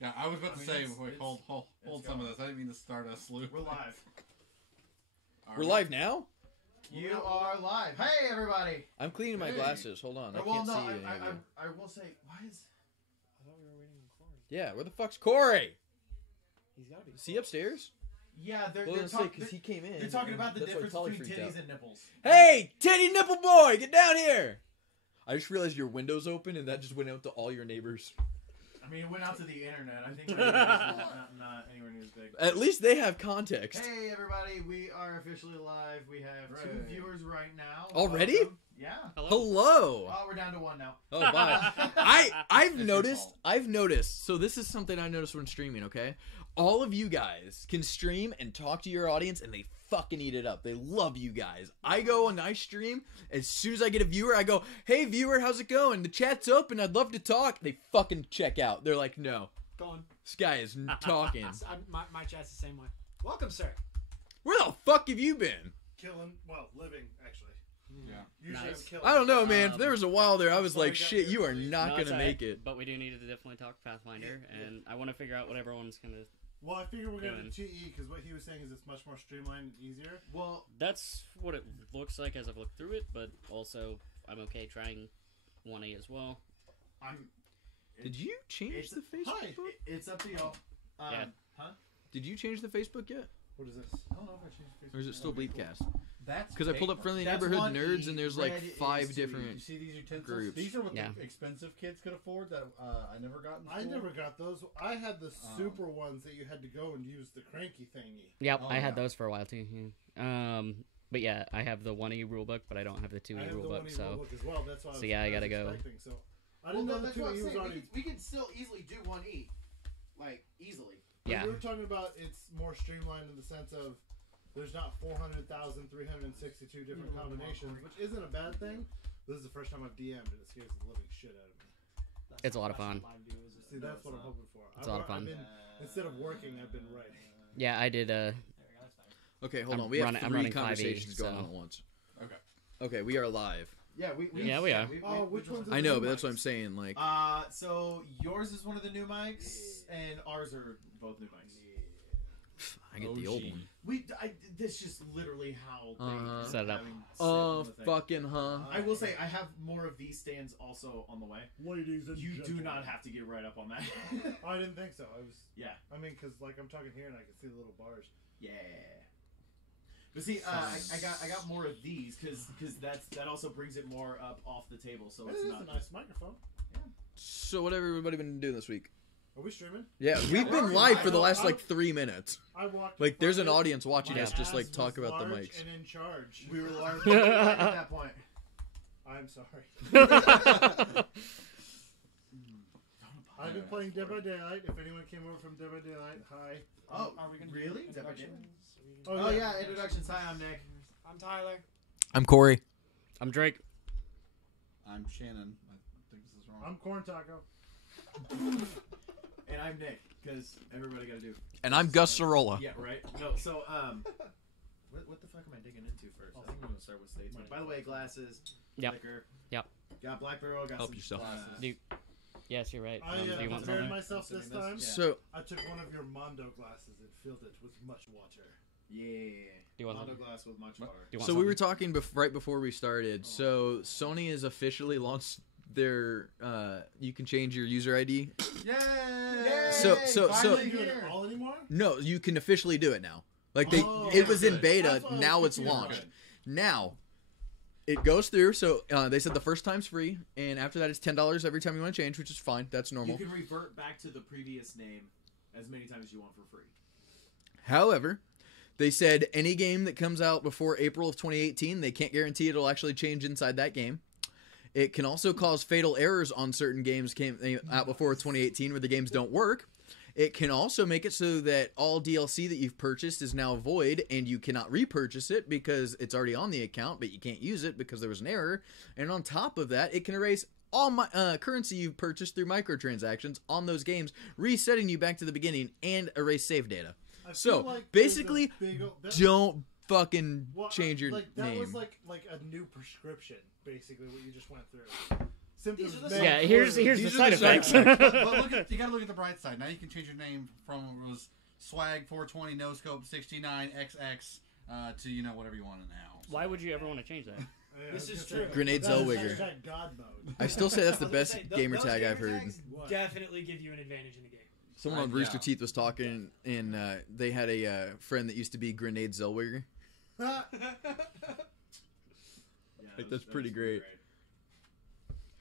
Yeah, I was about to say, wait, hold some of this. I didn't mean to start a slew. We're live. We're live now? You are live. Hey, everybody. I'm cleaning my glasses. Hold on. I can't see you. I will say, why is... I thought we were waiting on Corey. Yeah, where the fuck's Corey? He's gotta be. Is he upstairs? Yeah, they're talking because he came in. They're talking about the That's why difference Tully between freaked titties out. and nipples. Hey, titty nipple boy, get down here! I just realized your window's open and that just went out to all your neighbors. I mean, it went out to the internet. I think my neighbors is not anywhere near as big. At least they have context. Hey, everybody. We are officially live. We have 2 viewers right now. Already? Welcome. Yeah. Hello. Oh, we're down to 1 now. Oh, bye. I've your noticed. fault. I've noticed. So this is something I noticed when streaming. Okay, all of you guys can stream and talk to your audience, and they fucking eat it up. They love you guys. I go and I stream. As soon as I get a viewer, I go, "Hey, viewer, how's it going? The chat's open. I'd love to talk." They fucking check out. They're like, "No, Gone. this guy is talking." My chat's the same way. Welcome, sir. Where the fuck have you been? Living, actually. Yeah. Usually Nice. I'm killing. I don't know, man. There was a while there I was Sorry, like, I got "Shit, here you are late. not No, it's gonna alright, make it." But we do need to definitely talk Pathfinder, and I want to figure out what everyone's gonna. Well, I figure we're going Doing. to do TE because what he was saying is it's much more streamlined and easier. Well, That's what it looks like as I've looked through it, but also I'm okay trying 1A as well. Did you change It's- the Facebook? Hi. it's up to y'all. Yeah. Huh? Did you change the Facebook yet? What is this? I don't know if I changed Facebook. Or is it still Bleepcast? That's Because I pulled up Friendly That's Neighborhood 1E. Nerds, and there's like Red is 5 2E. You different. see these utensils? Groups. These are what Yeah. the expensive kids could afford that I never got in I school. never got those. I had the super ones that you had to go and use the cranky thingy. Yep, Oh, I had yeah. those for a while too. Yeah. But yeah, I have the 1E rulebook, but I don't have the 2E I have the rulebook. 1E So rulebook as well. That's why. So yeah, I gotta go. expecting. So I didn't know the that's what I'm 2E was saying. already. We can still easily do 1E. Like, easily. yeah, We were talking about it's more streamlined in the sense of there's not 400,362 different combinations, which isn't a bad thing. This is the first time I've DM'd and it scares the living shit out of me. It's a lot of fun. See, that's what I'm hoping for. It's a lot of fun. I've been, instead of working, I've been writing. yeah, I did. Okay, hold I'm on. We have running- I'm 3 running 5E, conversations going so- on at once. Okay. Okay, we are live. Yeah, we Yeah, we are. Oh, which one's I know, but that's what I'm saying. Like, So yours is one of the new mics, and ours are both new mics. I get the old one. This just literally how they Uh-huh. Set it up. having sit on the thing. Fucking huh? I will say I have more of these stands also on the way. Ladies and You do gentlemen. not have to get right up on that. I didn't think so. I was. Yeah. I mean, because like I'm talking here and I can see the little bars. Yeah. But see, I got more of these because that also brings it more up off the table, so This it's is not. a nice microphone. So what have everybody been doing this week? Are we streaming? Yeah, we've we're been live live. for the last like 3 minutes. I walked. Like, there's an Friday. audience watching My us just like ass talk was about the large mics. and in charge. We were large at that point. I'm sorry. I've been playing Dead by Daylight. If anyone came over from Dead by Daylight, hi. Oh, Are we gonna really? do introductions? Oh yeah, introductions. Hi, I'm Nick. I'm Tyler. I'm Corey. I'm Drake. I'm Shannon. I think this is wrong. I'm Corn Taco. And I'm Nick, because everybody got to do. And I'm Gus Sorolla. Yeah, right. No, so what the fuck am I digging into first? I think I'm gonna start with statesman. By the way, glasses, Yep. liquor. Yep. Got Black Barrel. Got Help some yourself. glasses. Do- Yes, you're right. I do you want prepared something? myself this Considering time. this? So I took one of your Mondo glasses and filled it with much water. Yeah. Do you want Mondo something? glass with much What? water. Do you want so we were something? talking right before we started. So Sony has officially launched their you can change your user ID. Yay! So- Are Finally they doing here. it all anymore? No, you can officially do it now. Like Oh, it was in good. beta, That's what I was now it's confused launched. about. Now it goes through. So they said the first time's free, and after that it's $10 every time you want to change, which is fine. That's normal. You can revert back to the previous name as many times as you want for free. However, they said any game that comes out before April of 2018, they can't guarantee it'll actually change inside that game. It can also cause fatal errors on certain games came out before 2018 where the games don't work. It can also make it so that all DLC that you've purchased is now void and you cannot repurchase it because it's already on the account, but you can't use it because there was an error. And on top of that, it can erase all my currency you've purchased through microtransactions on those games, resetting you back to the beginning and erase save data. I feel So, like basically, there's a big Don't fucking Well, change your like, that name. was like a new prescription, basically, what you just went through. symptoms. These are the may side- Yeah, here's the These side are the side effects. But you gotta look at the bright side. Now you can change your name from it was Swag 420 No Scope 69 XX to whatever you want it now. Why would you ever want to change that? Yeah, This I was is gonna true. say, Grenade that is Zellweger. hashtag God mode. I still say that's the I was gonna best say, gamer those tag I've gamer heard. tags What? definitely give you an advantage in the game. Someone on Rooster Yeah. Teeth was talking, and they had a friend that used to be Grenade Zellweger. Yeah, Like, that's pretty great.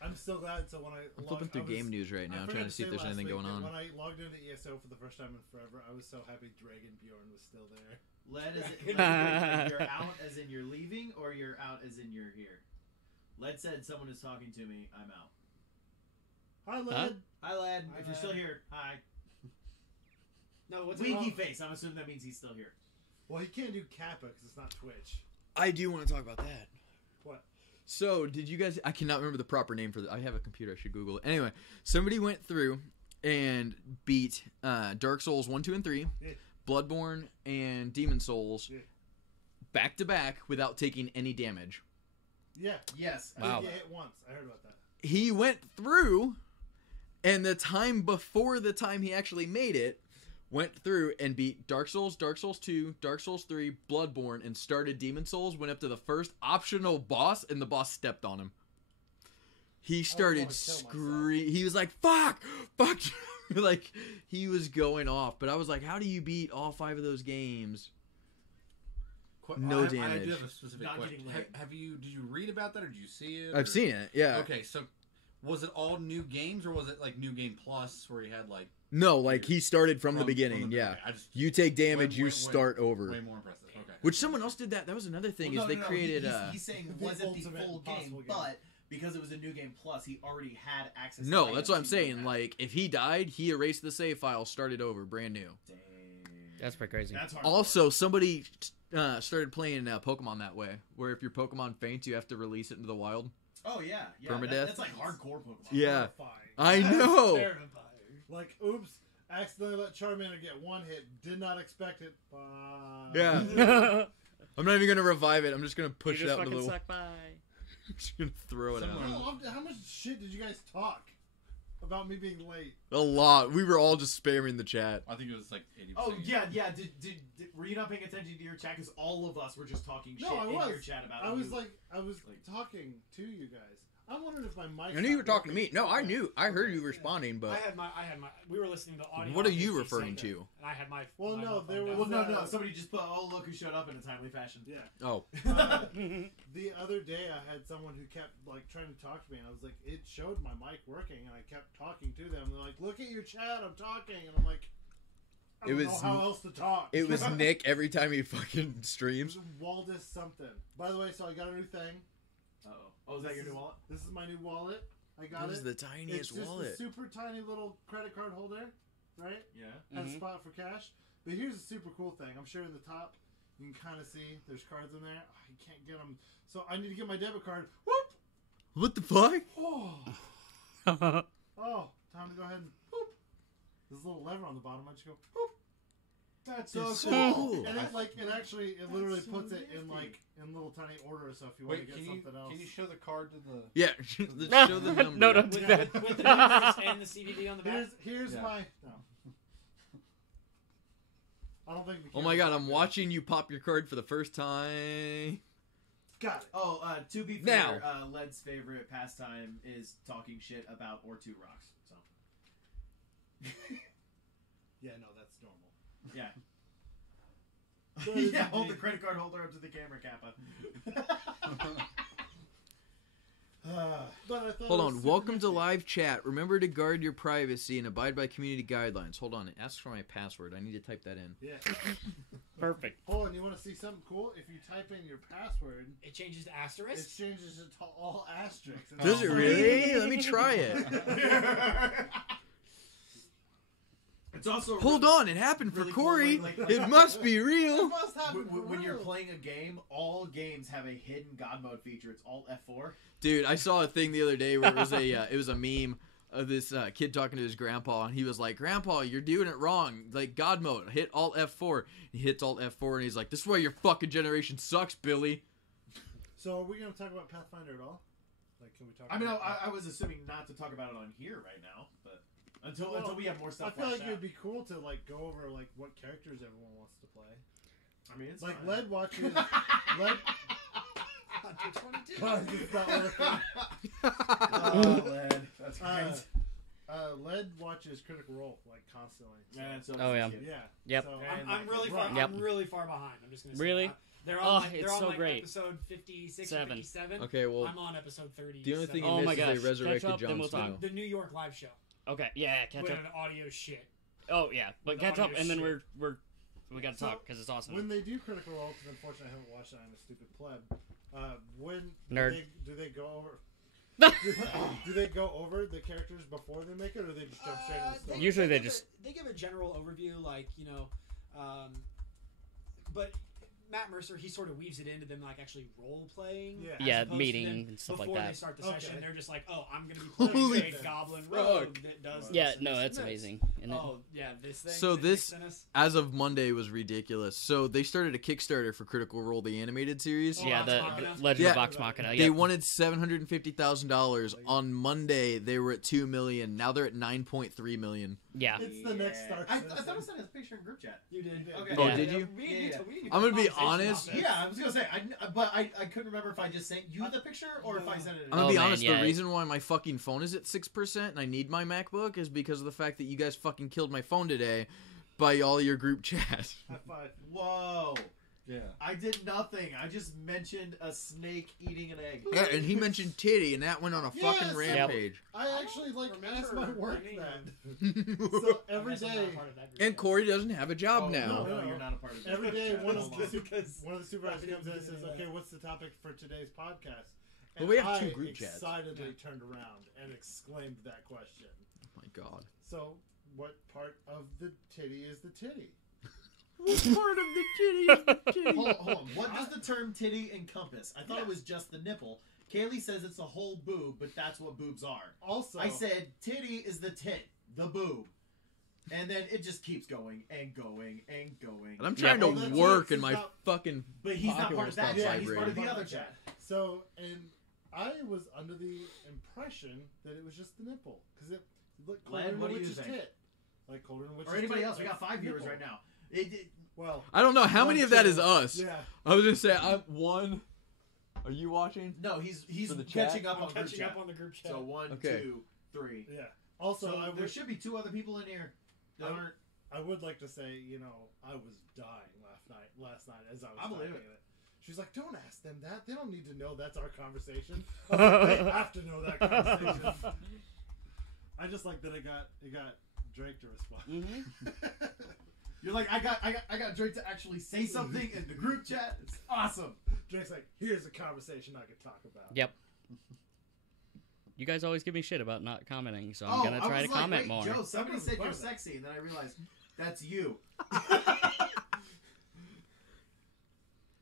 I'm still glad. So when I'm flipping through game news right now, trying to see if there's anything going on. When I logged into ESO for the first time in forever, I was so happy Dragon Bjorn was still there. Led as in, you're out as in you're leaving, or you're out as in you're here. Led said someone is talking to me. I'm out. Hi, Led. Huh? Hi, Led. Hi, If you're Led. still here, hi. No, what's Winky wrong? face. I'm assuming that means he's still here. Well, he can't do Kappa because it's not Twitch. I do want to talk about that. What? So, did you guys... I cannot remember the proper name for I have a computer. I should Google it. Anyway, somebody went through and beat Dark Souls 1, 2, and 3, Yeah. Bloodborne, and Demon Souls Yeah. back to back without taking any damage. Yeah. Yes. Wow. He hit once. I heard about that. He went through, and the time before the time he actually made it, went through and beat Dark Souls, Dark Souls 2, Dark Souls 3, Bloodborne, and started Demon Souls, went up to the first optional boss, and the boss stepped on him. He started wanna kill myself. screaming. He was like, fuck! Fuck! Like, he was going off. But I was like, how do you beat all 5 of those games? No I damage. do have a specific Not question. getting laid. Did you read about that or did you see it? I've or- seen it, yeah. Okay, so was it all new games or was it like New Game Plus where you had like No, like, he started from the beginning, yeah. okay, I just You take damage, you Way- start over. way more impressive. Okay. Which someone else did that. That was another thing, is they created... He's saying it The wasn't the ultimate full game, impossible game. but because it was a new game plus, he already had access. to No, items that's what I'm he saying. had. Like, if he died, he erased the save file, started over, brand new. Dang. That's pretty crazy. That's hard. Also, somebody started playing Pokemon that way, where if your Pokemon faints, you have to release it into the wild. Oh yeah, yeah. Permadeath? That's like hardcore Pokemon. Yeah. Horrifying. I know! Terrifying. Like, oops, accidentally let Charmander get one hit. Did not expect it. Bye. Yeah. I'm not even going to revive it. I'm just going to push you it just out in fucking the little... suck by. I'm just going to throw it out. How much shit did you guys talk about me being late? A lot. We were all just spamming the chat. I think it was like 80%. Oh yeah, yeah. Did were you not paying attention to your chat? Because all of us were just talking No, shit I in was. your chat about. I you. was talking to you guys. I wondered if my mic. I knew you were talking to me. No, I knew. I heard you responding, but... I had my. We were listening to audio. What are on you PC referring Sunday, to? And I had my. Well, my no, phone there down. was- Well, no. Somebody just put, "Oh, look who showed up" in a timely fashion. Yeah. Oh. The other day, I had someone who kept like trying to talk to me, and I was like, it showed my mic working, and I kept talking to them. They're like, "Look at your chat, I'm talking," and I'm like, I It don't was- know how else to talk. It was Nick every time he fucking streams. Waldus something. By the way, so I got a new thing. Uh-oh. Oh, is that your new wallet? This is my new wallet. I got This it. is the It's tiniest just wallet. a super tiny little credit card holder, right? Yeah. Has Mhm. a spot for cash. But here's a super cool thing. I'm sure in the top, you can kind of see there's cards in there. Oh, you can't get them. So I need to get my debit card. Whoop! What the fuck? Oh, oh, time to go ahead and whoop. There's a little lever on the bottom. I just go whoop. That's so cool. And it literally That's so puts it in nifty. in little tiny order. So if you want Wait, to can get you something else, show the card to the? Yeah, let's show the number. No, don't do With, that. with the numbers and the CVV on the back. here's Yeah. my no. I don't think. The Oh my camera's god, I'm good. watching you pop your card for the first time. Got it. Oh, to be fair, Now. Led's favorite pastime is talking shit about or two rocks. So Yeah, no, that's normal. yeah. That is Yeah, hold the indeed. credit card holder up to the camera, Kappa. But I thought Hold it was on, super welcome to nifty. live chat. Remember to guard your privacy and abide by community guidelines. Hold on, it asks for my password. I need to type that in. Yeah. Perfect. Hold on, you want to see something cool? If you type in your password, It changes to it asterisk. changes it to all asterisks. It's Does it awesome. really? Let me try it. It's also Hold on, it happened for Really cool, Corey. like- It must be It real. must happen for When you're real. playing a game, all games have a hidden God mode feature. It's Alt F4. Dude, I saw a thing the other day where it was a meme of this kid talking to his grandpa, and he was like, "Grandpa, you're doing it wrong. Like God mode, hit Alt F4." He hits Alt F4, and he's like, "This is why your fucking generation sucks, Billy." So are we going to talk about Pathfinder at all? Like, can we talk? I mean, about I was assuming not to talk about it on here right now, but until we have more I stuff. feel like fleshed it'd out. be cool to like go over like what characters everyone wants to play. I mean, it's Like fine. Led watches. Led. Hunter 22. It's not working. Oh, man, that's great. Led watches Critical Role like constantly. So, Man, so Oh, yeah. yeah. Yep. So, And I'm really far. Right. Yep. I'm really far behind. I'm just gonna say Really? that. They're Oh, on like, it's they're on so like great. episode 56 or Seven. 57. Okay, well, I'm on episode 30. the only thing Oh you my missed gosh. is they resurrected Catch up, then Jon we'll talk. Snow. The New York live show Okay, yeah, catch with up. an audio shit. Oh yeah, but With catch up, audio and then shit. we gotta So, talk because it's awesome. when they do Critical Role, because unfortunately I haven't watched it, I'm a stupid pleb. When Nerd. do they go over? do they go over the characters before they make it, or they just jump straight into the story? Usually they give just- they give a general overview, like but Matt Mercer, he sort of weaves it into them like actually role playing. Yeah. Yeah, as opposed to meeting them and stuff like before that. they start the Okay. session, they're just like, oh, I'm gonna be playing Holy a goblin fuck. rogue that does. Yeah, this and no, this that's and this. amazing. And then, Oh yeah, this thing. So that this- Nick sent us? As of Monday was ridiculous. So they started a Kickstarter for Critical Role, the animated series. Oh, yeah, Vox the Machina? Legend Yeah. of Vox Machina. They Yeah, wanted $750,000. On Monday, they were at $2 million. Now they're at $9.3 million. yeah. It's the next Stark I Citizen. thought I sent a picture in group chat. You did. Okay. Oh, Yeah. did you? We, Yeah, you yeah. told me you I'm gonna be had a conversation honest. about this. Yeah, I was gonna say, I couldn't remember if I just sent you the picture or if I sent it. I'm gonna Oh, be man, honest. yeah. The reason why my fucking phone is at 6% and I need my MacBook is because of the fact that you guys fucking killed my phone today by all your group chat. High five. Whoa! Yeah. I did nothing. I just mentioned a snake eating an egg. Yeah, and he mentioned titty, and that went on a Yes, fucking yep. rampage. I actually like remember asked my work any that. of So I every guess I'm day, not part of that group And yet. Corey doesn't have a job Oh, now. No, No. you're not a part of it. every day one Hold of on. the Because one of the supervisors I didn't comes in and do says, that. "Okay, what's the topic for today's podcast?" But And we have I two group chats. excitedly turned around and exclaimed that question. Oh my god. So, what part of the titty is the titty? What part of the titty is the titty? Hold on. What does the term titty encompass? I thought it was just the nipple. Kaylee says it's a whole boob, but that's what boobs are. Also, I said titty is the tit, the boob. And then it just keeps going and going and going. And I'm trying well, to that's work it. and my It's not- fucking But he's not pocket part of won't that stop chat. He's part of the vibrating. other chat. so, and I was under the impression that it was just the nipple because it looked colder Len, than what a do you witch's think? tit, like colder than a witch's Or anybody tit, else. We like got 5 viewers nipple. right now. Well, I don't know how many of that is us. yeah. I was gonna say I'm one. Are you watching? No, he's For the chat? catching up I'm on group catching chat. up on the group chat. So 1, Okay. 2, 3. Yeah. Also, So I there would, should be 2 other people in here that I- aren't. I would like to say, I was dying last night as I was I believe typing it. She's like, don't ask them that. They don't need to know that's our conversation. I was like, they have to know that conversation. I just like that it got Drake to respond. Mm-hmm. You're like, I got Drake to actually say something in the group chat. It's awesome. Drake's like, here's a conversation I could talk about. Yep. You guys always give me shit about not commenting, so I'm gonna I try was to like, comment wait, more. Joe, somebody was said part you're of that. sexy, and then I realized that's you.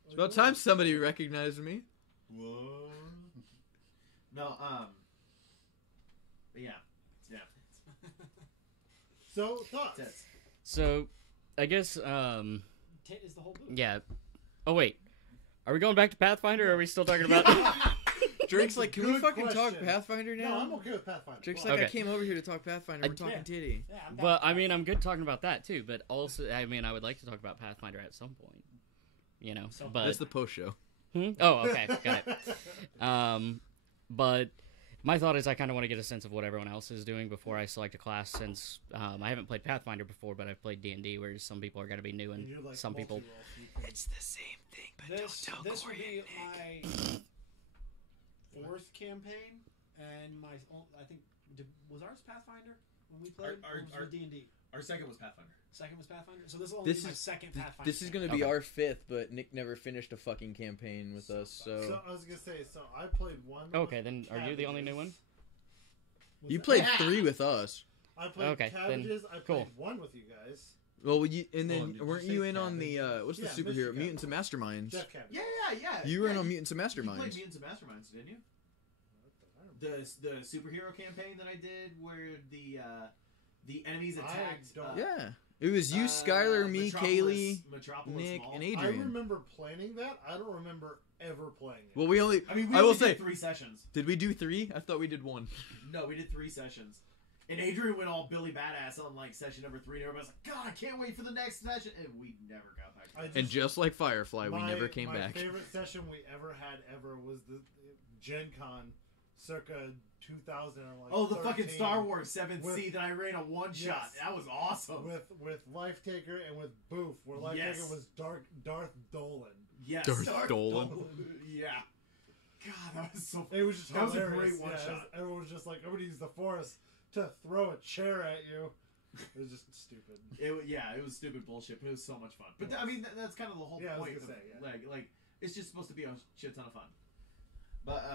It's about time somebody recognized me. Whoa. No, but yeah. So, thoughts? Tits. So, I guess, Tit is the whole boob. yeah. Oh wait, are we going back to Pathfinder, or are we still talking about? Drake's like, can we Good fucking talk question. Pathfinder now? No, I'm okay with Pathfinder. Drake's Well, like, I Okay. came over here to talk Pathfinder. We're talking Yeah. titty. Yeah, I'm But down I with mean, that. I'm good talking about that too. But also, I mean, I would like to talk about Pathfinder at some point. So- But That's the post show. Oh, okay, got it. But my thought is I kind of want to get a sense of what everyone else is doing before I select a class, since I haven't played Pathfinder before, but I've played D&D, where some people are going to be new and And you're like some people. multi-role, so you can- It's the same thing, but This will be my 4th campaign, and I think was ours Pathfinder when we played. Our- or was it D&D? Our second was Pathfinder. Second was Pathfinder. So this will only This be my is- second Pathfinder. This is gonna be Okay. our 5th, but Nick never finished a fucking campaign with us, So so I was gonna say, so I played one. Okay, with then are you the only new one? Was you that- played 3 with us. I played Okay, then Cabbages. I played cool. 1 with you guys. Well, you and Hold on, then did you weren't say you in on Cabbage? the what's the Yeah, superhero Mr. Mutants and Masterminds? Jeff Cabbage. Yeah. You were in yeah, on Mutants and You played Masterminds. Mutants and Masterminds, didn't you? The superhero campaign that I did, where the enemies attacked. don't- Yeah, It was you, Skylar, me, Kaylee, Metropolis Nick, Mall. and I Adrian. remember planning that. I don't remember ever playing it. Well, we only. I mean, we I will only say, did 3 sessions. did we do 3? I thought we did 1. No, we did 3 sessions. And Adrian went all Billy Badass on like session number 3, and everybody's like, God, I can't wait for the next session. And we never got back to it. And just like Firefly, we never came my back. My favorite session we ever had was the Gen Con circa 2000. Oh, the fucking 13 Star Wars 7th with- C that I ran a one shot. Yes. That was awesome. with Life Taker and with Boof, where Life Yes. Taker was Darth Dolan. Yes, Darth Dolan. Yeah. God, that was so. It was just That was a hilarious. great one Yeah, shot. Everyone was just like, I'm gonna use the Force to throw a chair at you. It was just stupid. It was stupid bullshit, but it was so much fun. But I mean, that's kind of the whole Yeah, I was point. gonna Of, say, yeah. like it's just supposed to be a shit ton of fun. But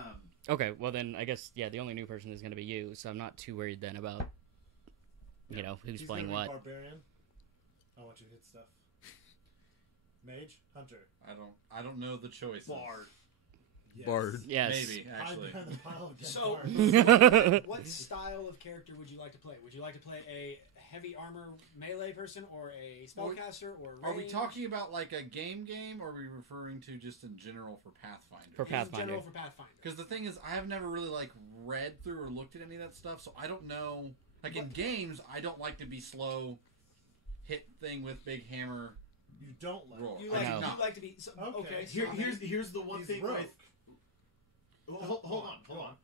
Okay, well then I guess the only new person is going to be you, so I'm not too worried then about who's He's playing gonna be what. Barbarian. I want you to hit stuff. Mage, Hunter, I don't know the choices. Bard. yes. Bard. Yes. Maybe Hide actually. behind the pile of dead So- bards. What style of character would you like to play? Would you like to play a heavy armor melee person, or a spellcaster, or Are we range? talking about like a game, or are we referring to just in general for Pathfinder? For In Pathfinder. general for Pathfinder? Because the thing is, I have never really like read through or looked at any of that stuff, so I don't know. Like in games, I don't like to be slow, hit thing with big hammer. You don't like. Roar. You I like, know. you like to be so, Okay. okay. So Here's the one He's thing rogue. with. Hold on. Go on.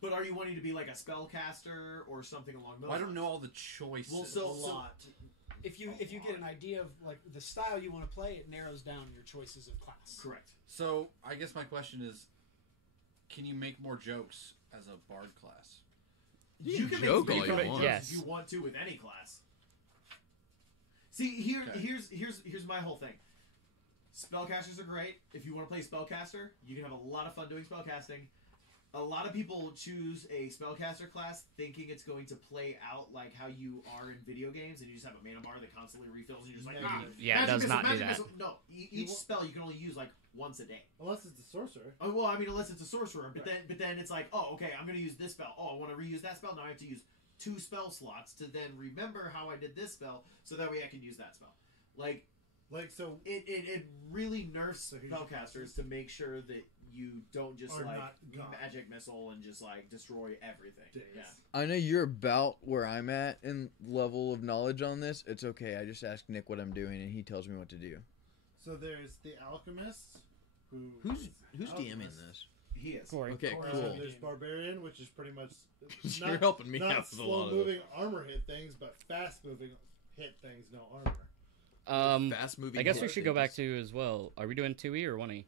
But are you wanting to be like a spellcaster or something along those? Well, I don't lines? know all the choices. Well, A so lot. if you get an idea of like the style you want to play, it narrows down your choices of class. correct. So I guess my question is, can you make more jokes as a bard class? You can can joke make all as you many want. jokes Yes. as you want to with any class. See, Okay. here's my whole thing. Spellcasters are great. If you want to play spellcaster, you can have a lot of fun doing spellcasting. A lot of people choose a spellcaster class thinking it's going to play out like how you are in video games, and you just have a mana bar that constantly refills, and you're just like, nah. Negative. Yeah, it magic does missile, not do magic that. missile. No, each spell you can only use like once a day. Unless it's a sorcerer. Oh, well, I mean, unless it's a sorcerer, but Right. then it's like, oh, okay, I'm going to use this spell. Oh, I want to reuse that spell. Now I have to use 2 spell slots to then remember how I did this spell, so that way I can use that spell. Like So it really nerfs So here's- spellcasters to make sure that you don't just Are like not gone. magic missile and just like destroy everything. Days. Yeah. I know you're about where I'm at in level of knowledge on this. It's okay. I just ask Nick what I'm doing, and he tells me what to do. So there's the alchemist, Who's DMing Alchemist. this? He is. Corey. Okay, Or, cool. There's barbarian, which is pretty much You're helping me not out with a lot of slow-moving armor hit things, but fast-moving hit things, no armor. fast moving. I guess we should go back to as well. Are we doing 2E or 1E?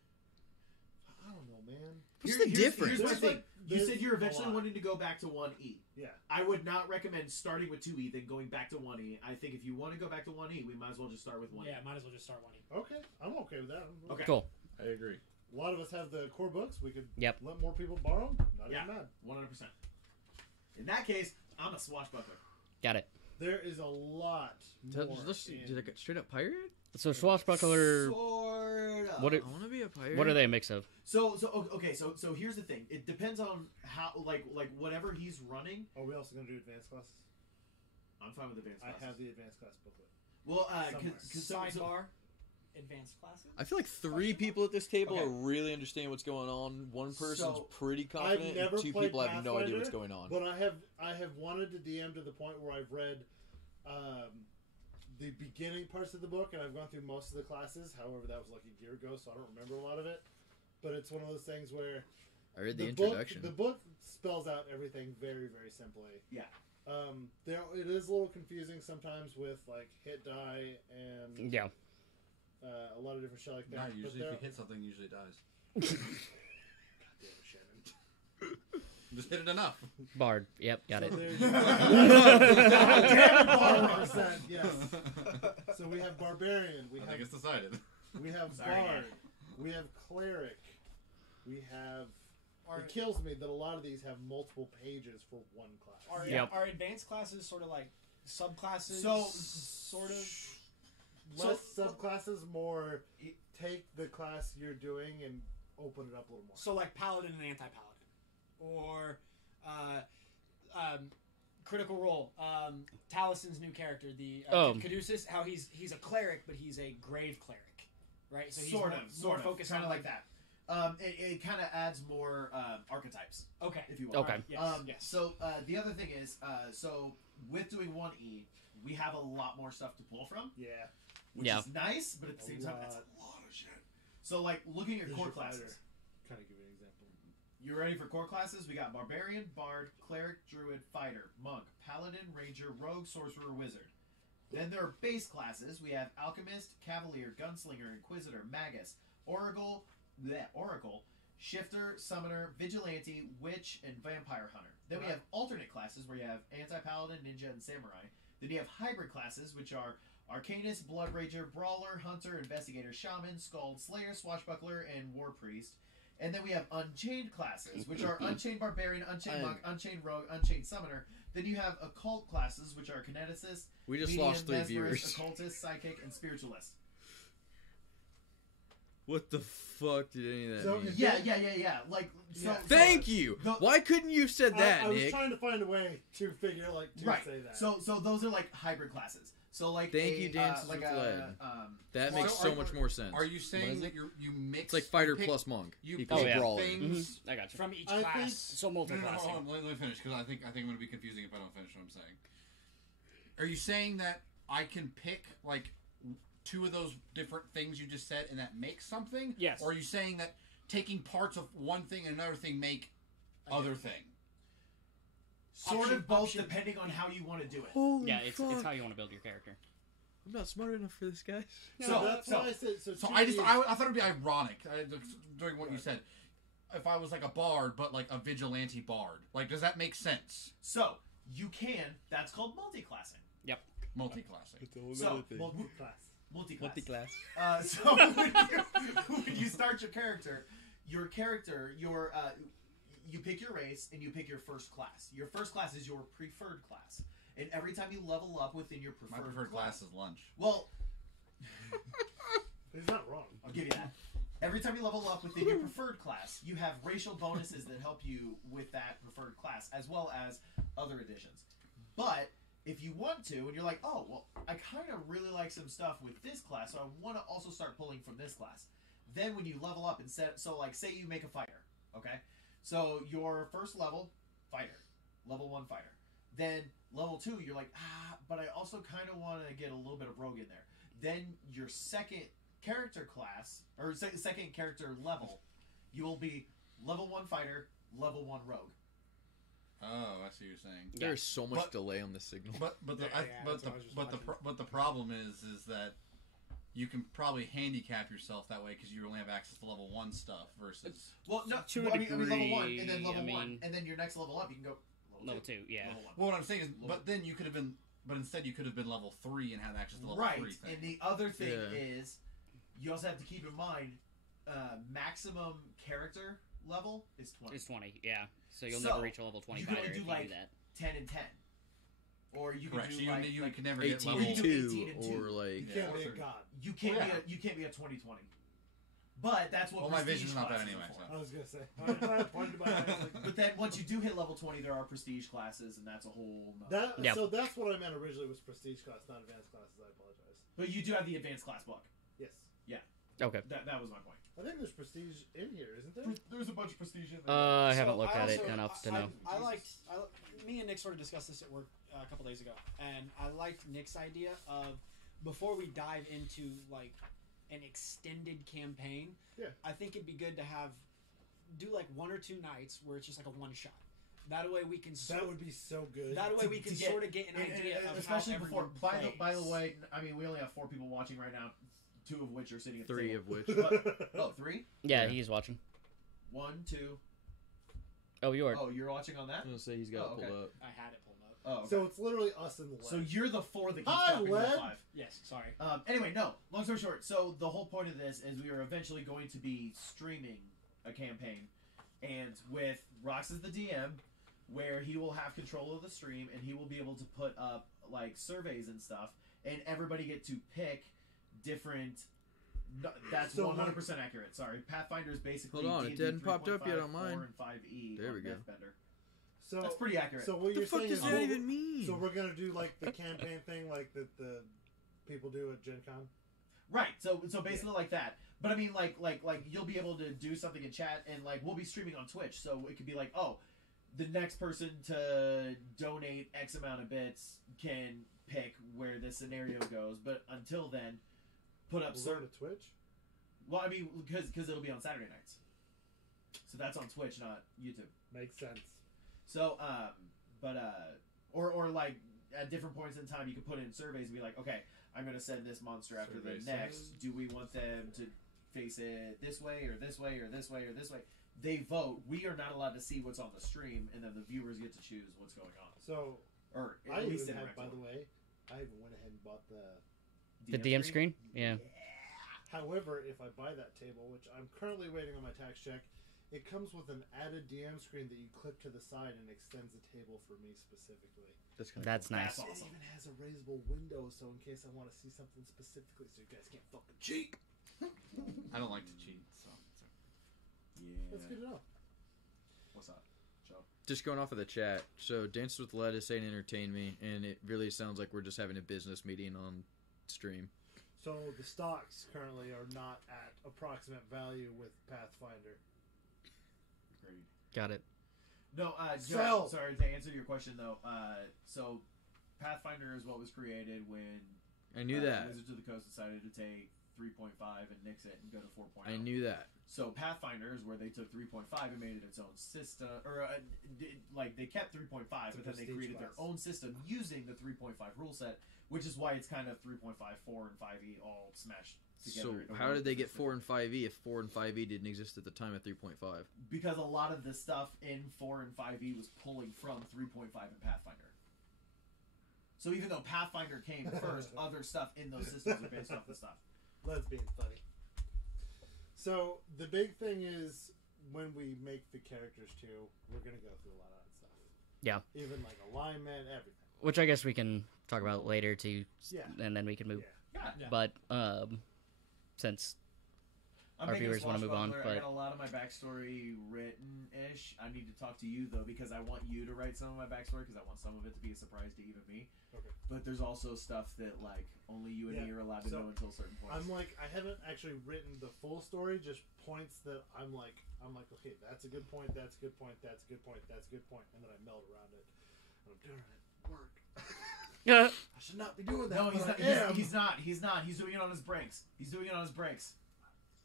I don't know, man. What's the difference? Here's my There's thing. like- You there's said you're a eventually lot. wanting to go back to 1E. Yeah. I would not recommend starting with 2E then going back to 1E. I think if you want to go back to 1E, we might as well just start with 1E. Yeah, might as well just start one. Okay, I'm okay with that. Okay. Cool. I agree. A lot of us have the core books. We could Yep. let more people borrow them. Not Yeah. even mad. 100%. In that case, I'm a swashbuckler. Got it. There is a lot more. Did I get straight up pirate? So Swashbuckler, Sort of. what I want to be a pirate. what are they a mix of? So here's the thing. It depends on how like whatever he's running. Are we also going to do advanced classes? I'm fine with advanced classes. I have the advanced class booklet. Well, Somewhere. Sidebar, advanced classes. I feel like 3 people at this table Okay. are really understanding what's going on. One person's So, pretty confident, never and 2 played people have no idea what's Pathfinder, going on. But I have wanted to DM to the point where I've read the beginning parts of the book, and I've gone through most of the classes. However, that was like a year ago, so I don't remember a lot of it. But it's one of those things where I read the book, introduction. the book spells out everything very, very simply. Yeah. It is a little confusing sometimes with like hit die and Yeah. a lot of different shit like that. Not but usually. there- If you hit something, it usually dies. Damn it, Shannon. Just hit it enough. Bard. Yep. Got So it. there's- Damn it, Bard. 100%, yes. So we have barbarian. I think it's decided. We have Sorry, bard. We have cleric. We have. Are, It kills me that a lot of these have multiple pages for one class. are, Yep. are advanced classes sort of like subclasses? So- sort of. Less subclasses, more take the class you're doing and open it up a little more. So like paladin and anti-paladin, or Critical Role. Talison's new character, the Oh. Caduceus. How he's a cleric, but he's a grave cleric, right? So he's sort more of, focused kind on of like that. It kind of adds more archetypes, Okay. if you want. Okay. Right, yes. yes. So the other thing is, so with doing 1E, we have a lot more stuff to pull from, Yeah. which Yeah. is nice, but at the same time, that's a lot of shit. So like looking at Who's core your classes. fighter? Kind of give you an example. You ready for core classes? We got Barbarian, Bard, Cleric, Druid, Fighter, Monk, Paladin, Ranger, Rogue, Sorcerer, Wizard. Then there are base classes. We have Alchemist, Cavalier, Gunslinger, Inquisitor, Magus, Oracle, Shifter, Summoner, Vigilante, Witch, and Vampire Hunter. Then we have alternate classes where you have Anti-Paladin, Ninja, and Samurai. Then you have hybrid classes, which are Arcanist, Blood Rager, Brawler, Hunter, Investigator, Shaman, Skald, Slayer, Swashbuckler, and War Priest. And then we have Unchained classes, which are Unchained Barbarian, Unchained Monk, Unchained Rogue, Unchained Summoner. Then you have Occult classes, which are Kineticist, We just Medium, lost 3 Mesmerist, viewers. Occultist, Psychic, and Spiritualist. What the fuck did any of that So mean? if- Yeah. Like, so, Yeah. Thank you. The- Why couldn't you said that, I was Nick? trying to find a way to figure to right. say that. So those are like hybrid classes. So like Thank you, Dances like with Lead. That Well, makes are- so much more sense. Are you What saying is that it? you mix? It's like fighter you pick- plus monk. You equals Oh, yeah. brawler. things. I got you. From each I class. think- So No, multiple no, hold classing. on, let me finish because I think I'm going to be confusing if I don't finish what I'm saying. Are you saying that I can pick like 2 of those different things you just said and that makes something? Yes. Or are you saying that taking parts of one thing and another thing make other thing? sort of both, Option. depending on how you want to do it. Holy Yeah, it's fuck. how you want to build your character. I'm not smart enough for this, guys. So that's why I said. So So 2 I just is- I thought it'd be ironic during what you said. If I was like a bard, but like a vigilante bard, like does that make sense? So you can. That's called multi-classing. Multi-classing. So multi-class. multi-class. So when you start your character, you pick your race and you pick your first class. Your first class is your preferred class, and every time you level up within your My preferred preferred class is lunch. well, He's not wrong. I'll give you that. Every time you level up within your preferred class, you have racial bonuses that help you with that preferred class, as well as other additions. But if you want to, and you're like, oh, well, I kind of really like some stuff with this class, so I want to also start pulling from this class. Then when you level up and say you make a fighter, okay? So your first level, fighter. Level 1 fighter. Then level 2, you're like, but I also kind of want to get a little bit of rogue in there. Then your second character class, or second character level, you will be level 1 fighter, level 1 rogue. Oh, I see what you're saying. There's so much But- delay on this signal. But the Yeah, that's what I was just watching. but the problem is that you can probably handicap yourself that way because you only have access to level 1 stuff versus Well, no, To a well, I mean level 1, and then degree, level I 1, mean- and then your next level up, you can go Level 2, yeah. Level 1. well, what I'm saying is, but then you could have been, but instead you could have been level 3 and had access to the level Right, 3 thing. and the other thing Yeah. is, you also have to keep in mind, maximum character level is 20. It's 20, yeah. So you'll So, never reach a level 20 you can fighter only if do, you like, do that. 10 and 10. Or you can Correct. do So you like can never get 18 level. you and can do 18 2, and 2. or like You Yeah, can't be a or- god. you can't Yeah. be a 20/20. But that's what Well, my prestige vision's not that classes anyway, are for. so. I was gonna say. I pointed my eye, I was like, But then once you do hit level 20, there are prestige classes, and that's a whole nother. that. Yep. So that's what I meant originally was prestige class, not advanced classes. I apologize. But you do have the advanced class book. Yes. Okay. That was my point. I think there's prestige in here, isn't there? There's a bunch of prestige in there. I haven't So looked I at it also- enough to know. Me and Nick sort of discussed this at work a couple days ago, and I liked Nick's idea of before we dive into like an extended campaign. Yeah. I think it'd be good to do like 1 or 2 nights where it's just like a one shot. That way we can That would be so good. that way to- we can to get- sort of get an idea of especially how before. everyone By the plays. way, I mean we only have 4 people watching right now, 2 of which are sitting at the 3 table. of which. Oh, 3? Yeah, Yeah. he's watching. 1, 2. Oh, you are. Oh, you're watching on that? I'm gonna say he's got Oh, it pulled okay. up. I had it pulled up. Oh, okay. So it's literally us and the left. So you're the 4 that keeps Hi, dropping Led. to 5. Yes, sorry. Anyway, no. Long story short, so the whole point of this is we are eventually going to be streaming a campaign, and with Rox as the DM, where he will have control of the stream, and he will be able to put up like surveys and stuff, and everybody get to pick different. No, that's So 100% accurate. Sorry, Pathfinder is basically Hold on, it D&D hadn't popped up yet 3.5, on mine. 4 and 5e. There on we go. Mythbender. So That's pretty accurate. So what What the you're fuck saying does is, that even mean? so we're gonna do like the campaign thing, like that the people do at Gen Con. Right. So basically like that. But I mean, like you'll be able to do something in chat, and like we'll be streaming on Twitch, so it could be like, oh, the next person to donate X amount of bits can pick where the scenario goes. But until then, put up We're certain. going to Twitch. Well, I mean, because it'll be on Saturday nights, so that's on Twitch, not YouTube. Makes sense. So, or like at different points in time, you could put in surveys and be like, okay, I'm going to send this monster after the Survey next. says. Do we want them to face it this way or this way or this way or this way? They vote. We are not allowed to see what's on the stream, and then the viewers get to choose what's going on. So Or at I least even have, interact by with the way, I even went ahead and bought the. The DM screen? Yeah. However, if I buy that table, which I'm currently waiting on my tax check, it comes with an added DM screen that you clip to the side and extends the table for me specifically. That's kind of That's nice. That's It awesome. even has a raisable window, so in case I want to see something specifically, so you guys can't fucking cheat. I don't like to cheat, so. Yeah. That's good to know. What's up, Joe? just going off of the chat. So Dance with Lead is saying entertain me, and it really sounds like we're just having a business meeting on stream. So the stocks currently are not at approximate value with Pathfinder. Agreed. Got it. No, Sell. sorry, to answer your question though, so Pathfinder is what was created when I knew that. Wizards of the Coast decided to take 3.5 and nix it and go to 4.0. I knew that. So Pathfinder is where they took 3.5 and made it its own system, or like they kept 3.5, but then they prestige created their class. own system using the 3.5 rule set, which is why it's kind of 3.5, 4, and 5e all smashed So together. how did they get 4 and 5e if 4 and 5e didn't exist at the time of 3.5? Because a lot of the stuff in 4 and 5e was pulling from 3.5 and Pathfinder. So even though Pathfinder came first, other stuff in those systems are based off the stuff. Let's being funny. So the big thing is when we make the characters too, we're gonna go through a lot of that stuff. Yeah. Even like alignment, everything. Which I guess we can talk about later too, Yeah. and then we can move. Yeah. Yeah. But since I'm Our making a viewers wanna move on, swashbuckler. I but- got a lot of my backstory written-ish. I need to talk to you though because I want you to write some of my backstory because I want some of it to be a surprise to even me. Okay. But there's also stuff that like only you and Yeah. me are allowed to So, know until certain points. I'm like, I haven't actually written the full story, just points that I'm like, okay, that's a good point, that's a good point, that's a good point, that's a good point, and then I meld around it. And I'm doing it. Work. I should not be doing that. No, but he's I not, am. he's not. He's not. He's doing it on his breaks. He's doing it on his breaks.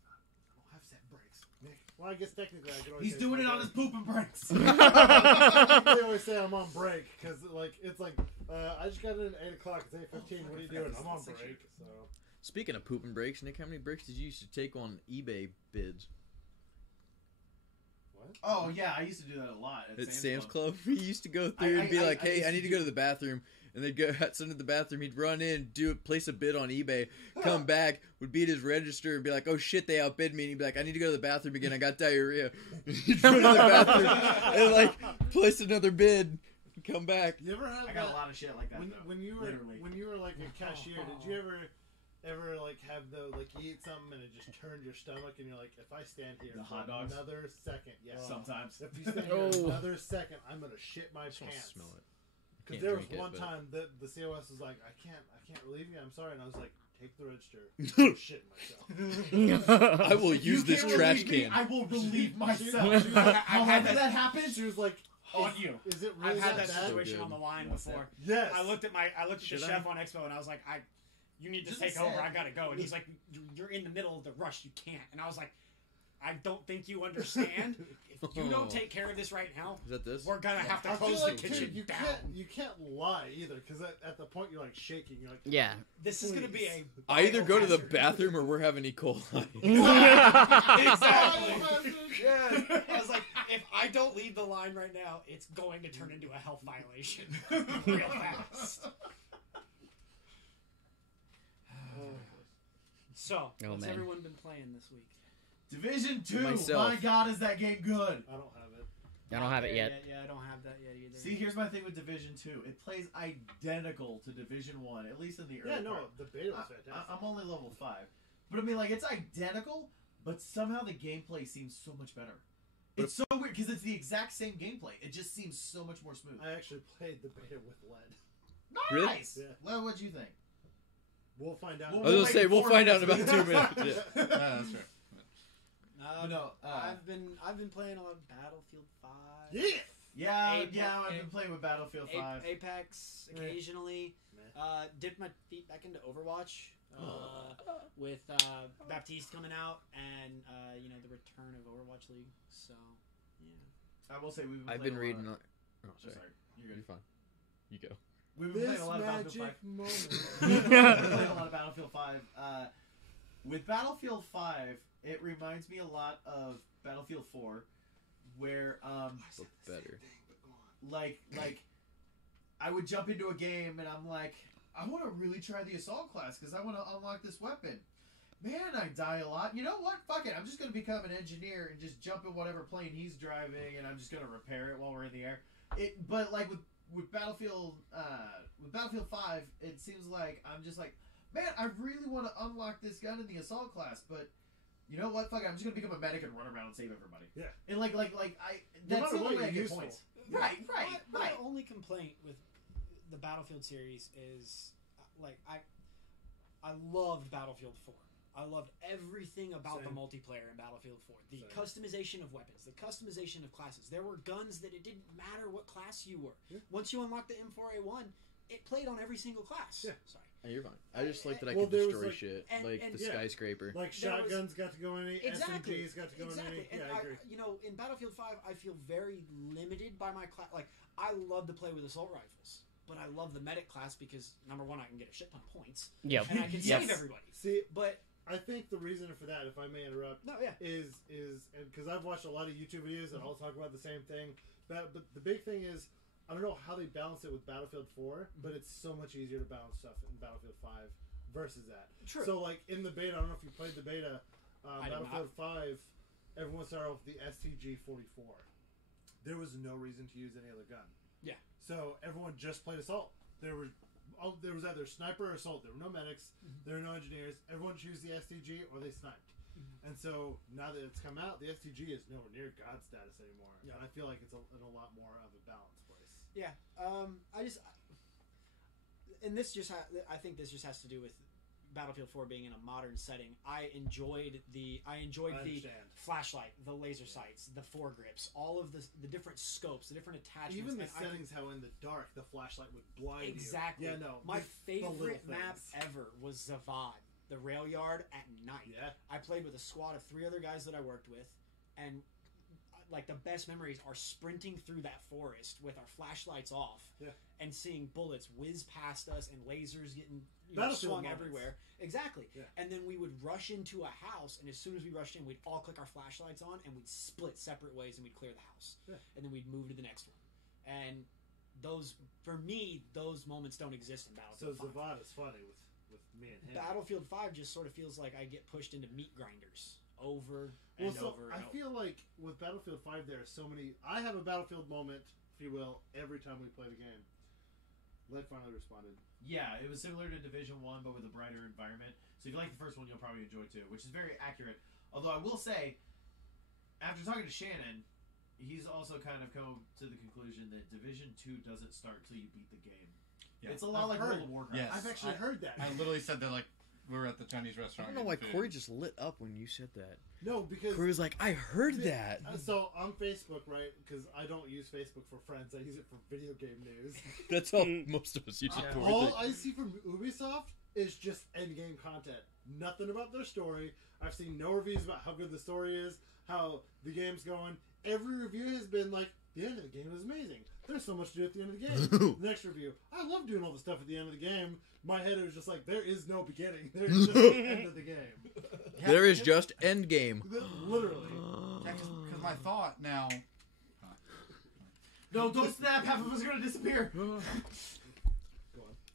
I don't have set breaks, Nick. Well, I guess technically I could always He's say doing it's it my on his break. poop and breaks. They always say I'm on break because it's like I just got in at 8 o'clock. It's 8:15. What are you doing? I'm on break. So Speaking of poop and breaks, Nick, how many breaks did you used to take on eBay bids? what? Oh yeah, I used to do that a lot at At Sam's Club, he used to go I- through and be I- like, I "Hey, used I to need to do- go to the bathroom," and they'd go outside of the bathroom. He'd run in, place a bid on eBay, come back, would be at his register, and be like, "Oh shit, they outbid me," and he'd be like, "I need to go to the bathroom again. I got diarrhea." He'd run to the bathroom and like place another bid, and come back. You ever have I got that a lot of shit like that. when, though. when you were Literally. when you were like a cashier? Did you ever like have the like you eat something and it just turned your stomach and you're like, if I stand here The for hot dogs? another second, yes. Sometimes. If you stand Oh. here another second, I'm gonna shit my I just want to pants. smell it. Because Can't there was drink it, one but- time that the COS was like, I can't relieve you. I'm sorry, and I was like, take the register. I'm shitting myself. I will use You this can't trash relieve me, can. I will relieve She myself. was like, However that happens, She was like, on you. Is it really I've had that bad? situation good. on the line Yes, before. Yes. I looked at the Should chef on Expo and I was like, you need to Just take said. over. I gotta go. And he's like, you're in the middle of the rush. You can't. And I was like, I don't think you understand. If you don't take care of this right now, Is that this? we're gonna have to I feel close like, the kitchen too, you down. can't lie either, because at the point you're like shaking. You're like, yeah. This is gonna be a. I either go to the biohazard. bathroom or we're having E. coli. Exactly. Yeah. I was like, if I don't leave the line right now, it's going to turn into a health violation real fast. So, Oh, what's man. everyone been playing this week? Division 2. Myself. My God, is that game good? I don't have it. I don't have it yet. Yeah, I don't have that yet either. See, here's my thing with Division 2. It plays identical to Division 1, at least in the early Yeah, no, part. the beta was fantastic. I'm only level 5. But I mean, like, it's identical, but somehow the gameplay seems so much better. It's so weird because it's the exact same gameplay. It just seems so much more smooth. I actually played the beta with lead. Really? Nice. Yeah. Well, what'd you think? We'll find out. I was gonna say we'll find out in about 2 minutes. Yeah. Yeah, that's right. I've been playing a lot of Battlefield 5. Yeah. I've been playing with Battlefield 5. Apex occasionally. Dipped my feet back into Overwatch with Baptiste coming out and the return of Overwatch League. So yeah. I will say I've been reading. Oh, Sorry. sorry. You're good. You're fine. You go. We've been playing This a lot of Battlefield magic 5. moment. We've been playing a lot of Battlefield 5. With Battlefield 5, it reminds me a lot of Battlefield 4, where But better. like I would jump into a game and I'm like, I want to really try the assault class because I want to unlock this weapon. Man, I die a lot. You know what? Fuck it. I'm just gonna become an engineer and just jump in whatever plane he's driving, and I'm just gonna repair it while we're in the air. But like with Battlefield 5, it seems like I'm just like, man, I really want to unlock this gun in the assault class, but you know what? Fuck it. I'm just gonna become a medic and run around and save everybody. Yeah. And like No that's matter the what, only way I you're get useful. points. Yeah. Right. My only complaint with the Battlefield series is I loved Battlefield 4. I loved everything about the Same. multiplayer in Battlefield 4. The Same. customization of weapons, the customization of classes. There were guns that it didn't matter what class you were. Yeah. Once you unlocked the M4A1, it played on every single class. Yeah. Sorry. Oh, you're fine. I just like that I Well, could there was, destroy like- shit, and- like and- the Yeah. skyscraper. Like There was- shotguns got to go in any, Exactly. SMGs got to go Exactly. in any. And Yeah, I agree. in Battlefield 5, I feel very limited by my class. Like, I love to play with assault rifles, but I love the medic class because, number one, I can get a shit ton of points, Yep. and I can Yes. save everybody. See, But, I think the reason for that, if I may interrupt, no, yeah. is and because I've watched a lot of YouTube videos that all talk about the same thing. But the big thing is, I don't know how they balance it with Battlefield 4, but it's so much easier to balance stuff in Battlefield 5 versus that. True. So like in the beta, I don't know if you played the beta, I did Battlefield 5, everyone started off with the STG-44. There was no reason to use any other gun. Yeah. So everyone just played assault. There was either sniper or assault. There were no medics. There were no engineers. Everyone chose the STG or they sniped. And so now that it's come out, the STG is nowhere near God status anymore. Yeah. And I feel like it's in a lot more of a balanced place. Yeah, I think this just has to do with Battlefield 4 being in a modern setting. I enjoyed the understand. flashlight, the laser sights, the foregrips, all of the different scopes, the different attachments. Even the and I can- settings, how in the dark the flashlight would blind exactly. you. Yeah, no. My the little favorite map things. ever was Zavad, the rail yard at night. Yeah. I played with a squad of 3 other guys that I worked with, and like the best memories are sprinting through that forest with our flashlights off, Yeah. and seeing bullets whiz past us and lasers getting Battlefield swung moments. everywhere. Exactly. Yeah. And then we would rush into a house, and as soon as we rushed in, we'd all click our flashlights on, and we'd split separate ways, and we'd clear the house, Yeah. and then we'd move to the next one. And for me, those moments don't exist in So Battlefield 5. Zavad is funny with me and him. Battlefield 5 just sort of feels like I get pushed into meat grinders over and over I and over. feel like with Battlefield 5, there are so many. I have a Battlefield moment, if you will, every time we play the game. Led finally responded. Yeah, it was similar to Division 1, but with a brighter environment. So if you like the first one, you'll probably enjoy 2, which is very accurate. Although I will say, after talking to Shannon, he's also kind of come to the conclusion that Division 2 doesn't start till you beat the game. Yeah. It's a lot I've like heard. World of Warcraft. Yes. I've actually heard that. I literally said that like we were at the Chinese I restaurant. don't know why getting Corey food. just lit up when you said that. No, because Corey was like, I heard that. So on Facebook, right? Because I don't use Facebook for friends. I use it for video game news. That's all most of us use it for. All I see from Ubisoft is just endgame content. Nothing about their story. I've seen no reviews about how good the story is, how the game's going. Every review has been like, the end of the game is amazing. There's so much to do at the end of the game. The next review, I love doing all the stuff at the end of the game. My head was just like, there is no beginning. There's just the end of the game. Yeah, There is because- just Endgame. Literally. Yeah, because my thought now. No, don't snap. Half of us are going to disappear. Go on.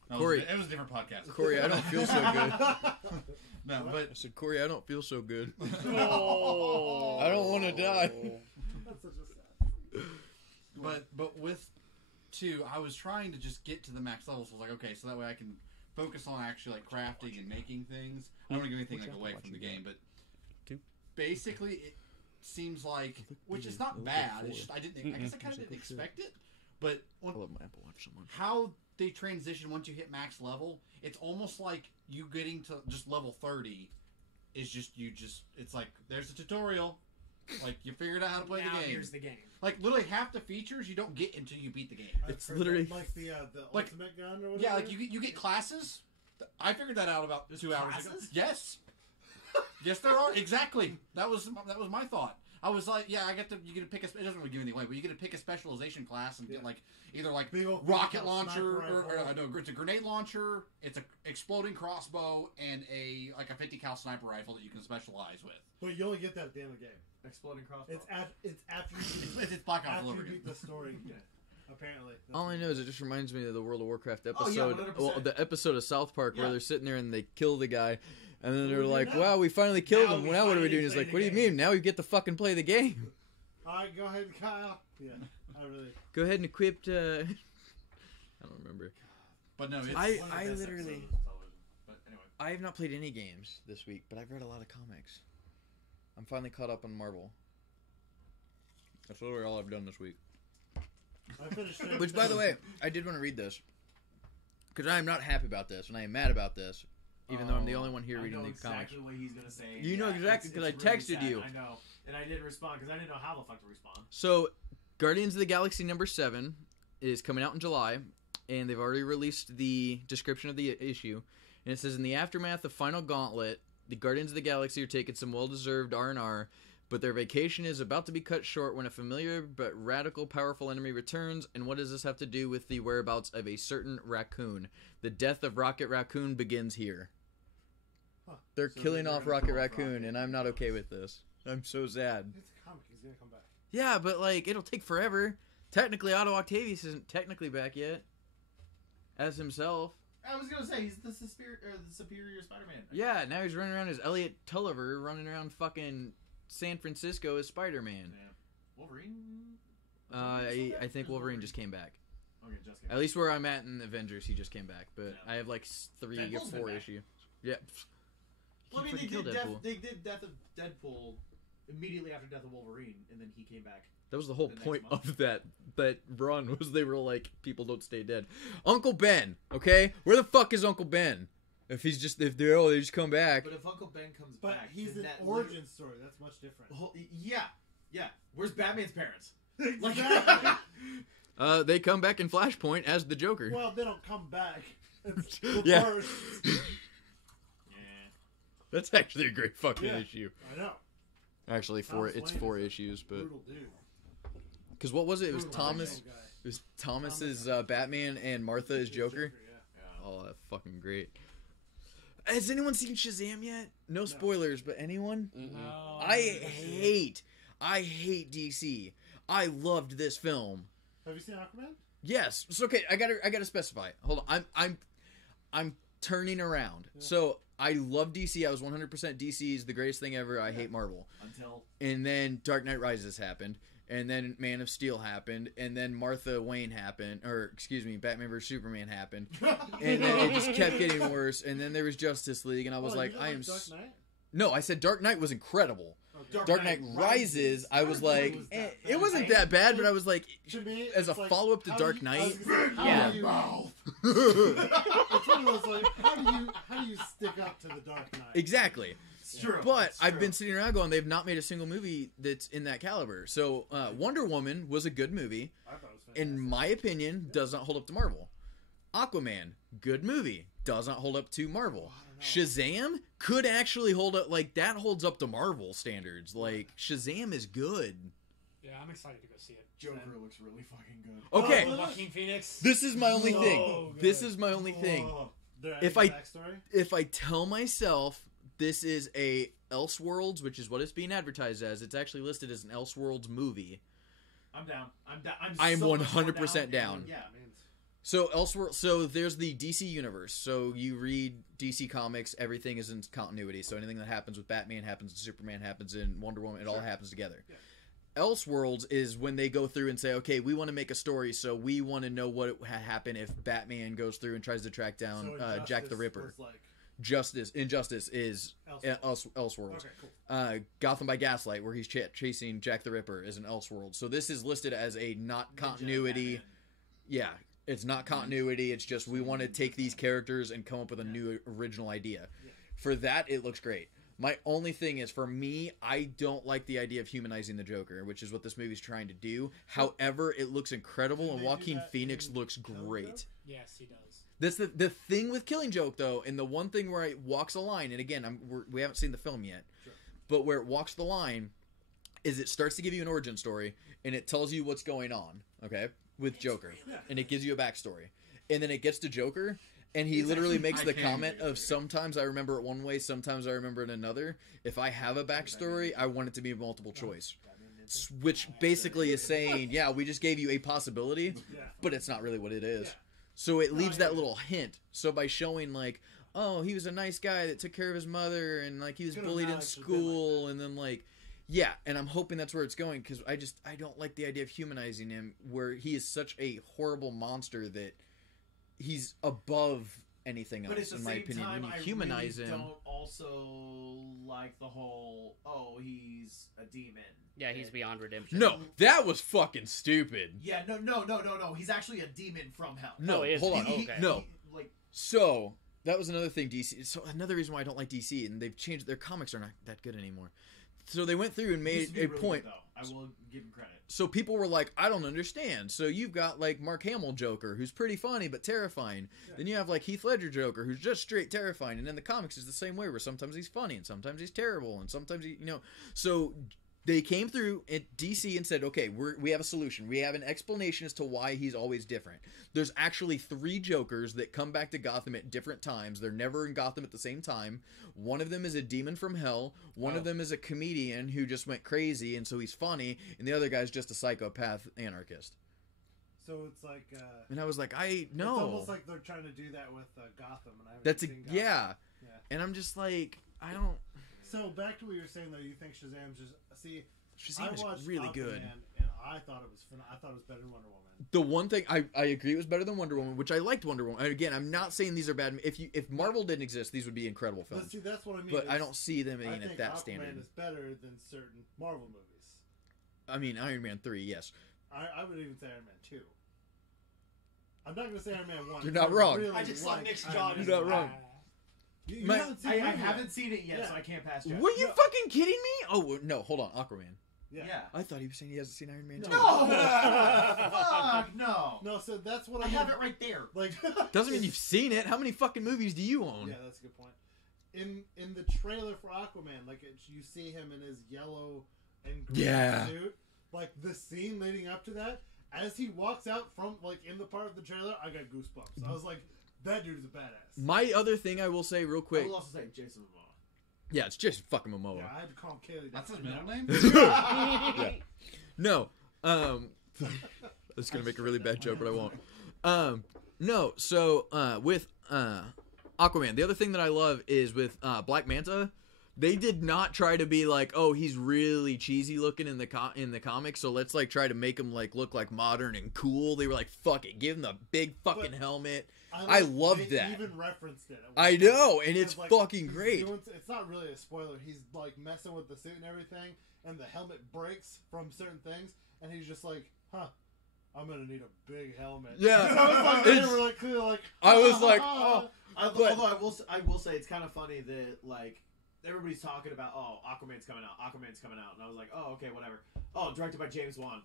No, Corey. it was a different podcast. Corey, I don't feel so good. No, I but said, Corey, I don't feel so good. Oh. I don't want to die. That's such a sad. but with 2, I was trying to just get to the max level. So I was like, okay, so that way I can focus on actually like crafting and making things. I don't want to give anything like away from the game, but Two. basically, seems like, which is I not love bad. the It's just I guess I kind of didn't expect it, but I love my Apple Watch so much. how they transition once you hit max level, it's almost like you getting to just level 30 is just it's like there's a tutorial, like you figured out how to play now the game. here's the game. Like literally half the features you don't get until you beat the game. I've It's heard literally- that, like the Like- ultimate gun or whatever. Yeah, like you get classes. I figured that out about 2 hours ago. classes? Yes, yes, there are exactly. That was my thought. I was like, yeah, you get to pick a. It doesn't really give anything away, but you get to pick a specialization class and get Yeah. like either like Big old rocket sniper launcher or rifle. no, it's a grenade launcher. It's a exploding crossbow and a 50 cal sniper rifle that you can specialize with. But you only get that at the end of the game. Exploding crossbow. It's after you It's Black Ops after all you over again. beat the story. Apparently. That's All I what know it is it just reminds me of the World of Warcraft Oh, yeah, episode. 100%. Well, the episode of South Park where Yeah. they're sitting there and they kill the guy, and then What they're do we do like, now? "Wow, we finally killed Now him. we Now what are we finally doing?" He's play like, the "What do you game." mean? Now we get to fucking play the game. All right, go ahead, Kyle. Yeah, I really. Go ahead and equip." I don't remember. But no, it's One of the I best literally- episodes of television. But anyway, I have not played any games this week, but I've read a lot of comics. I'm finally caught up on Marvel. That's literally all I've done this week. I finished. Stranger Which, by the Things. way, I did want to read this because I am not happy about this, and I am mad about this, even though I'm the only one here I reading know the exactly comics. what he's gonna say. You know exactly, it's 'cause I really texted sad. you. I know, and I didn't respond because I didn't know how the fuck to respond. So, Guardians of the Galaxy #7 is coming out in July, and they've already released the description of the issue, and it says, in the aftermath of Final Gauntlet, the Guardians of the Galaxy are taking some well-deserved R&R, but their vacation is about to be cut short when a familiar but radical powerful enemy returns, and what does this have to do with the whereabouts of a certain raccoon? The death of Rocket Raccoon begins here. Huh. They're So killing they're off gonna Rocket kill off Raccoon, Rocket. and I'm not okay with this. I'm so sad. It's a comic. He's gonna come back. Yeah, but like it'll take forever. Technically, Otto Octavius isn't technically back yet as himself. I was gonna say he's the superior Spider-Man. Yeah, now he's running around as Elliot Tulliver, running around fucking San Francisco as Spider-Man. Yeah. Wolverine. I think Wolverine just came back. Okay, just kidding. At least where I'm at in Avengers, he just came back. But Yeah. I have like 3 or Deadpool's been 4 back. issues. Yeah. Well, I mean, He fucking killed Deadpool. they did Death of Deadpool immediately after Death of Wolverine, and then he came back. That was the whole the next point month. of that run was they were like, people don't stay dead. Uncle Ben, okay? Where the fuck is Uncle Ben? If they just come back. But if Uncle Ben comes But back, he's then an that origin story. That's much different. Yeah. Where's Batman's parents? Like, Exactly. They come back in Flashpoint as the Joker. Well, they don't come back. It's Yeah. reversed. yeah. That's actually a great fucking Yeah. issue. I know. Actually, Thomas it's Wayne 4 is a issues, but Brutal dude. because what was it? It was Brutal Thomas. guy. It was Thomas's Batman and Martha as Joker. Oh, that's fucking great. Has anyone seen Shazam yet? No spoilers, but anyone? Mm-mm. No, I hate DC. I loved this film. Have you seen Aquaman? Yes. So okay, I gotta specify. Hold on. I'm turning around. Yeah. So I love DC. I was 100% DC is the greatest thing ever. I hate Marvel. Until And then Dark Knight Rises happened. And then Man of Steel happened. And then Martha Wayne happened. Or, excuse me, Batman vs. Superman happened. And then it just kept getting worse. And then there was Justice League. And I was Oh, like, you I don't am... Dark Knight? No, I said Dark Knight was incredible. Okay. Dark Knight Rises, I was like... was that it bad. wasn't that bad, but I was like... To me, As a it's like, follow-up to how Dark do you- I was Knight? gonna say, how Yeah. do you- mouth. It's one of those like, how do you stick up to the Dark Knight? Exactly. It's true. But It's I've true. been sitting around going, they've not made a single movie that's in that caliber. So Wonder Woman was a good movie. I thought it was In fantastic. my opinion, does not hold up to Marvel. Aquaman, good movie, does not hold up to Marvel. Shazam could actually hold up, like, that holds up to Marvel standards. Like, Shazam is good. Yeah, I'm excited to go see it. Joker looks really fucking good. Okay, Oh, Joaquin Phoenix. this is my only So thing. good. This is my only thing. Oh, They're if adding I- backstory? If I tell myself this is a Elseworlds, which is what it's being advertised as, it's actually listed as an Elseworlds movie. I'm down. I'm down. I am so much more 100% down. Yeah. So Elseworld, so there's the DC universe. So you read DC comics, everything is in continuity. So anything that happens with Batman happens in Superman, happens in Wonder Woman. It all happens together. Yeah. Elseworlds is when they go through and say, okay, we want to make a story, so we want to know what would happen if Batman goes through and tries to track down So Jack the Injustice Ripper. was like, Injustice is Elseworlds. Okay, cool. Gotham by Gaslight, where he's chasing Jack the Ripper, is an Elseworld. So this is listed as a not continuity. Batman. Yeah, it's not continuity. It's just we want to take these characters and come up with a new original idea. Yeah. For that, it looks great. My only thing is, for me, I don't like the idea of humanizing the Joker, which is what this movie's trying to do. However, it looks incredible, Did and they do Joaquin that Phoenix in looks Killing great. Joke? Yes, he does. That's the thing with Killing Joke, though, and the one thing where it walks a line, and again, we haven't seen the film yet, Sure. but where it walks the line is it starts to give you an origin story, and it tells you what's going on, okay, with Joker, and it gives you a backstory. And then it gets to Joker, and he literally makes the comment of sometimes I remember it one way, sometimes I remember it another. If I have a backstory, I want it to be multiple choice. Which basically is saying, yeah, we just gave you a possibility, Yeah. but it's not really what it is. Yeah. So it leaves yeah. that little hint. So by showing like, oh, he was a nice guy that took care of his mother, and like he was Could've bullied not in actually been like school, that. and then like, yeah, and I'm hoping that's where it's going, because I don't like the idea of humanizing him, where he is such a horrible monster that he's above anything But at else, the in my same opinion. time, When you I humanize really him, don't also like the whole, oh, he's a demon. Yeah, he's beyond redemption. no, that was fucking stupid. Yeah, no. He's actually a demon from hell. No, Oh, is hold he? on. Okay. No, like, so that was another thing DC. So another reason why I don't like DC, and they've changed their comics are not that good anymore. So they went through and he used made to be a really point. good, though. I will give him credit. So people were like, I don't understand. So you've got like Mark Hamill Joker, who's pretty funny but terrifying. Yeah. Then you have like Heath Ledger Joker, who's just straight terrifying. And in the comics is the same way, where sometimes he's funny and sometimes he's terrible and sometimes he, So they came through at DC and said, okay, we have a solution. We have an explanation as to why he's always different. There's actually 3 Jokers that come back to Gotham at different times. They're never in Gotham at the same time. One of them is a demon from hell. One of them is a comedian who just went crazy, and so he's funny. And the other guy's just a psychopath anarchist. So it's like, And I was like, it's no. almost like they're trying to do that with Gotham, and I haven't That's seen Gotham. yeah. Yeah. And I'm just like, I don't. So back to what you were saying though, you think Shazam's just I Shazam is watched really Aquaman, good. and I thought it was I thought it was better than Wonder Woman. The one thing I agree it was better than Wonder Woman, which I liked Wonder Woman. And again, I'm not saying these are bad. If Marvel didn't exist, these would be incredible But films. see, that's what I mean. But I is don't see them I being think at that Aquaman standard. is better than certain Marvel movies. I mean, Iron Man 3, yes. I would even say Iron Man 2. I'm not going to say Iron Man 1. You're not wrong. Really I just saw like Nick's Iron jaw. Man just You're not go, wrong. "Ah." You My- haven't seen I it yet. haven't seen it yet, Yeah. so I can't pass judgment. Were you No. fucking kidding me? Oh, no, hold on. Aquaman. Yeah. I thought he was saying he hasn't seen Iron Man 2. No! Fuck, no. No, so that's what I have it right there. Like, Doesn't mean you've seen it. How many fucking movies do you own? Yeah, that's a good point. In the trailer for Aquaman, like you see him in his yellow and green Yeah. suit. Like the scene leading up to that, as he walks out from like in the part of the trailer, I got goosebumps. I was like, that dude is a badass. My other thing I will say real I quick. will also say Jason Momoa. Yeah, it's just fucking Momoa. Yeah, I had to call him Kaylee. That's his down. middle name? Yeah. No. It's gonna make a really bad joke, but I won't. No. So with Aquaman, the other thing that I love is with Black Manta. They did not try to be like, oh, he's really cheesy looking in the comics, so let's like try to make him like look like modern and cool. They were like, fuck it, give him the big fucking helmet. I loved they that. Even referenced it. at one I point. know, and Because, it's like, fucking he's great. it's not really a spoiler. He's like messing with the suit and everything, and the helmet breaks from certain things, and he's just like, "Huh, I'm gonna need a big helmet." Yeah. And I was like, It's- they were like, clearly like, I was like, "Ah." But- Although I will say it's kind of funny that like everybody's talking about Aquaman's coming out, and I was like, oh, okay, whatever. Oh, directed by James Wan.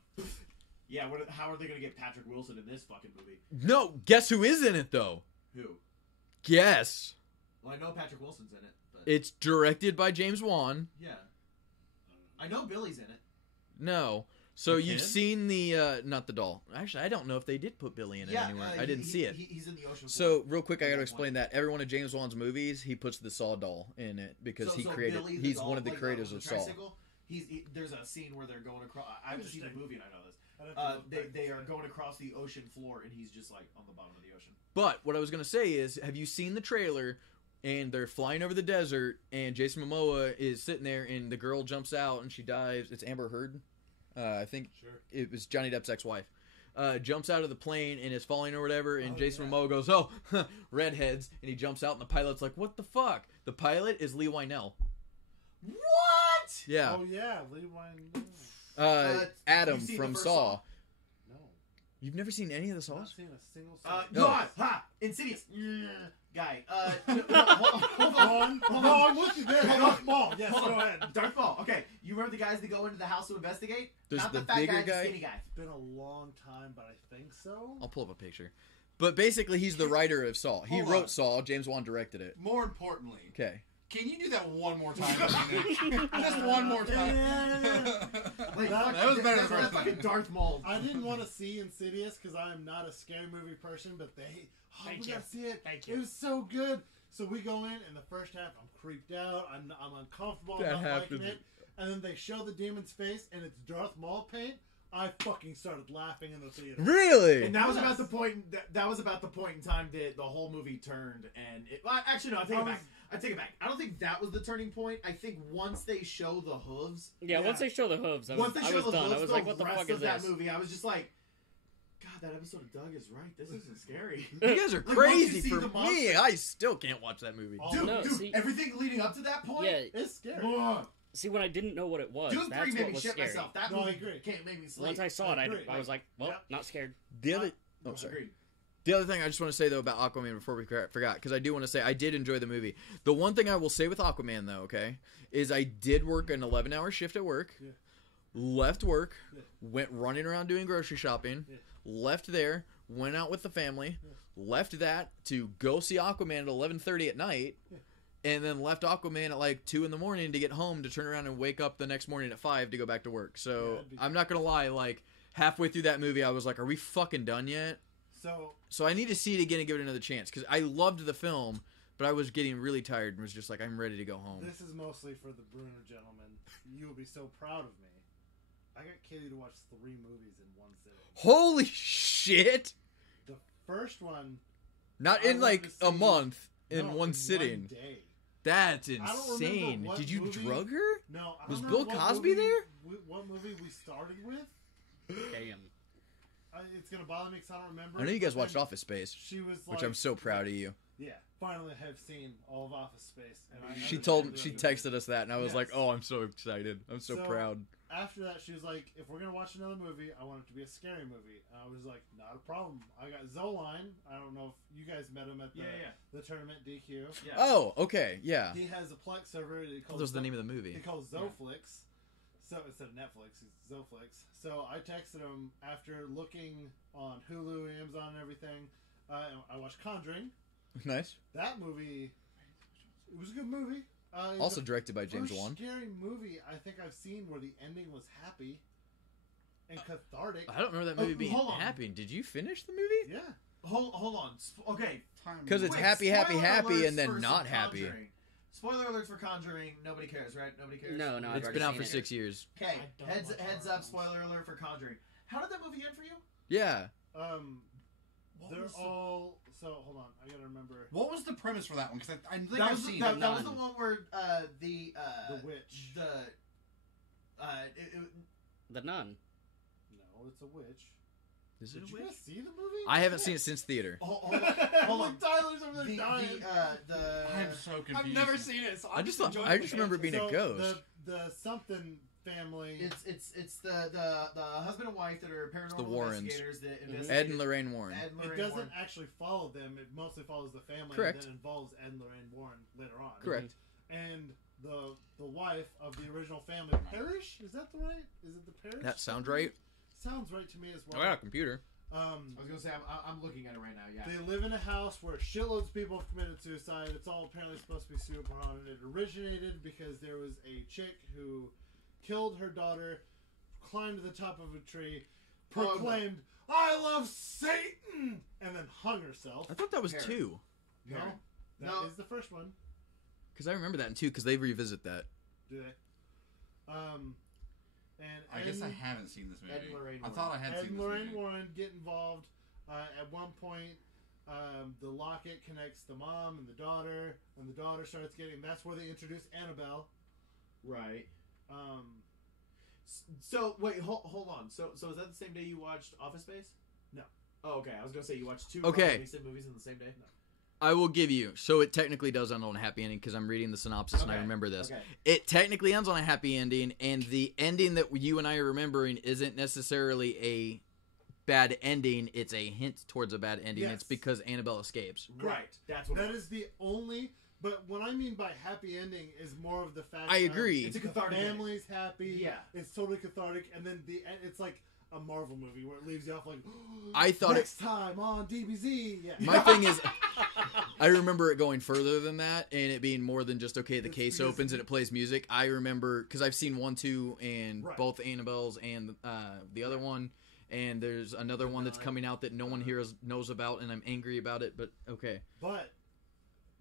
Yeah, how are they gonna get Patrick Wilson in this fucking movie? No, guess who is in it though? Who? Guess. Well, I know Patrick Wilson's in it, but It's directed by James Wan. yeah, I know Billy's in it. No. So The you've kid? seen the not the doll. Actually, I don't know if they did put Billy in it anywhere. I didn't see it. He's in the ocean. So real quick, I got to explain that every one of James Wan's movies, he puts the Saw doll in it because he created. Billy, the He's dog, one of the like, creators the of Saw. tricycle, there's a scene where they're going across. I haven't seen the Interesting. movie, and I know this. I'd have to look back They and are see. going across the ocean floor, and he's just like on the bottom of the ocean. But what I was gonna say is, have you seen the trailer? And they're flying over the desert, and Jason Momoa is sitting there, and the girl jumps out, and she dives. It's Amber Heard. I think Sure. it was Johnny Depp's ex-wife. jumps out of the plane and is falling or whatever, and Oh, Jason yeah. Momoa goes, "Oh, redheads," and he jumps out, and the pilot's like, "What the fuck?" The pilot is Lee Wynell. What? Yeah, Oh yeah, Lee Wine. Adam you've seen from the first Saw. Saw? No, You've never seen any of the I've not Saws? seen a single. No. God, ha, Insidious, guy. Hold on. I'm with you there. Hold Darth on. Maul. Yes, Hold go on. ahead. Darth Maul. Okay, you remember the guys that go into the house to investigate? There's Not the the fat bigger guy, the guy. skinny guy. It's been a long time, but I think so. I'll pull up a picture. But basically, he's the writer of Saw. He Hold wrote on. Saw. James Wan directed it. More importantly, Okay. can you do that one more time? Nick? Just one more time. Like, That was better that's than the first fucking time. Darth Maul. I didn't want to see Insidious because I am not a scary movie person, but they. Oh, Thank we you. gotta see it. Thank It you. was so good. So we go in the first half, I'm creeped out. I'm uncomfortable. That I'm not happens. liking it. And then they show the demon's face, and it's Darth Maul paint. I fucking started laughing in the theater. Really? And that was about the point. That was about the point in time that the whole movie turned. And it, well, actually, no. I take it back. I take it back. I don't think that was the turning point. I think once they show the hooves, Yeah, Yeah. once they show the hooves, I once they was show the done. hooves, I was the like, what the rest fuck is of that this? movie, I was just like, God, that episode of Doug is right. This isn't scary. You guys are Like, once you crazy see for the me. monster- I still can't watch that movie. Oh, Dude, No, dude, see- everything leading up to that point. Yeah, It's scary. Ugh. see, when I didn't know what it was, Doom that's 3 made what me was shit scary. myself. That No, I movie agree. can't make me sleep. Once I saw it, Agree. I was like, well, Yep. not scared. The other. Oh, sorry. Agreed. The other thing I just want to say though about Aquaman before we forgot, because I do want to say I did enjoy the movie. The one thing I will say with Aquaman though, okay, is I did work an 11-hour shift at work, Yeah. left work, Yeah. went running around doing grocery shopping, Yeah. left there, went out with the family, left that to go see Aquaman at 11:30 at night, Yeah. and then left Aquaman at like 2 in the morning to get home to turn around and wake up the next morning at 5 to go back to work. Yeah, So that'd be- I'm not gonna lie, like halfway through that movie, I was like, "Are we fucking done yet?" So So I need to see it again and give it another chance because I loved the film, but I was getting really tired and was just like, I'm ready to go home. this is mostly for the Bruner gentleman. You will be so proud of me. I got Katie to watch 3 movies in one sitting. Holy shit! The first one, Not I in like wanted to a see- month, in no, one sitting. One day. That's don't remember insane. what Did you movie- drug her? No, I Was don't Bill remember what Cosby movie there? What movie we started with? Damn. It's gonna bother me because I don't remember. I know you guys but watched then Office Space, She was like, which I'm so proud of you. Yeah, finally have seen all of Office Space, and I She understand texted us that, and I was like, Yes. "Oh, I'm so excited. I'm so So- proud." After that, she was like, "If we're gonna watch another movie, I want it to be a scary movie." And I was like, "Not a problem." I got Zoline. I don't know if you guys met him at the tournament DQ. Yeah. Oh, okay, yeah. He has a Plex server. He That calls was the name of the He movie. calls Zoflix. So instead of Netflix, it's Zoflix. So I texted him after looking on Hulu, Amazon, and everything. I watched Conjuring. Nice. That movie, it was a good movie. It's Also the directed by James first Wan. scary movie I think I've seen where the ending was happy and cathartic. I don't remember that movie being hold on. happy. Did you finish the movie? Yeah. Hold on. Okay. Because it's Wait, happy, happy, spoiler happy, alerts and then for not some happy. Conjuring. Spoiler alerts for Conjuring. Nobody cares, right? Nobody cares. No, no, I've It's already been out seen for it. 6 years. Okay. I don't Heads watch heads horror up. films. Spoiler alert for Conjuring. How did that movie end for you? Yeah. What They're was the- all. So hold on, I gotta remember. What was the premise for that one? Because I think That I've was seen that, it. that was the Nun. one where the The Witch. The Nun. No, it's a witch. Is Did it a you witch? guys see the movie? I haven't seen it since theater. hold on. Hold on. Like Tyler's over The, there dying. I'm so confused. I've never seen it, so I just thought I just remember being a ghost. The something family. It's the husband and wife that are paranormal the Warrens. investigators that Mhm. investigate. Ed and Lorraine Warren. Ed and It Lorraine doesn't Warren. actually follow them. It mostly follows the family. Correct. And then involves Ed and Lorraine Warren later on. Correct. And the wife of the original family, Parrish. Is that the right? Is it the Parrish? That sounds right. Sounds right to me as I well. got a computer. I was gonna say I'm looking at it right now. Yeah. They live in a house where shitloads of people have committed suicide. It's all apparently supposed to be super haunted. It originated because there was a chick who killed her daughter, climbed to the top of a tree, proclaimed, "I love Satan," and then hung herself. I thought that was Parrot. 2. No, Parrot. that No. is the first one. Because I remember that in 2 because they revisit that. Do they? And I guess I haven't seen this movie. Ed and Lorraine I thought I had Ed seen and this Lorraine movie. Warren get involved. At one point, the locket connects the mom and the daughter starts getting. That's where they introduce Annabelle. Right. Um, So wait, hold on. So is that the same day you watched Office Space? Oh, okay. I was gonna say you watched two Okay. recent movies in the same day. I will give you. So it technically does end on a happy ending because I'm reading the synopsis and I Okay. remember this. Okay. It technically ends on a happy ending, and the ending that you and I are remembering isn't necessarily a bad ending. It's a hint towards a bad ending. Yes. It's because Annabelle escapes. Right. That's what. That it was. is the only. But what I mean by happy ending is more of the fact. I of agree. It's a The cathartic. ending. family's happy. Yeah. It's totally cathartic, and then the end. It's like a Marvel movie where it leaves you off like. I thought it- next time on DBZ. Yeah. My thing is, I remember it going further than that, and it being more than just okay. The It's case because- opens and it plays music. I remember because I've seen 1, 2, and Right. both Annabelle's and the other one, and there's another one that's Nine. coming out that no one here knows about, and I'm angry about it. But okay, But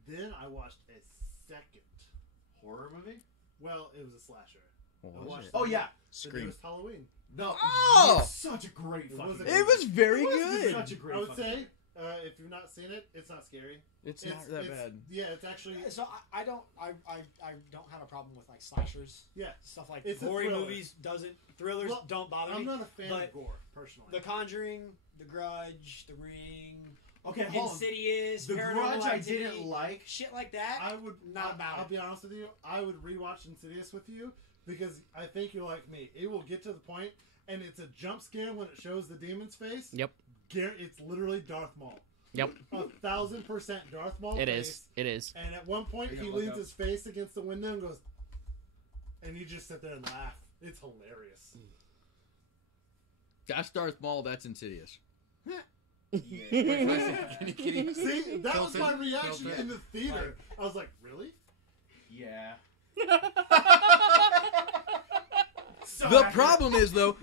then I watched a second. Horror movie. Well, it was a slasher. what I was watched it? Oh yeah. The Scream. newest Halloween. No. Oh! It's such a great It fucking. was a- movie. It was very It was good. Such a great. I would fucking say, movie. if you've not seen it, it's not scary. It's not that bad. Yeah, it's actually. So I don't have a problem with like slashers, Yeah. stuff like It's a gory thriller. movies. Thrillers Well, don't bother I'm me. not a fan but of gore, personally. The Conjuring, The Grudge, The Ring, Okay, hold on. Insidious, The Paranormal Grudge I Activity, didn't like. shit like that. I would Not about I'll it. be honest with you. I would rewatch Insidious with you because I think you're like me. It will get to the point, and it's a jump scare when it shows the demon's face. Yep. It's literally Darth Maul. Yep. 1,000% Darth Maul. It face. is. It is. And at one point, I he gotta look leans up. his face against the window and goes, and you just sit there and laugh. It's hilarious. That's Darth Maul. That's Insidious. Wait, can I see- See, that was Filter? my reaction Filter? in the theater. I was like, really? Yeah. The problem is, though,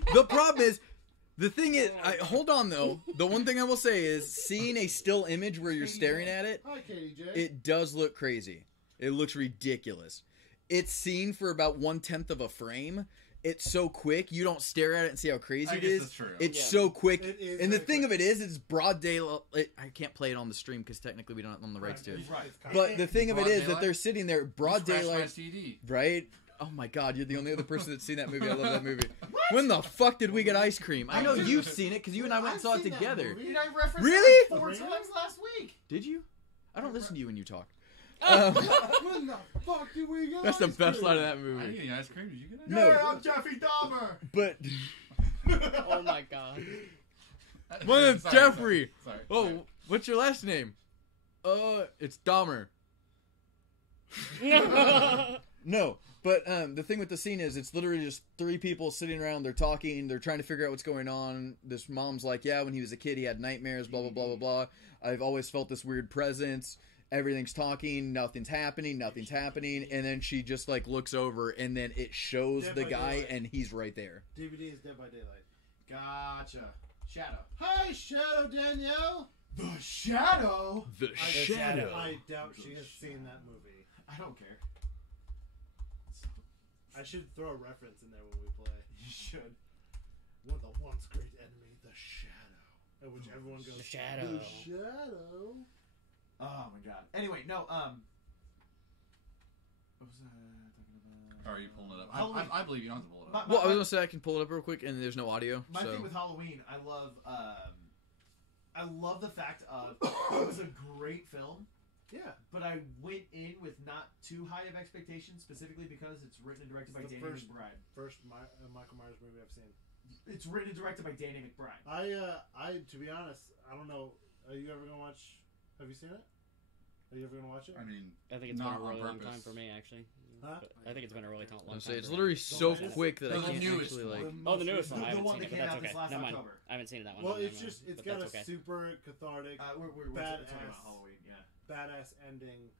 the thing is, hold on, though. The one thing I will say is seeing a still image where you're staring at it, Hi, KDJ. it does look crazy. It looks ridiculous. It's seen for about 1/10 of a frame. It's so quick, you don't stare at it and see how crazy I it guess is. that's true. It's Yeah. so quick. It is And the very thing quick. of it is, it's broad daylight. I can't play it on the stream because technically we don't own the rights to it. Right. It's kind But the thing of it Broad is that daylight? they're sitting there, broad Scratch my daylight, CD. right? Oh my god, you're the only other person that's seen that movie. I love that movie. When the fuck did we get ice cream? I know you've seen it because you and I went and saw it I've seen that together. movie. Did I reference Really? it like 4 Really? times last week? Did you? I don't listen to you when you talk. When the fuck did we get That's the ice best cream? line of that I didn't movie. get any ice cream. Did you get it? No. Yeah, I'm Jeffrey Dahmer. But Oh my god. my name's Sorry, Jeffrey. Sorry. Oh, what's your last name? It's Dahmer. No, but the thing with the scene is it's literally just 3 people sitting around. They're talking. They're trying to figure out what's going on. This mom's like, yeah, when he was a kid, he had nightmares. Blah blah blah blah blah. I've always felt this weird presence. Everything's talking. Nothing's happening. Nothing's happening. And then she just like looks over, and then it shows Dead the by guy, Daylight. and he's right there. DVD is Dead by Daylight. Gotcha. Shadow. Hi, Shadow Danielle. The Shadow? The I doubt she has seen that movie. I don't care. I should throw a reference in there when we play. You should. One of the once great enemy, the Shadow, at which everyone goes, The Shadow. The Shadow. Oh my god. Anyway, no, what was I talking about? Are you pulling it up? Halloween. I believe you don't have to pull it up. Well, I was gonna say I can pull it up real quick, and there's no audio. My so. thing with Halloween, I love the fact of it was a great film, Yeah. but I went in with not too high of expectations, specifically because it's written and directed by It's the Danny first- McBride. First Michael Myers movie I've seen. It's written and directed by Danny McBride. I to be honest, I don't know. Are you ever gonna watch? Have you seen it? Are you ever gonna watch it? I mean, I think it's been Not a on really long purpose. time for me, actually. Huh? But I think it's been a really long I time. say it's for me. literally so The quick that I the can't newest actually like. one. Oh, the newest one. The I haven't one seen that it, but came that's out okay. this last Never mind. October. I haven't seen that one. Well, Never it's mind. just it's But got a that's okay. super cathartic, We're talking Badass. about Halloween, yeah. badass ending,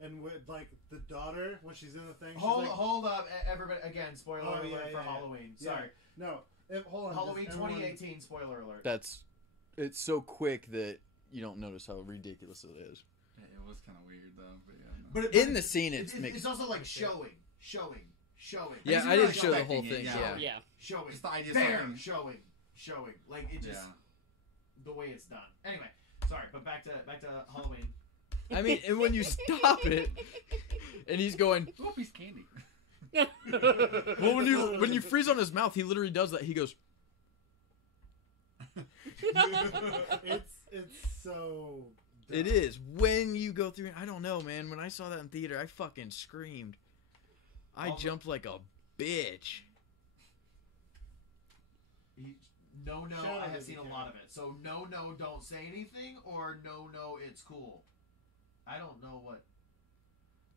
and with like the daughter when she's in the thing. She's Hold, like, hold up, everybody. Again, spoiler Oh, alert yeah, for yeah. Halloween. Yeah. Sorry. No, hold on. Halloween just everyone- 2018, spoiler alert. It's so quick that you don't notice how ridiculous it is. yeah, it was kind of weird though. But yeah. No. But In the scene, it makes. it's also like showing. Yeah, He's I not didn't show the whole expecting thing. it, Yeah. Yeah. showing. Just the idea of There, something- showing. Like it just Yeah. the way it's done. Anyway, sorry, but back to Halloween. I mean, and when you stop it, and he's going. Oh, piece of candy. Well, when you freeze on his mouth, he literally does that. He goes. It's so. Dumb. It is. When you go through, I don't know, man. When I saw that in theater, I fucking screamed. I jumped like a bitch. No, Shout I out have if seen you a can. lot of it. So no, don't say anything, or no, it's cool. I don't know what.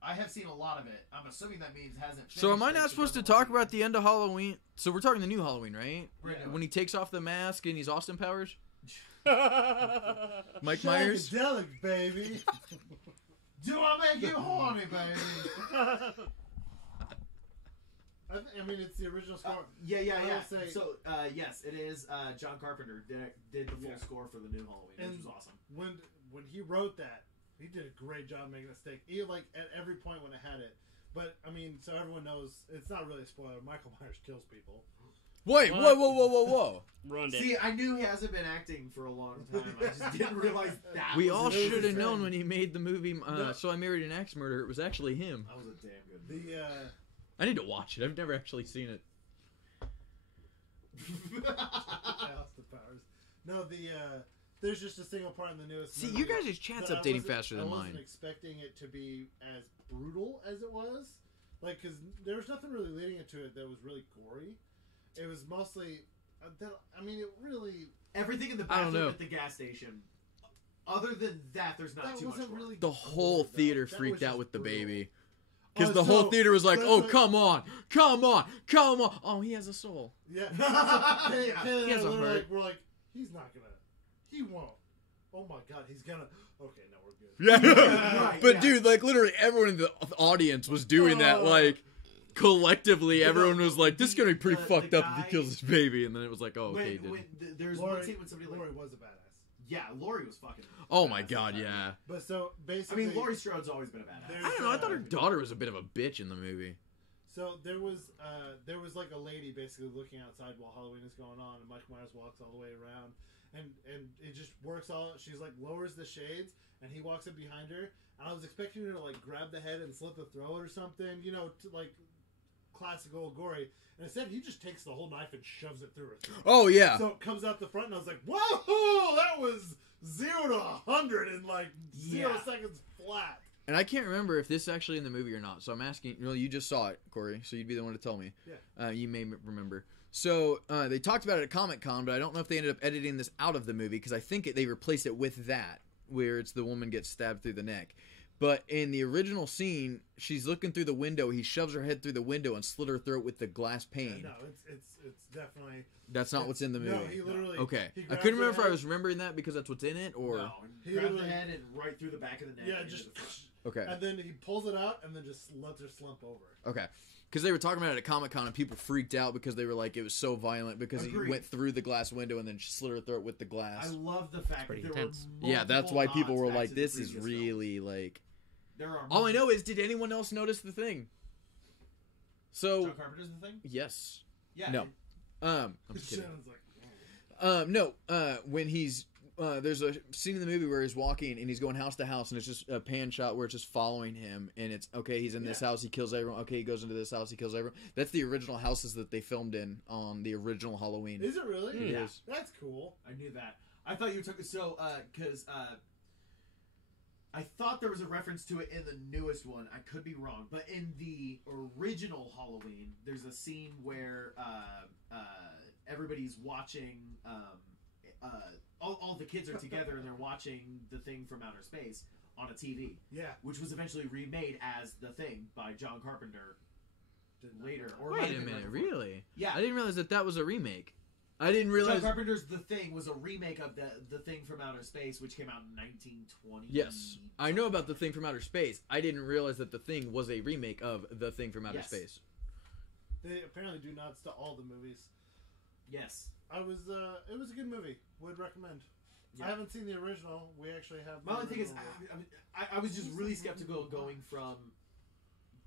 I have seen a lot of it. I'm assuming that means hasn't. So am I finished it, not supposed to doesn't talk want about the end of Halloween? So we're talking the new Halloween, right? Yeah. When he takes off the mask and he's Austin Powers? Mike Shankadelic, Myers? baby. Do I make you horny, baby? I mean, it's the original score. Yeah. I will say- So yes, it is. John Carpenter did the full Yeah. score for the new Halloween, And- which was awesome. When he wrote that, he did a great job making a stick. He like at every point when it had it. But I mean, so everyone knows it's not really a spoiler. Michael Myers kills people. Wait, What? whoa. Ruined it. See, I knew he hasn't been acting for a long time. I just didn't realize that. We was all his should have thing. known when he made the movie No. So I Married an Axe Murderer. It was actually him. That was a damn good movie. The I need to watch it. I've never actually seen it. Austin Powers. No, there's just a single part in the newest. See, movie you guys' chat's that I updating wasn't- faster than I wasn't mine. expecting it to be as brutal as it was. Like, because there was nothing really leading into it that was really gory. It was mostly. I mean, it really. Everything in the I don't bathroom know. at the gas station. Other than that, there's not That too much. wasn't gore. really. The whole gore, though. theater That freaked was out just with the brutal. baby. Because Oh, the whole so theater was like, that's oh, like- come on. Oh, he has a soul. Yeah. Yeah. Kayla He and I has a literally, heart. like, we're like, he's not gonna. He won't. Oh my god, he's gonna. Okay, no, we're good. Yeah. Right, But yeah. dude, like literally everyone in the audience was doing that. Like collectively, But everyone was like, "This is gonna be pretty the fucked up if guy- he kills his baby." And then it was like, "Oh, okay." There's Lori, one scene when somebody like, Lori was a badass. yeah, Lori was fucking. Oh my badass god, that time. yeah. But so I basically, mean, Laurie Strode's always been a badass. There's- I don't know. I thought her daughter was a bit of a bitch in the movie. So there was like a lady basically looking outside while Halloween is going on, and Michael Myers walks all the way around, and it just works all. She's like lowers the shades, and he walks up behind her, and I was expecting her to like grab the head and slit the throat or something, to like classic old gory. And instead, he just takes the whole knife and shoves it through her throat. Oh yeah. So it comes out the front, and I was like, "Whoa, that was 0 to 100 in like 0 Yeah. seconds flat." And I can't remember if this is actually in the movie or not. So I'm asking. Well, you just saw it, Corey. So you'd be the one to tell me. Yeah. You may remember. So they talked about it at Comic-Con, but I don't know if they ended up editing this out of the movie because I think they replaced it with that, where it's the woman gets stabbed through the neck. But in the original scene, she's looking through the window. He shoves her head through the window and slit her throat with the glass pane. No, it's definitely. That's not what's in the movie. No, he literally. Okay, he I grabs couldn't her remember if I head. was remembering that because that's what's in it, or No, He grab the literally- head and right through the back of the neck. Yeah, and just. into the front. okay, And then he pulls it out and then just lets her slump over. okay, because they were talking about it at Comic-Con and people freaked out because they were like it was so violent because he Agreed. went through the glass window and then slit her throat with the glass. I love the fact that pretty there intense. were Yeah, that's multiple why people nods were back like, to the "This is previous really films. like." There are. All I know is, did anyone else notice the thing? So John Carpenter's the thing. yes, Yeah. No. I'm just kidding. Shannon's like, No, when he's there's a scene in the movie where he's walking and he's going house to house and it's just a pan shot where it's just following him and it's okay, he's in this house, he kills everyone. Okay, he goes into this house, he kills everyone. That's the original houses that they filmed in on the original Halloween. is it really? It Yeah. is. That's cool. I knew that. I thought you took so because I thought there was a reference to it in the newest one. I could be wrong, but in the original Halloween, there's a scene where everybody's watching. All the kids are together and they're watching The Thing from Outer Space on a TV, Yeah. which was eventually remade as The Thing by John Carpenter Did not later. know Or Wait might a have been minute, right before. really? Yeah. I didn't realize that was a remake. I didn't John realize. Carpenter's The Thing was a remake of the Thing from Outer Space, which came out in 1920. Yes, I know about The Thing from Outer Space. I didn't realize that The Thing was a remake of The Thing from Outer Yes. Space. They apparently do nods to all the movies. Yes. It was a good movie. Would recommend. Yeah. I haven't seen the original. We actually have. My the only thing is, original. I was just really skeptical going from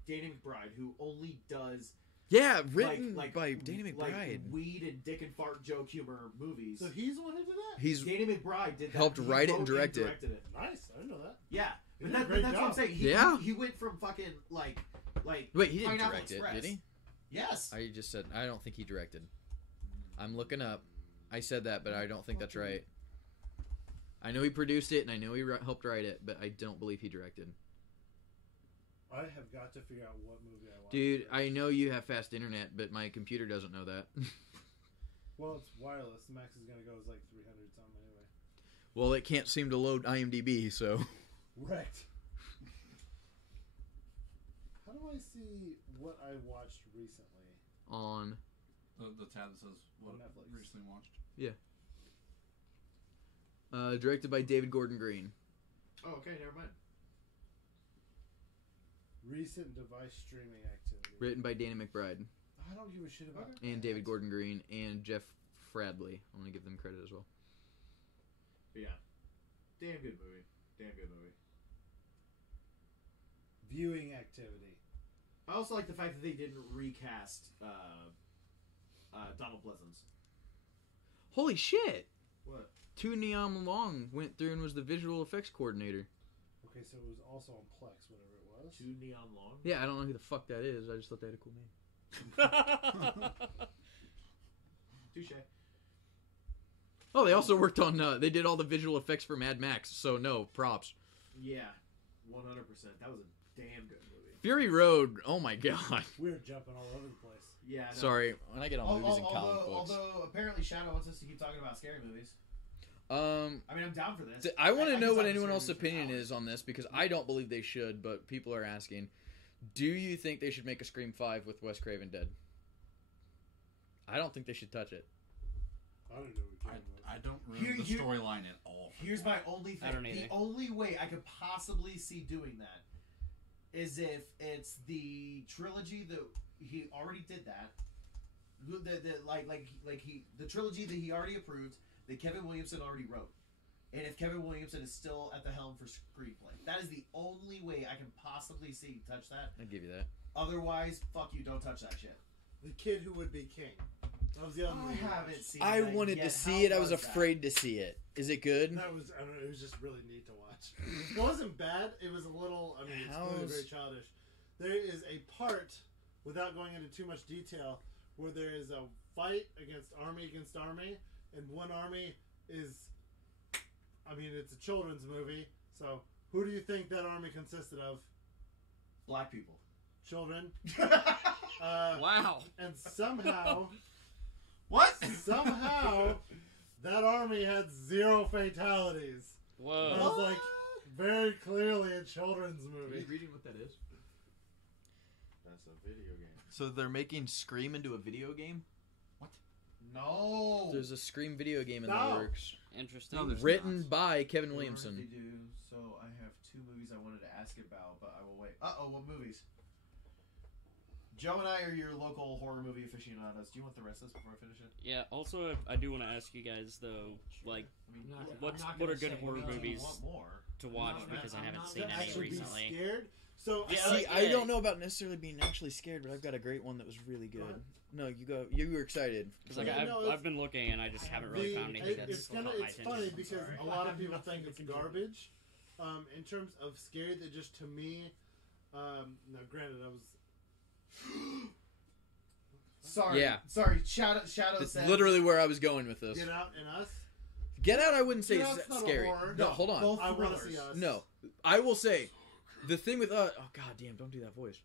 Danny McBride, who only does Yeah, written like by Danny McBride. like weed and dick and fart joke humor movies. So he's the one who did that. He's Danny McBride did that. helped He write it and wrote direct it. directed it. Nice. I didn't know that. Yeah, He but did a that's great what I'm job. saying. Yeah. He went from fucking like wait, he didn't Pineapple direct Express. it, did he? Yes. I just said I don't think he directed. I'm looking up. I said that, but I don't think that's right. I know he produced it, and I know he helped write it, but I don't believe he directed. I have got to figure out what movie I watched. Dude, first. I know you have fast internet, but my computer doesn't know that. Well, it's wireless. The max is gonna go is like 300 something anyway. Well, it can't seem to load IMDb, so. Wrecked. How do I see what I watched recently? On. The tab that says what On Netflix. recently watched. Directed by David Gordon Green. Oh, okay, never mind. Recent device streaming activity. Written by Danny McBride. I don't give a shit about And that. David Gordon Green and Jeff Fradley. I want to give them credit as well. But yeah, damn good movie. Damn good movie. Viewing activity. I also like the fact that they didn't recast Donald Pleasance. Holy shit! What? Tu Neon Long went through and was the visual effects coordinator. Okay, so it was also on Plex, whatever it was. Two Neon Long? Yeah, I don't know who the fuck that is. I just thought they had a cool name. Touche. Oh, they also worked on. They did all the visual effects for Mad Max. So no props. Yeah, 100%. That was a damn good movie. Fury Road. Oh my god. We're jumping all over the place. Yeah. No. Sorry, when I get on movies and comic books. Although apparently Shadow wants us to keep talking about scary movies. I mean, I'm down for this. I want to can know talk what about anyone scary else's movies for opinion hours. is on this because I don't believe they should, but people are asking. Do you think they should make a Scream 5 with Wes Craven dead? I don't think they should touch it. I don't know what you're talking about. I don't remember the storyline at all. Here's my only thing. I don't The either. only way I could possibly see doing that is if it's the trilogy that he already did that. The trilogy that he already approved, that Kevin Williamson already wrote. And if Kevin Williamson is still at the helm for screenplay, that is the only way I can possibly see touch that. I'd give you that. Otherwise, fuck you, don't touch that shit. The Kid Who Would Be King. That was the other I movie. haven't seen I that wanted yet. to see it. I How was that? afraid to see it. Is it good? That was, I don't know, it was just really neat to watch. It wasn't bad. It was a little, I mean, it's clearly How's- very childish. There is a part, without going into too much detail, where there is a fight against army, and one army is, I mean, it's a children's movie, so who do you think that army consisted of? Black people. Children. Wow. And somehow, What? that army had 0 fatalities. Whoa. I was like, very clearly a children's movie. reading what that is? That's a video game. So they're making Scream into a video game? No. There's a Scream video game in No. the works. Interesting. No, there's Written not. by Kevin They Williamson. do. So I have 2 movies I wanted to ask you about, but I will wait. What movies? Joe and I are your local horror movie aficionados. Do you want the rest of this before I finish it? Yeah. Also, I do want to ask you guys though, like, I mean, what are good horror do you movies want more? to watch No, because I I'm haven't not seen gonna any Actually recently. be scared. So Yeah, See, like, I yeah. don't know about necessarily being actually scared, but I've got a great one that was really good. ahead. No, you go. You were excited. Because like Yeah, no, I've been looking and I just haven't really found anything that's it's caught my it's attention. funny I'm because sorry. a lot of people think it's garbage. In terms of scary, that just to me, now granted, I was Sorry. Yeah. Sorry. Shadow That's said. literally where I was going with this. Get Out and Us. Get Out, I wouldn't say Get is Out's not a scary. horror. No, hold on. Both I want to thrillers. see Us. No, I will say, the thing with oh god damn, don't do that voice.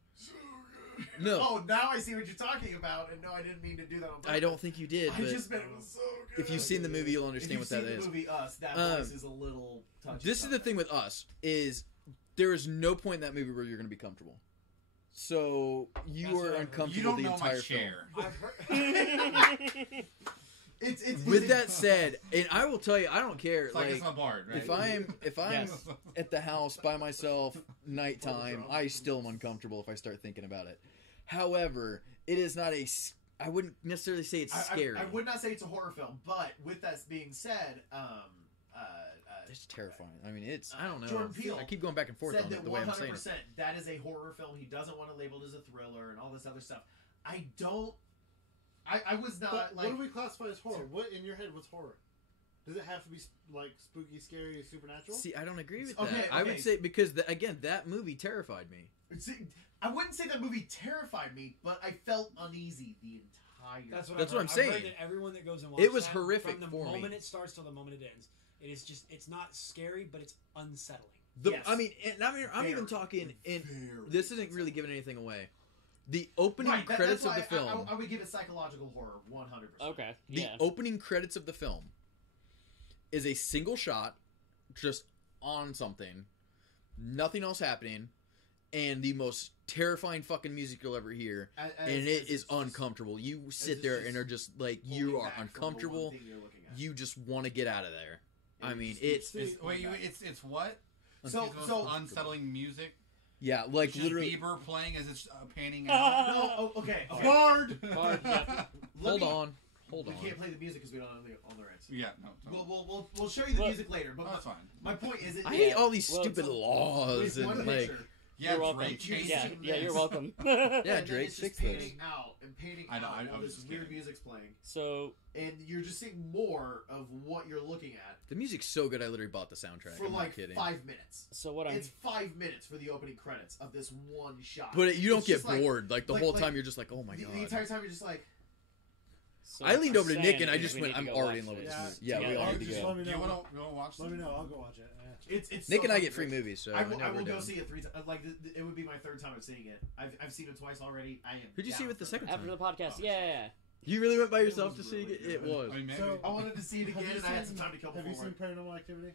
No, Oh, now I see what you're talking about, and no, I didn't mean to do that on purpose. I don't think you did. I But just meant it was so good. if you've seen the movie, you'll If understand you've what that seen is. the movie Us, that Um, voice is a little touchy. This is the thing with Us is there is no point in that movie where you're going to be comfortable. So you That's are what I've heard. uncomfortable You don't the know my entire film. share. I've heard. It's With that said, and I will tell you, I don't care. It's like Like it's a bard, right? if I'm Yes. at the house by myself nighttime, I still am uncomfortable if I start thinking about it. However, it is not I wouldn't necessarily say it's scary. I would not say it's a horror film, but with that being said, It's terrifying. I mean, it's I don't know. Jordan Peele I keep going back and forth said on that it the way I'm saying 100% it. that is a horror film. He doesn't want it labeled as a thriller and all this other stuff. I don't. I was not But like. what do we classify as horror? What in your head? What's horror? Does it have to be like spooky, scary, supernatural? See, I don't agree with Okay, that. I okay. would say because again, that movie terrified me. See, I wouldn't say that movie terrified me, but I felt uneasy the tired. That's what I'm I've heard saying. that everyone that goes and watches It was that, horrific from the for me. moment it starts till the moment it ends. It is just, it's not scary, but it's unsettling. Yes. I mean, I'm even Very, talking in. very This isn't really giving anything away. The opening Right, credits that's of the why film. I would give it psychological horror 100%. Okay. The Yeah. opening credits of the film is a single shot, just on something, nothing else happening, and the most terrifying fucking music you'll ever hear. And it is uncomfortable. You sit there and are just like, you are uncomfortable. You just want to get out of there. I mean, it's It's what? So Unsettling music. yeah, like It's just literally. Bieber playing as it's panning out. No, okay. Bard. Bard, yeah. Hold on. We can't play the music because we don't own the rights. Yeah, no. We'll show you the Well, music later. But That's fine. my point is, I hate Yeah. all these Well, stupid laws with one and like. picture, Yeah, You're welcome. Drake changed Yeah, it. yeah, you're welcome. Yeah, and then Drake, it's fix just this. painting out and painting I know, out. I All was this just weird kidding. music's playing, So and you're just seeing more of what you're looking at The music's so good. I literally bought the soundtrack. for I'm like not kidding. 5 minutes. what I'm It's 5 minutes for the opening credits of this one shot. But you don't It's get just like- bored. Like the like- whole like, time, you're just like, oh my the god. entire time you're just like, so I leaned I'm over to saying Nick and I is just we went, need to I'm go already in watch love with this this movie. Yeah, we together. all I'll need to just go. let me Do know. you want to watch Let me this? know. I'll go watch it. Yeah. it's Nick so and I fucking get free great. movies, so I will whenever we're go done. see it 3 times. Like it would be my 3rd time of seeing it. I've seen it twice already. I am. Who'd you see down with the for second that. after the podcast. Oh, Yeah. You really went by It yourself to was see really it? It good. was. I mean, maybe. So- I wanted to see it again, Have you and I had seen- some time to kill Have you before. seen Paranormal Activity?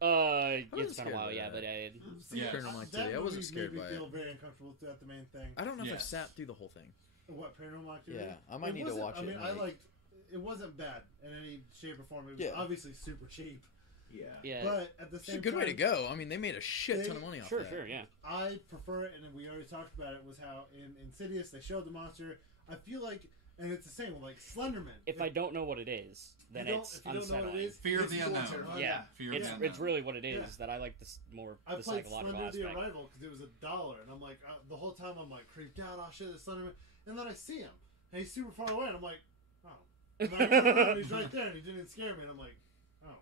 wasn't It's been a scared while, by yeah, that. but I Yeah. Paranormal That Activity. I wasn't movie scared made by me it. feel very uncomfortable throughout the main thing. I don't know if I've Yes. sat through the whole thing. What, Paranormal Activity? Yeah, I might It need to wasn't- watch it. I mean, I like- liked. It wasn't bad in any shape or form. It was Yeah. obviously super cheap, Yeah. yeah. but at the It's same a good time, way to go. I mean, they made a shit ton of They- money off Sure, that. sure, yeah. I prefer it, and we already talked about it. Was how in Insidious they showed the monster. I feel like, and it's the same with like Slenderman. If I don't know what it is, then it's if you don't know unsettling. what it is, Fear of It's the more unknown. terrifying. Yeah, Fear of it's the unknown. it's really what it is Yeah. that I like this more I the played psychological Slender the aspect. Arrival because it was $1, and I'm like, the whole time I'm like creeped out. Oh shit, it's Slenderman, and then I see him, and he's super far away, and I'm like, oh, and then I look up, and he's right there, and he didn't scare me, and I'm like, oh,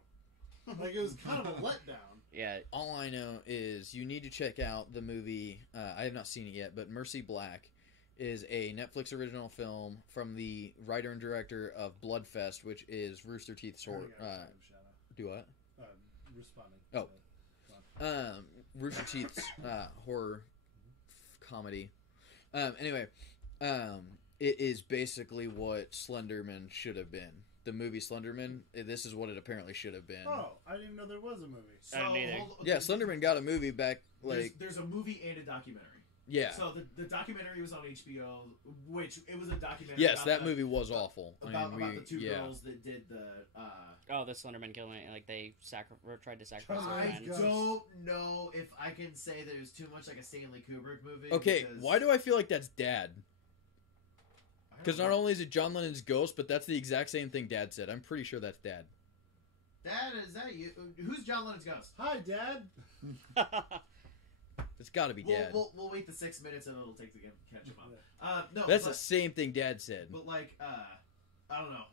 like it was kind of a letdown. Yeah, All I know is you need to check out the movie. I have not seen it yet, but Mercy Black is a Netflix original film from the writer and director of Bloodfest, which is Rooster Teeth's horror. Do what? Responding. Oh. Rooster Teeth's horror comedy. Anyway, it is basically what Slenderman should have been. The movie Slenderman. This is what it apparently should have been. Oh, I didn't even know there was a movie. So, I don't either. Yeah, Slenderman got a movie back like there's a movie and a documentary. yeah. So the documentary was on HBO, which it was a documentary. Yes, about that the- movie was awful. about the two yeah. girls that did the. oh, the Slenderman killing it, like they tried to sacrifice Oh, their I my friend. God. don't know if I can say that it was too much like a Stanley Kubrick movie. Okay, because why do I feel like that's Dad? I don't Because not know. only is it John Lennon's ghost, but that's the exact same thing Dad said. I'm pretty sure that's Dad. Dad, is that you? Who's John Lennon's ghost? Hi, Dad. It's got to be Dad. We'll wait the 6 minutes and it'll take to catch him up. No, That's but, the same thing Dad said. but like I don't know.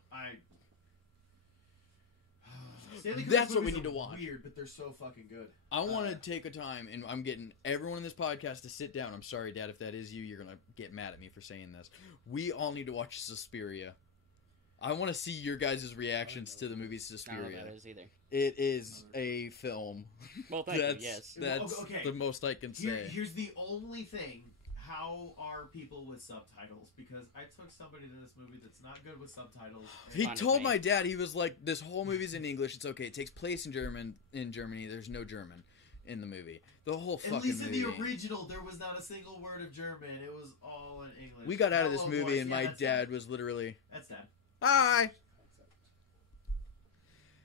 Stanley Kubrick That's what we movies need to are watch. Weird, but they're so fucking good. I want to take a time, and I'm getting everyone in this podcast to sit down. I'm sorry, Dad, if that is you, you're going to get mad at me for saying this. We all need to watch Suspiria. I want to see your guys' reactions to the movie I don't know Suspiria. what that is either. It is a film. Well, thank you. That's, Yes. that's Okay. the most I can say. Here's the only thing. How are people with subtitles? Because I took somebody to this movie that's not good with subtitles. He Fine with told me. my dad, he was like, this whole movie's in English. It's okay. It takes place in Germany. There's no German in the movie. The whole fucking At least in movie. the original, there was not a single word of German. It was all in English. We got out of this Hello, movie, boys. and Yeah, my that's dad Dad. was literally, That's Dad. hi.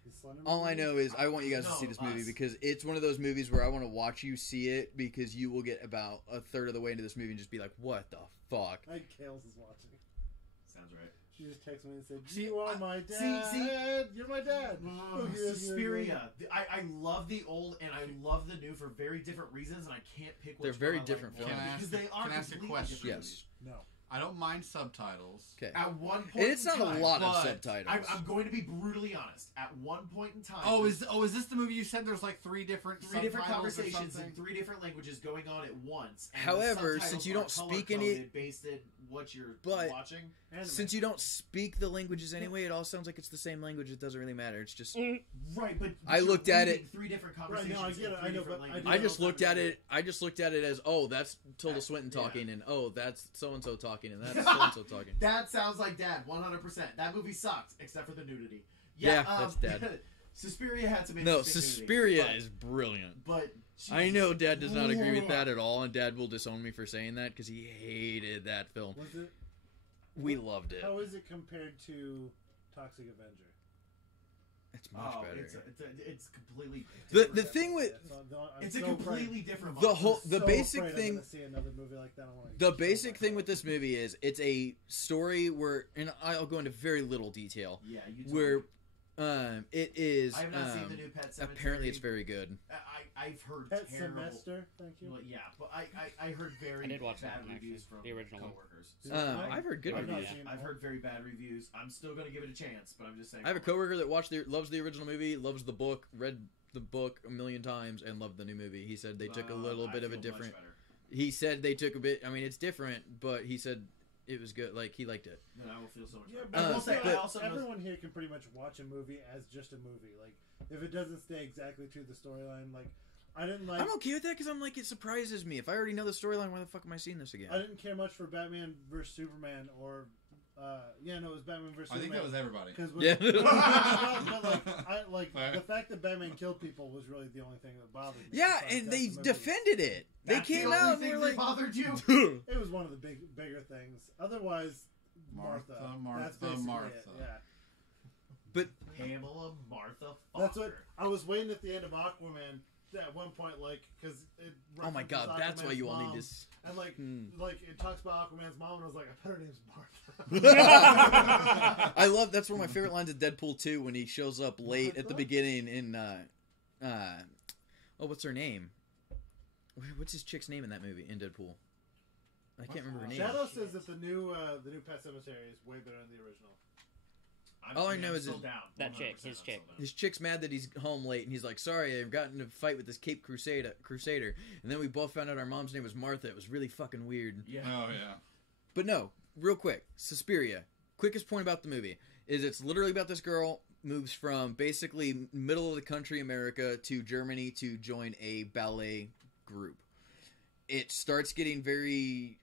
Is Slenderman All I movie? know is I want you guys to No, see this movie us. because it's one of those movies where I want to watch you see it because you will get about a third of the way into this movie and just be like, what the fuck? I think Kales is watching. Sounds right. She just texted me and said, See, "You are I- my see- dad. You're my dad." Oh, yeah, yeah, Suspiria. I love the old and I love the new for very different reasons, and I can't pick which They're very one I different like more films. Can I because they are can I ask a completely question? different Yes. No. I don't mind subtitles. Okay. At one point, And it's in not time, a lot of but subtitles. I'm going to be brutally honest. At one point in time, Oh, is this the movie you said there's like three different different subtitles or conversations in something? 3 different languages going on at once. And However, the since subtitles you are don't speak any- color-coded based on what you're But- watching. Anime. Since you don't speak the languages anyway, it all sounds like it's the same language. It doesn't really matter. It's just Right, but I you're looked at reading it- 3 different Right, conversations. no, I get in it, 3 I know, different but I languages. do I just all looked time at it. I just looked at it as, oh, that's Tilda Swinton Yeah. talking, and oh, that's so and so talking, and that's so and so talking. That sounds like Dad, 100%. That movie sucked, except for the nudity. Yeah, that's Dad. Suspiria had some No, interesting Suspiria nudity, is brilliant. but I Jesus. know Dad does not agree with that at all, and Dad will disown me for saying that because he hated that film. Was it? We loved it. How is it compared to Toxic Avenger? It's much Oh, better. it's completely. The different. thing with Yeah, so I'm It's a so completely different. the monster. whole the so basic afraid I'm thing gonna see another movie like that. I wanna the kill basic thing with myself. this movie is it's a story where, and I'll go into very little detail, Yeah, you. told where me. it is I have not seen the new Pet Sematary. apparently it's very good. I've heard Pet terrible. Semester. Thank you. Well, yeah, but I heard very I did watch bad that one, reviews actually, from the original one. coworkers. I've heard good I've not reviews. seen I've all- heard very bad reviews. I'm still gonna give it a chance, but I'm just saying. I have a coworker that loves the original movie, loves the book, read the book a million times, and loved the new movie. He said they took a little bit I of a feel much different. better. He said they took a bit. I mean, it's different, but he said it was good. Like he liked it. Then I will feel so much Yeah, better. but I will I say, feel I like also know. everyone here can pretty much watch a movie as just a movie. Like, if it doesn't stay exactly to the storyline, like I didn't like. I'm okay with that because I'm like it surprises me. If I already know the storyline, why the fuck am I seeing this again? I didn't care much for Batman vs Superman or, it was Batman vs I think Superman. that was everybody. Because Yeah. but like Fair. the fact that Batman killed people was really the only thing that bothered me. Yeah, besides and that they the movie. defended it. They That's came the only out and thing were that like, bothered you. It was one of the bigger things. Otherwise, Martha. That's basically Martha. it. Yeah. but Pamela Martha Foster. That's what I was waiting at the end of Aquaman. At one point, like, because it. oh my god, references that's why Aquaman's you all need mom, this. And like it talks about Aquaman's mom, and I was like, I bet her name's Martha. I love that's one of my favorite lines of Deadpool 2 when he shows up late at the beginning in what's her name? What's his chick's name in that movie in Deadpool? I can't remember her name. Shadow says that the new Pet Cemetery is way better than the original. All I know I'm is still it- down. That 100% chick, I'm his still chick. down. His chick's mad that he's home late, and he's like, "Sorry, I've gotten into a fight with this Cape Crusader." And then we both found out our mom's name was Martha. It was really fucking weird. Yeah. Oh yeah. But no, real quick, Suspiria. Quickest point about the movie is it's literally about this girl moves from basically middle of the country America to Germany to join a ballet group. It starts getting very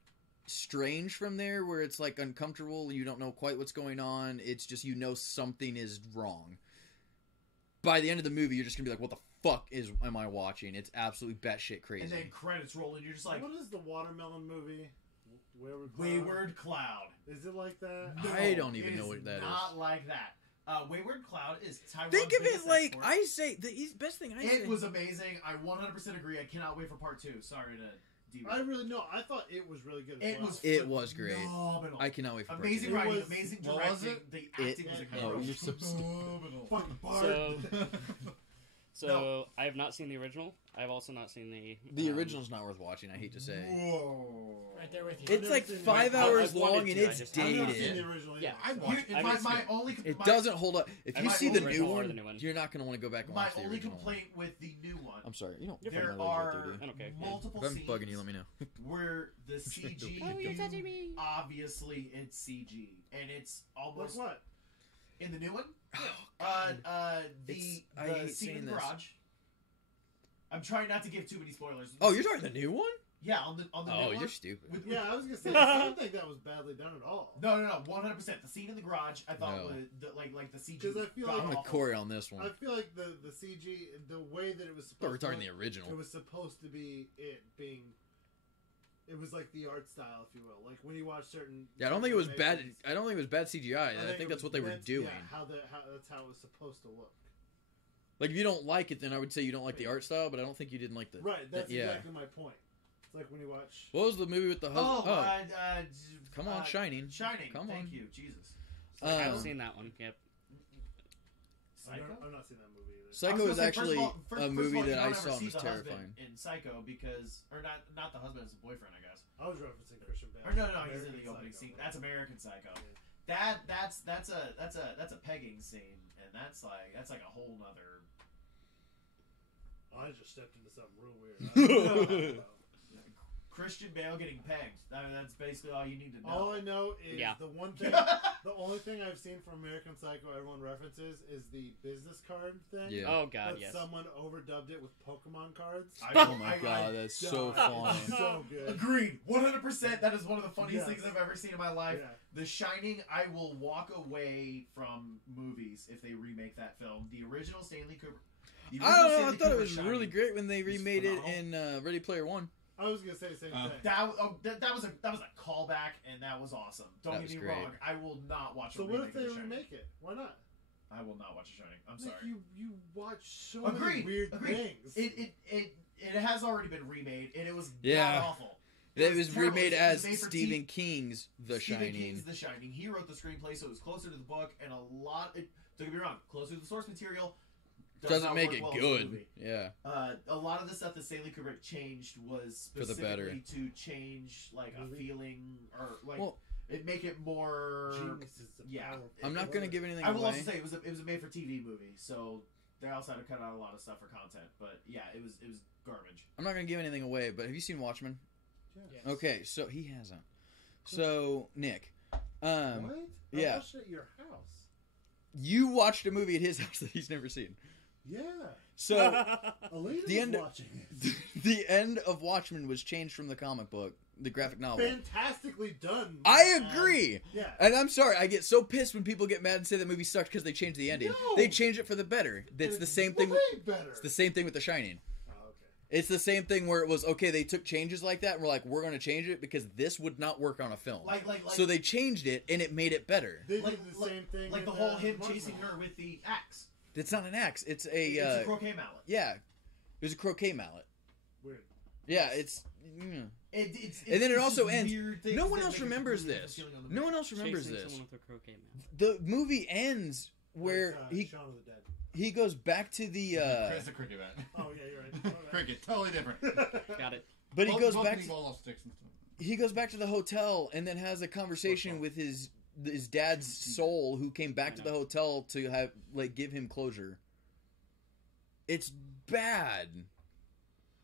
strange from there, where it's like uncomfortable. You don't know quite what's going on. It's just something is wrong. By the end of the movie, you're just gonna be like, "What the fuck am I watching?" It's absolutely batshit crazy. And then credits roll, and you're just like, What is the watermelon movie? Wayward Cloud? Wayward Cloud. Is it like that? No, I don't even it know is what that is. Not like that. Wayward Cloud is Taiwan's Think of it biggest like export. I say. The best thing I say. It was amazing. I 100% agree. I cannot wait for part 2. Sorry to I derail. really know. I thought it was really good. As It well. was. It was great. Phenomenal. I cannot wait for part Amazing two. writing, was- amazing what was directing. it? The acting was It- incredible. Oh, you're so stupid. Fucking Bard. So, No. I have not seen the original. I've also not seen the. The original's not worth watching. I hate to say. Whoa. Right there with you. It's like never seen 5 it. hours I've wanted long and to, I it's just I've never dated. seen the original. Yeah. I, watched- you, I my, haven't my seen only. It my, doesn't hold up. If And you my see the only- new or one, the new one. you're not going to want to go back and My watch the only original. complaint with the new one. I'm sorry. You don't. You're fucking There know what are you're up to, dude. Okay, yeah. multiple If I'm scenes bugging you, let me know. where the Don't CG. Oh, you're touching me. Obviously, it's CG, and it's Like almost what? in the new one. God. The I the hate scene in saying the this. garage. I'm trying not to give too many spoilers. Oh, you're talking the new one? Yeah, on the Oh, new you're one. stupid. With- Yeah, I was gonna say. I don't think that was badly done at all. No, 100%. The scene in the garage, I thought No. was like the CG. 'Cause I feel got like- I'm with awful. Corey on this I one. feel like the CG, the way that it was But supposed we're to talking look, the it original. was supposed to be it being. It was like the art style, if you will. Like when you watch certain. Yeah, I don't think it was bad. animations, I don't think it was bad CGI. I think it that's was what they were meant- doing. Yeah, how that's how it was supposed to look. Like, if you don't like it, then I would say you don't like the art style. But I don't think you didn't like the. Right, that's yeah. exactly my point. It's like when you watch. What was the movie with the Oh, husband? Come on, Shining. Shining. Come Thank on. you, Jesus. I haven't Um, seen that one. Yep. Psycho. I've not seen that movie either. I was Psycho gonna is say, actually first of all, a movie you that don't I ever saw and see was the husband terrifying. in Psycho because, or not the husband, it's the boyfriend, I guess. I was referencing Christian Bale. Or no, he's in American the opening Psycho. scene. That's American Psycho. Yeah. That's a pegging scene, and that's like a whole nother. I just stepped into something real weird. Christian Bale getting pegged. I mean, that's basically all you need to know. All I know is Yeah. the one thing, the only thing I've seen from American Psycho everyone references is the business card thing. Yeah. Oh god, But yes. someone overdubbed it with Pokemon cards. Oh my god, that's so God, funny. it's so good. Agreed, 100%. That is one of the funniest Yes. things I've ever seen in my life. Yeah. The Shining, I will walk away from movies if they remake that film. The original Stanley Kubrick. the I don't know. original I Stanley thought it Kubrick was Shining really great when they was remade it phenomenal. in Ready Player One. I was gonna say the same thing. That was a callback, and that was awesome. Don't That get me was great. wrong. I will not watch. So a what remake if they of The Shining. remake it? Why not? I will not watch The Shining. I'm Nick, sorry. You watch so Agreed. many weird Agreed. things. It has already been remade, and it was Yeah. awful. It was terrible. remade It was as made for Stephen King's The Stephen Shining. King's The Shining. He wrote the screenplay, so it was closer to the book, and don't get me wrong, closer to the source material. Does Doesn't not make work it well as a good. movie. Yeah. A lot of the stuff that Stanley Kubrick changed was For the better. specifically to change like a Really? feeling or like Well- it make it more. Genius is the Yeah. power of I'm not gonna give anything I will away. also say it was a made for TV movie, so they also had to cut out a lot of stuff for content. But yeah, it was garbage. I'm not gonna give anything away, but have you seen Watchmen? Yes. Okay, so he hasn't. So Nick, What? I yeah. watched it at your house. you watched a movie at his house that he's never seen. Yeah. So Alita The was end- watching it. the end of Watchmen was changed from the comic book, the graphic novel. Fantastically done. I man. agree. Yeah. And I'm sorry, I get so pissed when people get mad and say that movie sucked because they changed the ending. No. They change it for the better. It's the same thing. Way better. It's the same thing with The Shining. Oh, okay. It's the same thing where it was okay. They took changes like that, and we're like, we're going to change it because this would not work on a film. Like So they changed it, and it made it better. They like, did the like- same thing. like in, the whole him Marvel. chasing her with the axe. It's not an axe. It's a It's a croquet mallet. yeah. It was a croquet mallet. Weird. Yeah, it's. Mm. It's And then it it's also just ends- weird things No one that else make it remembers completely this. different feeling on the No movie. one else remembers Chasing this. someone with a croquet mallet. The movie ends where Like, Shaun of the Dead. he goes back to the. Chris the cricket bat. Oh yeah, you're right. Okay. Cricket, totally different. Got it. But he goes Both back. need ball sticks and stuff. He goes back to the hotel and then has a conversation with his dad's soul, who came back to the hotel to have give him closure. It's bad.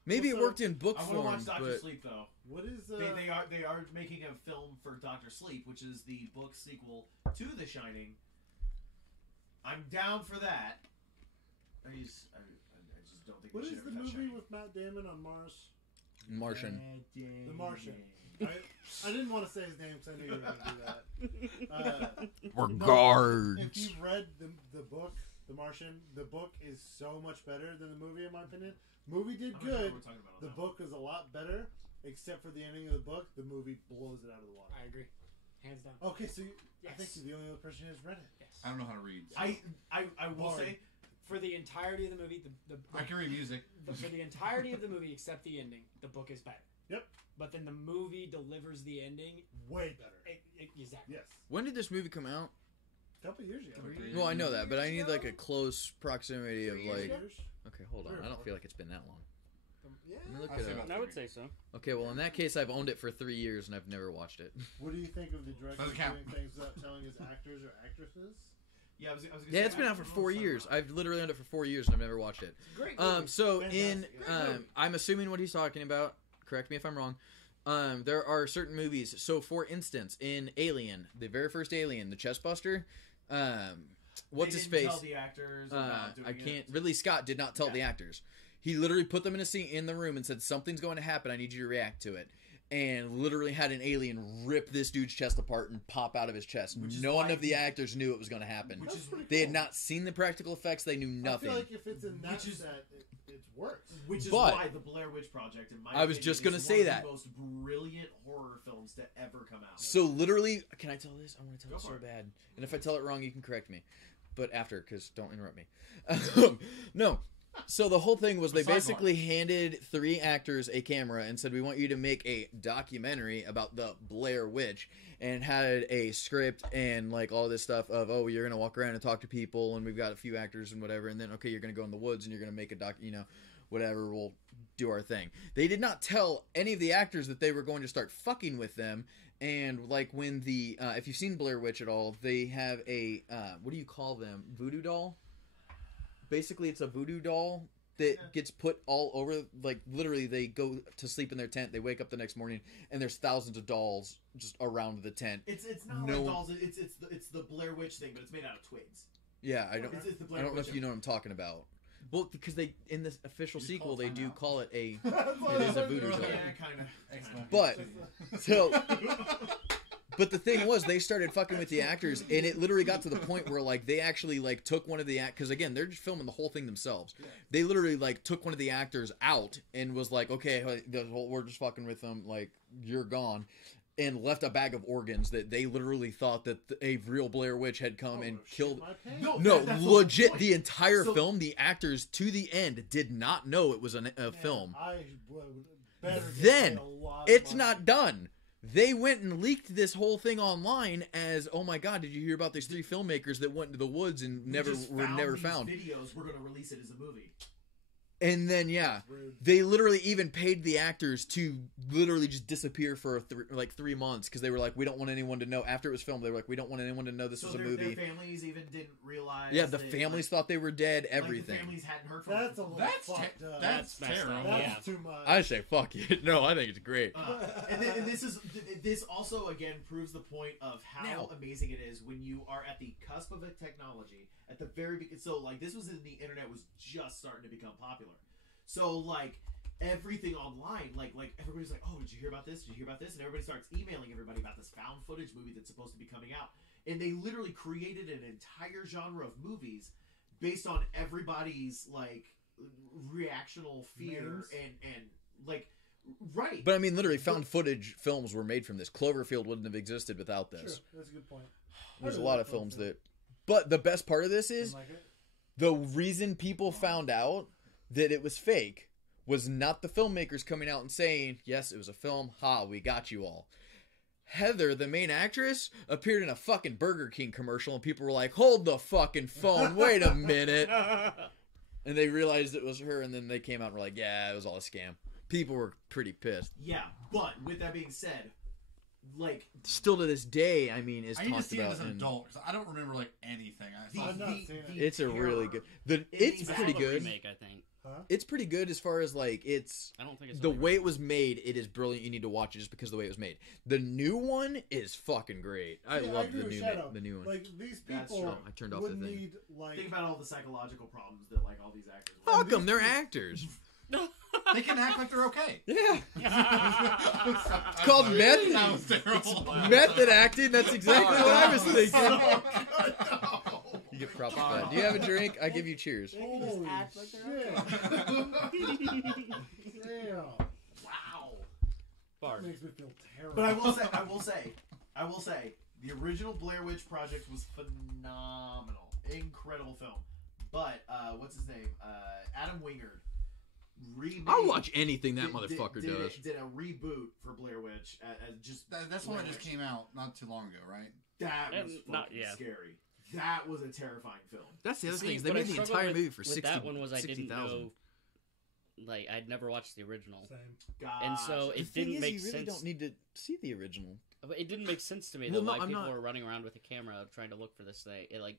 Maybe it Also, worked in book I want to form, watch Doctor but Sleep though. What is They are making a film for Doctor Sleep, which is the book sequel to The Shining. I'm down for that. I just don't think what we should is the ever touch movie Shining. with Matt Damon on Mars? Martian. The Martian. I didn't want to say his name because I knew you were going to do that. We're No, guards. If you've read the book, The Martian, the book is so much better than the movie, in my opinion. Movie did I'm not sure good. what we're talking about on The that book is a lot better, except for the ending of the book. The movie blows it out of the water. I agree. Hands down. Okay, so I think Yes. you're the only other person who's read it. Yes. I don't know how to read. one. I will Boring. say For the entirety of the movie, I can read music. for the entirety of the movie except the ending, the book is better. Yep. But then the movie delivers the ending. Way better. Exactly. Yes. When did this movie come out? A couple years ago. Well, I know that, but I need like a close proximity of 3 years like. ago? Okay, hold on. Three or I don't four. feel like it's been that long. Yeah. Let me look I'd it say up. about I would say so. Okay, well in that case, I've owned it for 3 years and I've never watched it. What do you think of the director Doesn't count. doing things without telling his actors or actresses? yeah, I was gonna Yeah, say, it's been I out for don't know 4 what I'm years. talking I've literally owned it for 4 years and I've never watched it. Great. So in Fantastic. Great movie. I'm assuming what he's talking about. Correct me if I'm wrong. There are certain movies. So for instance, in Alien, the very first Alien, the chestbuster, what's They his didn't face? Tell the actors about doing I it. can't. Ridley Scott did not tell the actors. He literally put them in a scene in the room and said, "Something's going to happen. I need you to react to it." And literally had an alien rip this dude's chest apart and pop out of his chest. Which is No one why of the he- actors knew it was going to happen. Which That's is pretty They had cool. not seen the practical effects. They knew nothing. I feel like if it's in that Which is- set, it works. Which is But- why the Blair Witch Project, in my I was opinion, just gonna is say one that. of the most brilliant horror films to ever come out. So literally, can I tell this? I want to tell Go it so for it. bad. And if I tell it wrong, you can correct me. But after, because don't interrupt me. No. So the whole thing was they Sidebar. basically handed 3 actors a camera and said, "We want you to make a documentary about the Blair Witch," and had a script and like all this stuff of, "Oh, you're gonna walk around and talk to people, and we've got a few actors and whatever, and then okay, you're gonna go in the woods and you're gonna make a whatever. We'll do our thing. They did not tell any of the actors that they were going to start fucking with them. And like when the if you've seen Blair Witch at all, they have a what do you call them? Voodoo doll. Basically, it's a voodoo doll that gets put all over. Like literally, they go to sleep in their tent. They wake up the next morning, and there's thousands of dolls just around the tent. It's not like dolls. It's the Blair Witch thing, but it's made out of twigs. Yeah, I don't. It's the Blair I don't know Witch if you know what I'm talking about. Well, because they in this official You sequel call it they do time out. call it a. It is a voodoo doll. Yeah, kind of. Excellent. But so. But the thing was, they started fucking with the actors, and it literally got to the point where, like, they actually, like, took one of the because again, they're just filming the whole thing themselves. They literally, like, took one of the actors out and was like, okay, we're just fucking with them, like, you're gone, and left a bag of organs that they literally thought that a real Blair Witch had come and killed. No, that's the legit, point. the entire So- film, the actors to the end did not know it was a film. I would better get Then, paid a lot of It's money. not done. They went and leaked this whole thing online as, oh my god, did you hear about these 3 filmmakers that went into the woods and We never just were never these found? Videos. We're gonna release it as a movie. And then yeah, Rude. they literally even paid the actors to literally just disappear for like 3 months because they were like, we don't want anyone to know. After it was filmed, they were like, we don't want anyone to know this So was a their movie. families even didn't realize. Yeah, the that, families like, thought they were dead. like, Everything. the families hadn't heard from That's a them. little That's fucked up. that's messed up. terrible. That's Yeah. too much. I say fuck it. No, I think it's great. And this also again proves the point of how Now- amazing it is when you are at the cusp of a technology at the very beginning. So like this was in the internet was just starting to become popular. So like everything online, like everybody's like, oh, did you hear about this? Did you hear about this? And everybody starts emailing everybody about this found footage movie that's supposed to be coming out. And they literally created an entire genre of movies based on everybody's like reactional fear Memes? and like right. But I mean, literally, found footage films were made from this. Cloverfield wouldn't have existed without this. Sure, that's a good point. There's I a really lot like of films Cloverfield. that. But the best part of this is Didn't like it? the reason people found out that it was fake was not the filmmakers coming out and saying, yes, it was a film. Ha, we got you all. Heather, the main actress, appeared in a fucking Burger King commercial, and people were like, hold the fucking phone, wait a minute. And they realized it was her, and then they came out and were like, yeah, it was all a scam. People were pretty pissed. Yeah, but with that being said, like Still to this day, I mean, is I need to talked see it about. as an in- adult because I don't remember like anything. I the, saw I've not the, seen it. the It's a really terror good. in It's these pretty albums- good. Remake, I think. Huh? It's pretty good as far as like it's. I don't think it's a The remake. way it was made, it is brilliant. You need to watch it just because of the way it was made. The new one is fucking great. I Yeah, love agree the with new Shadow. the new one. Like these That's people true. I turned off would the thing. need like Think about all the psychological problems that like all these actors. Fuck them, they're actors. They can act like they're okay. Yeah, It's called method. That was terrible. method acting. That's exactly what I was thinking. No. You get props for that. Do you have a drink? I give you cheers. They can just Holy act like shit. they're Damn. Wow. Bard. That makes me feel terrible. But I will say, the original Blair Witch Project was phenomenal, incredible film. But what's his name? Adam Wingard remade. I'll watch anything that did- motherfucker did, does. Did a reboot for Blair Witch. Just That's one that Blair just Witch. came out not too long ago, right? That was And fucking not- yeah. scary. That was a terrifying film. That's the other See, thing. Is they what I made the struggled entire with- movie for with 60 that one was I didn't 60,000. know. Like I'd never watched the original, Same. and so The it thing didn't is, make you really sense. don't need to see the original. But it didn't make sense to me Well, though no, why I'm people not- were running around with a camera trying to look for this thing. It like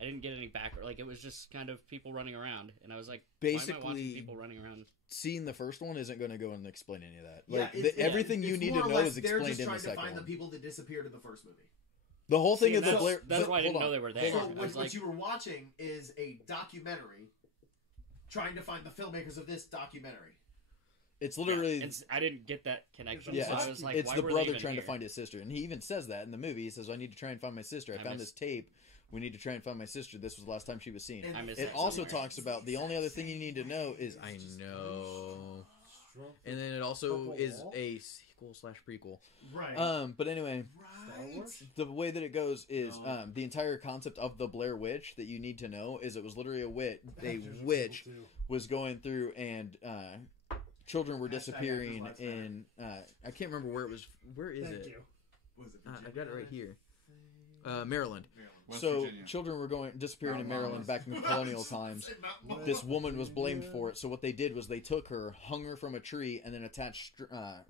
I didn't get any back. Like it was just kind of people running around, and I was like, why am I watching Basically, people running around? seeing the first one isn't going to go and explain any of that. Yeah, Like it's- everything you it's need more to or know less is they're explained just in the trying to second find one. the people that disappeared in the first movie. The whole thing See, of the that's- Blair. that's why I didn't hold know on. they were there. Hold So on. I was what like- you were watching is a documentary trying to find the filmmakers of this documentary. It's literally. And I didn't get that connection. Yeah, so I was like, it's why the were they brother even trying to here? find his sister, and he even says that in the movie. He says, "I need to try and find my sister. I I found missed- this tape. We need to try and find my sister. This was the last time she was seen." And I missed It that also somewhere. talks about the only other thing you need to know is I know, and then it also Purple is Wall? a sequel slash prequel. Right. But anyway, right. the way that it goes is No. the entire concept of the Blair Witch that you need to know is it was literally a witch. A Actors are witch cool, too. was going through and children were Hashtag disappearing actors' lives in I can't remember where it was. Where is Thank it? you. Was it I got it right here. Maryland. West So Virginia. children were disappearing in Mountain Maryland lions. back in the colonial times. This woman was blamed for it. So what they did was they took her, hung her from a tree, and then attached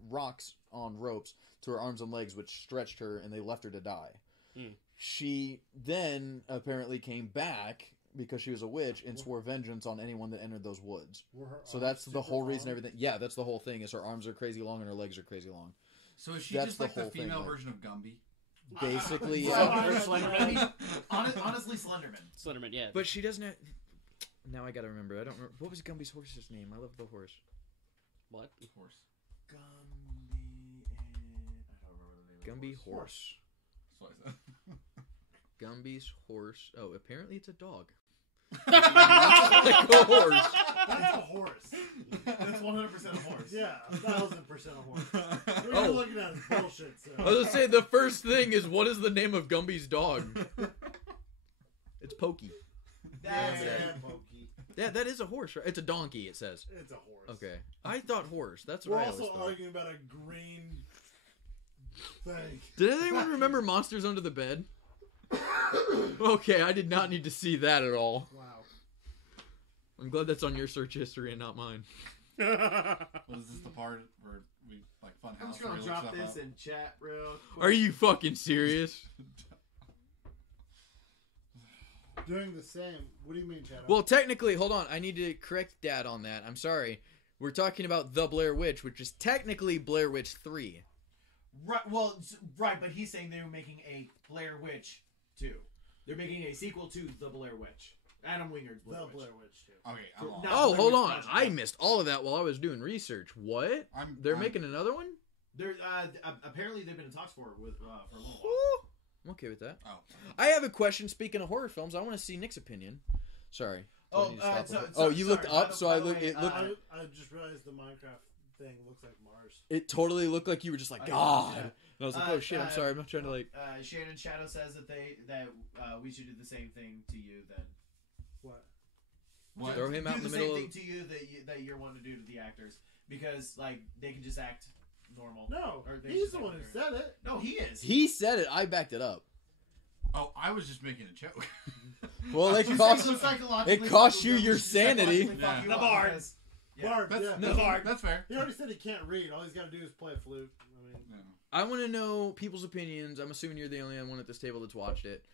rocks on ropes to her arms and legs, which stretched her, and they left her to die. Hmm. She then apparently came back because she was a witch and swore vengeance on anyone that entered those woods. So that's the whole reason everything. Yeah, that's the whole thing. Is her arms are crazy long and her legs are crazy long. So is she That's just the like the whole thing, female like- version of Gumby? Basically, So, yeah. I mean, honestly, Slenderman. Slenderman, yeah. But she doesn't have... Now I gotta remember. I don't remember. What was Gumby's horse's name? I love the horse. What? Of course. Gumby and I don't remember the name. Gumby of the horse. That's what I said. Gumby's horse. Oh, apparently it's a dog. Like a horse. That's a horse. That's 100% a horse. Yeah, 1,000% a horse. What Oh. you're looking at is bullshit. So. I was gonna say the first thing is what is the name of Gumby's dog? It's Pokey. That's yeah, it. Pokey. Yeah, that is a horse, right? It's a donkey. It says. It's a horse. Okay, I thought horse. That's We're what I also always thought. arguing about a green thing. Did anyone remember Monsters Under the Bed? Okay, I did not need to see that at all. Wow. I'm glad that's on your search history and not mine. Was this the part where we like Funhouse? I'm just where gonna he looks drop stuff this up? in chat real quick. Are you fucking serious? Doing the same. What do you mean, Chad? Well, technically, hold on. I need to correct Dad on that. I'm sorry. We're talking about The Blair Witch, which is technically Blair Witch 3. Right, well, right, but he's saying they were making a Blair Witch 2. They're making a sequel to The Blair Witch. Adam Wingard's Blair the Witch. Blair Witch too. Okay, I'm on. No. Oh, Blair hold Witch on. Project. I missed all of that while I was doing research. What? They're I'm making another one? They're apparently they've been in talks for a little while. Whew. I'm okay with that. Oh, I have a question. Speaking of horror films, I want to see Nick's opinion. Sorry. Do I Oh, need to stop so- with it? so- Oh, you looked sorry, up, by the- so by I the look. way, It looked. I just realized the Minecraft thing looks like Mars. It totally looked like you were just like I- God. yeah. And I was like, oh shit. I'm sorry. I'm not trying to like. Shannon Shadow says that we should do the same thing to you then. What? what? Throw him out in do the the middle same of. thing to you that you're wanting to do to the actors because like they can just act normal. No, Or they he's just the act one who like said it. No, he is. He said it. I backed it up. Oh, I was just making a joke. Well, it She's costs. like, psychologically- it costs you your psychologically sanity. fuck you The up bard. because- Yeah. Bard, That's, yeah. no, that's fair. He already said he can't read. All he's got to do is play a flute. I mean, No. I want to know people's opinions. I'm assuming you're the only one at this table that's watched it.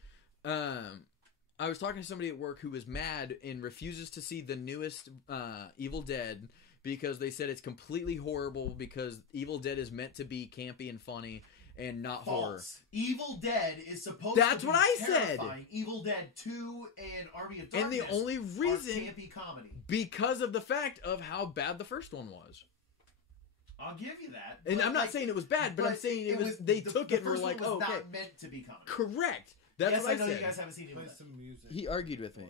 I was talking to somebody at work who was mad and refuses to see the newest Evil Dead because they said it's completely horrible because Evil Dead is meant to be campy and funny and not horror. False. Evil Dead is supposed That's to be what I said. terrifying. Evil Dead 2 and Army of And Darkness the only are reason campy comedy. because of the fact of how bad the first one was. I'll give you that. And but, I'm not like, saying it was bad, but I'm saying it was they took the it and were first like, one oh, was okay. not meant to be comedy. Correct. That's yes, what I I know said. you guys haven't seen play it. some music. He argued with me.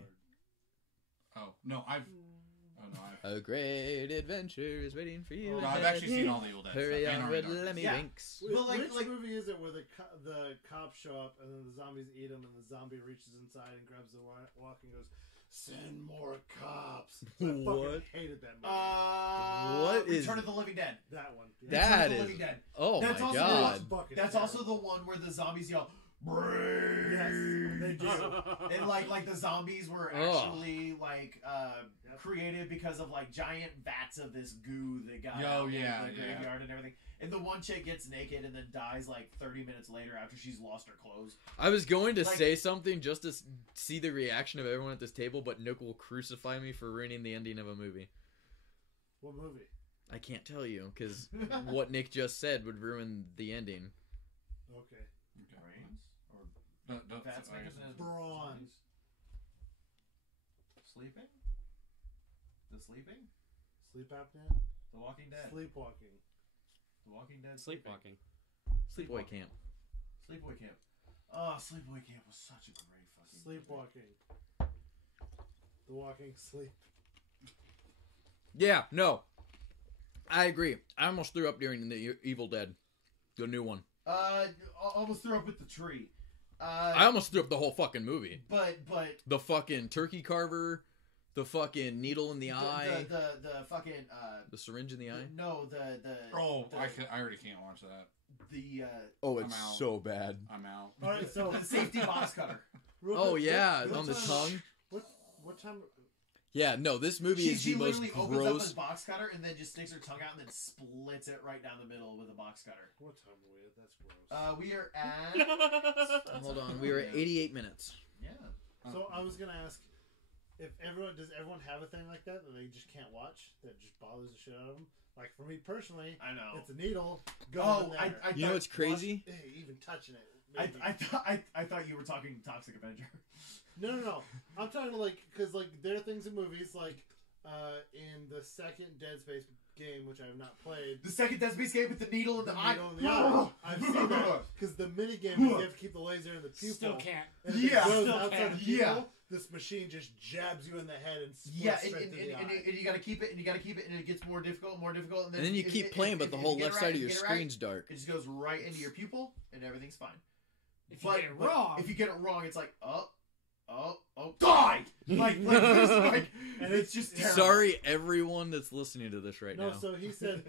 Oh no, I've. Oh no, I've. A great adventure is waiting for you. No, I've ahead. actually seen all the Evil Dead Hurry stuff. and on, Army red of Darkness. Lemmy Yeah. Winks. But like- Which like- movie is it where the cops show up and then the zombies eat them and the zombie reaches inside and grabs the walk and goes, "Send more cops." I fucking What? hated that movie. What is- Return of the Living Dead? that one. Yeah. That Return of the is- Living Dead. Oh That's my also god. Fucking That's terrible. also the one where the zombies yell, "Brains!" Yes, they do. And like the zombies were Ugh. actually like created because of like giant vats of this goo that got Oh, out in yeah, the yeah. graveyard and everything. And the one chick gets naked and then dies like 30 minutes later after she's lost her clothes. I was going to Like- say something just to see the reaction of everyone at this table, but Nick will crucify me for ruining the ending of a movie. What movie? I can't tell you because what Nick just said would ruin the ending. Okay. Brains? Or don't, Fats I guess- makers and Brawn. Sleeping? The Sleeping? Sleep apnea? The Walking Dead. Sleepwalking. The Walking Dead. Sleepwalking. Sleepaway Camp. Sleepaway Camp. Oh, Sleepaway Camp was such a great fucking movie. Sleepwalking. The Walking Sleep. Yeah, no. I agree. I almost threw up during the Evil Dead. The new one. Almost threw up with the tree. I almost threw up the whole fucking movie. But The fucking turkey carver, the fucking needle in the eye, the fucking the syringe in the eye. no the Oh, the, I already can't watch that. Oh, I'm it's out. so bad. I'm out. All right, so the safety box cutter. real Oh quick, yeah, what on the time- tongue. What time? Yeah, no, this movie is She the most literally opens up gross. his box cutter and then just sticks her tongue out and then splits it right down the middle with a box cutter. What time are we at? That's gross. We are at. Hold on, we were at 88 minutes. Yeah. So I was gonna ask, does everyone have a thing like that they just can't watch that just bothers the shit out of them? Like for me personally, I know. it's a needle. Go Oh, in there. I You know thought- what's crazy? Hey, even touching it. I maybe. thought you were talking Toxic Avenger. No. I'm talking because there are things in movies like in the second Dead Space game, which I have not played. The second Dead Space game with the needle in the eye. needle in the eye. I've seen that because the mini game is you have to keep the laser in the pupil. Still can't. And if Yeah. it goes Still outside can. the pupil, Yeah. this machine just jabs you in the head and splits Yeah, straight and to the eye. you gotta keep it, and you gotta keep it, and it gets more difficult, and And then you keep playing, but the whole left side of your screen's Right, dark. it just goes right into your pupil, and everything's fine. If you get it wrong, if you get it wrong, it's like die! Like, and it's just terrible. Sorry, everyone that's listening to this right No, now. so he said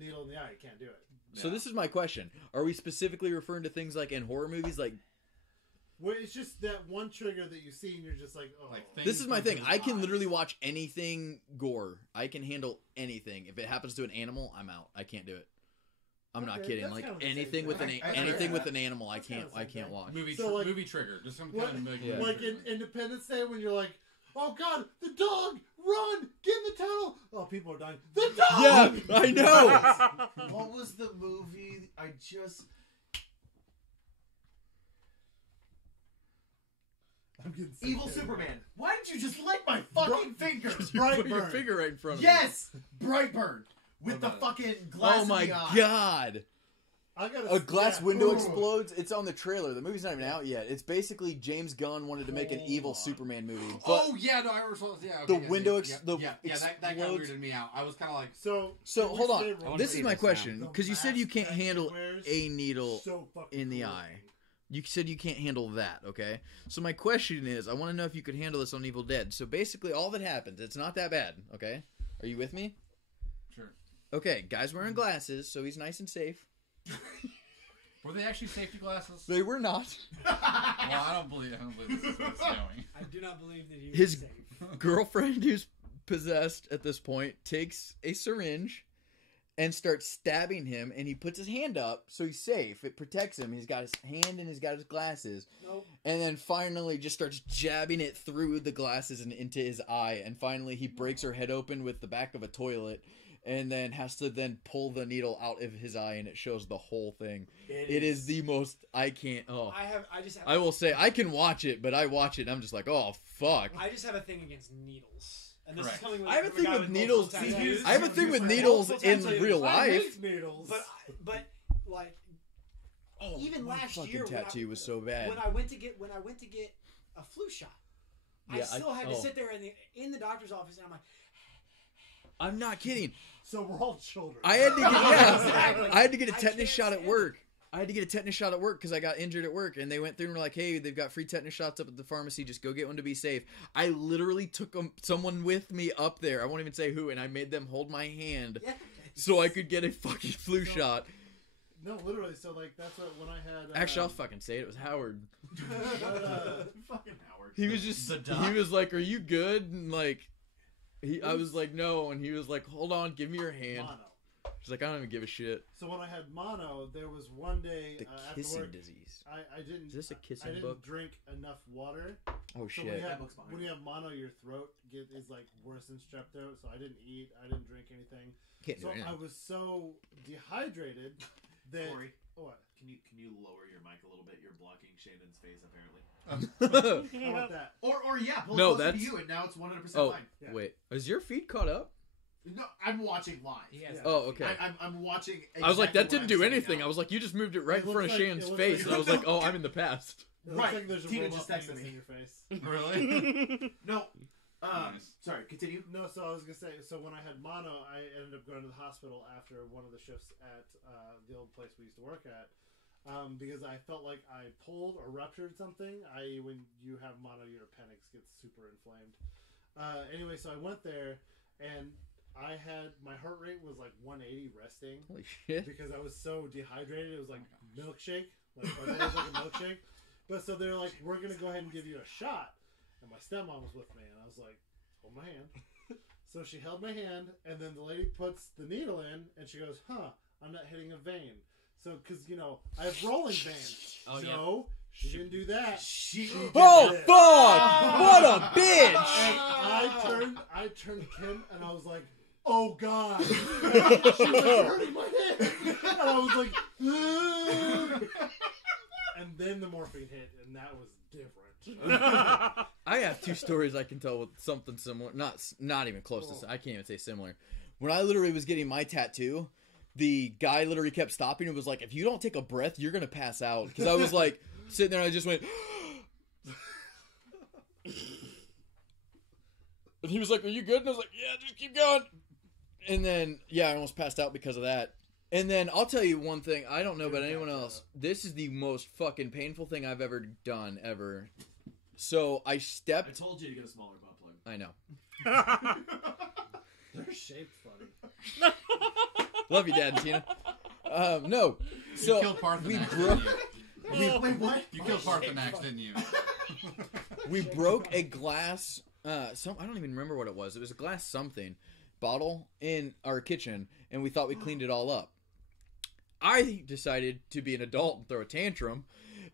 needle in the eye. You can't do it. So this is my question: are we specifically referring to things like in horror movies? Like, Where it's just that one trigger that you see and you're just like, oh. Like, this is my thing. I can eyes. literally watch anything gore. I can handle anything. If it happens to an animal, I'm out. I can't do it. I'm not Okay, kidding. that's Like kind of the same anything with thing. anything I- with an animal, I That's kind can't. of the I same can't thing. watch. Movie trigger. Just some What- kind of Yeah. Like in Independence Day when you're like, oh god, the dog, run, get in the tunnel. Oh, people are dying. The dog. Yeah, I know. What was the movie? I just. I'm getting sick Evil of it. Superman. Why did you just lick my fucking finger? You put your Brightburn. finger right in front of Yes, Brightburn with What the about it? fucking me. glass. Oh my in the eye. god! I gotta. A glass yeah. window Ooh. explodes. It's on the trailer. The movie's not even out yet. It's basically James Gunn wanted to make an Hold evil on. Superman movie. But Oh yeah, no, I remember. Yeah, The okay, window yeah, ex- the yeah, that kind of explodes. weirded me out. I was kind of like, So so can we hold on. stay I wrong? wanna This see is my this question The because you said you mask can't that he handle wears, a needle so fucking in the cool eye. looking. You said you can't handle that, okay? So my question is, I want to know if you could handle this on Evil Dead. So basically, all that happens, it's not that bad, okay? Are you with me? sure. Okay, guy's wearing glasses, so he's nice and safe. Were they actually safety glasses? They were not. Well, I don't believe this is where it's going. I do not believe that he was His safe. girlfriend, who's possessed at this point, takes a syringe and starts stabbing him, and he puts his hand up, so he's safe. It protects him. He's got his hand and he's got his glasses. Nope. And then finally just starts jabbing it through the glasses and into his eye. And finally he breaks her head open with the back of a toilet and then has to then pull the needle out of his eye, and it shows the whole thing. It is the most... I can't... Oh. I just have I will say, I can watch it, but I watch it and I'm just like, oh, fuck. I just have a thing against needles. And this Correct. is coming with I have a from thing guy with multiple needles. tattoos. I have a thing with needles in real I life. hate needles. But like Oh, even my last fucking year when tattoo I- was so bad. when I went to get a flu shot, I Yeah, still had to oh. sit there in the doctor's office and I'm like, I'm not kidding. So we're all children. I had to get yeah, Exactly. I had to get a I tetanus can't shot at stand work. I had to get a tetanus shot at work because I got injured at work, and they went through and were like, "Hey, they've got free tetanus shots up at the pharmacy. Just go get one to be safe." I literally took someone with me up there. I won't even say who, and I made them hold my hand yeah. so I could get a fucking flu shot. No, literally. So like that's what when I had. Actually, I'll fucking say it. It was Howard. Fucking Howard. He was just. The duck? He was like, "Are you good?" And like, I was like, "No," and he was like, "Hold on, give me your hand." mono. She's like, "I don't even give a shit." So when I had mono, there was one day The after kissing work, disease. I didn't. Is this a I kissing didn't book? drink enough water. Oh So when shit. you, have, That book's fine. when you have mono, your throat is like worse than strep throat. So I didn't eat. I didn't drink anything. Can't do So anything. I was so dehydrated that. Corey, What? can you lower your mic a little bit? You're blocking Shannon's face apparently. How about that? Or yeah, pull No, it closer that's- to you, and now it's 100% Oh fine. Yeah. wait, is your feed caught up? No, I'm watching live. He has Yeah. Oh, okay. I'm watching. I was like, exactly that didn't what do I'm saying anything. now. I was like, you just moved it right It in front of looks like- Shannon's it looks face, like- and I was like, oh, I'm in the past. It looks Right. like there's a Tina robot just texted penis me. in your face. Really? No. Nice. Sorry. Continue. No, so I was gonna say, so when I had mono, I ended up going to the hospital after one of the shifts at the old place we used to work at, because I felt like I pulled or ruptured something. When you have mono, your appendix gets super inflamed. Anyway, so I went there, and I had my heart rate was like 180 resting Holy shit. because I was so dehydrated. It was like milkshake, like my body was like a milkshake. But so they're like, we're gonna go ahead and give you a shot. And my stepmom was with me, and I was like, hold my hand. So she held my hand, and then the lady puts the needle in, and she goes, "Huh, I'm not hitting a vein." So, because I have rolling veins. Oh, so she didn't do that. She Oh, did it. fuck! What a bitch! And I turned to Kim, and I was like, "Oh God!" She was like, hurting my hand, and I was like, and then the morphine hit, and that was different. I have two stories I can tell with something similar. Not even close to. I can't even say similar. When I literally was getting my tattoo, the guy literally kept stopping and was like, "If you don't take a breath, you're gonna pass out." Because I was like sitting there, and I just went, and he was like, "Are you good?" And I was like, "Yeah, just keep going." And then I almost passed out because of that. And then I'll tell you one thing. I don't know about anyone else. This is the most fucking painful thing I've ever done, ever. So I I stepped. told you to get a smaller butt plug. I know. They're shaped funny. Love you, Dad and Tina. No. So You killed Parthenax, we didn't broke. you? Wait, what? You killed Parthenax, didn't you? We broke a glass. I don't even remember what it was. It was a glass something bottle in our kitchen, and we thought we cleaned it all up. I decided to be an adult and throw a tantrum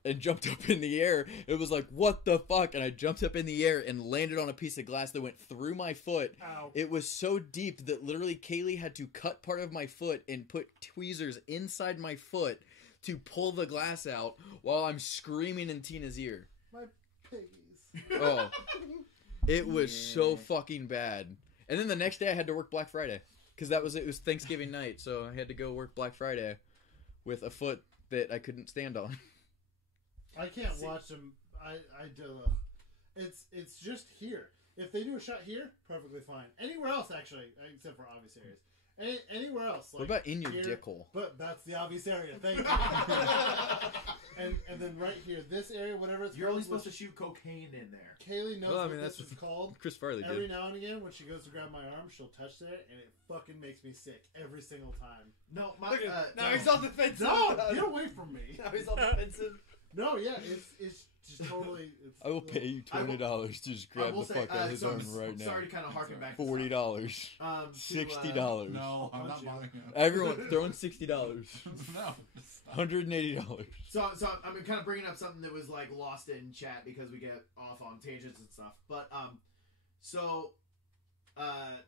and jumped up in the air. It was like, what the fuck? And I jumped up in the air and landed on a piece of glass that went through my foot. Ow. It was so deep that literally Kaylee had to cut part of my foot and put tweezers inside my foot to pull the glass out while I'm screaming in Tina's ear. My piggies. Oh, it was so fucking bad. And then the next day I had to work Black Friday because it was Thanksgiving night, so I had to go work Black Friday with a foot that I couldn't stand on. I can't watch them. I do. It's just here. If they do a shot here, perfectly fine. Anywhere else, actually, except for obvious areas. Anywhere else. Like What about in your here, dick hole? But that's the obvious area. Thank you. and then right here, this area, whatever it's You're called, only supposed to which shoot cocaine in there. Kaylee knows Well, I what mean, this that's is called. Chris Farley Every did. now and again, when she goes to grab my arm, she'll touch it, and it fucking makes me sick every single time. No, my Now no. he's on the fence. No, get away from me. Now he's on the defensive. No, yeah, it's just totally. It's I will pay you I will- $20 to just I grab will the say, fuck out of his so arm I'm right now. sorry to kind of harken back. to $40, to, $60. No, I'm not Punch you. buying it. Everyone throwing $60, No. $180. So I'm kind of bringing up something that was like lost in chat because we get off on tangents and stuff. But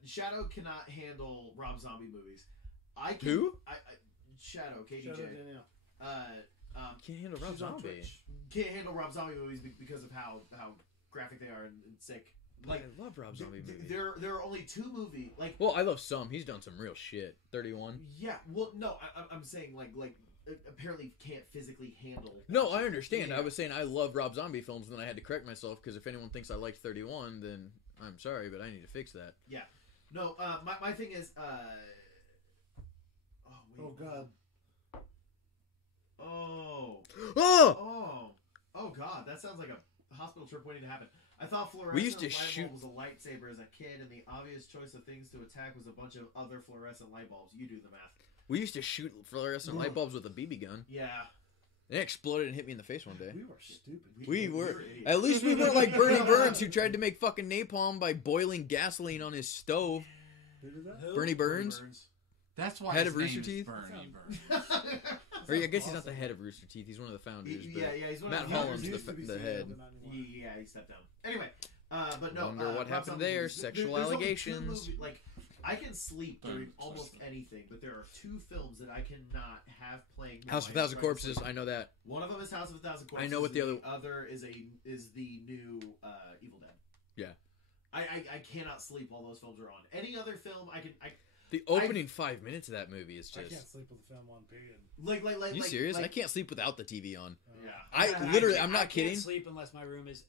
Shadow cannot handle Rob Zombie movies. I can. Who? Shadow, KDJ. Shout out Danielle. Can't handle Rob She's on Zombie. Twitch. Can't handle Rob Zombie movies because of how graphic they are and sick. Like I love Rob Zombie movies. there are only two movies. Like Well, I love some. He's done some real shit. 31. yeah, well no, I'm saying like apparently can't physically handle. No, I understand. Yeah. I was saying I love Rob Zombie films, and then I had to correct myself because if anyone thinks I liked 31, then I'm sorry, but I need to fix that. No, my thing is Oh God. Oh. Oh! Oh God, that sounds like a hospital trip waiting to happen. I thought fluorescent We used to light bulb shoot- was a lightsaber as a kid, and the obvious choice of things to attack was a bunch of other fluorescent light bulbs. You do the math. We used to shoot fluorescent light bulbs with a BB gun. Yeah. It exploded and hit me in the face one day. We were stupid. We were. idiots. At least we weren't like Bernie Burns, who tried to make fucking napalm by boiling gasoline on his stove. Who did that? Who? Bernie Burns? That's why Head his of Rooster name is Teeth? Bernie Burns. Or I guess he's not the head of Rooster Teeth. He's one of the founders. But yeah, he's one Matt of the Holland's founders. the head. Yeah, he stepped down. Anyway, but no. Wonder what Rob happened Zombie there. movies. Sexual There's only two allegations. movies- like, I can sleep during Don't almost trust anything, but there are two films that I cannot have playing. House of a while I'm Thousand trying to Corpses. sleep. I know that. One of them is House of a Thousand Corpses. I know what the and other is the new Evil Dead. Yeah. I cannot sleep while those films are on. Any other film I can The opening 5 minutes of that movie is I can't just. sleep with the film on. Period. like. You serious? Like, I can't sleep without the TV on. Yeah. I literally, I'm I not can't kidding. sleep unless my room is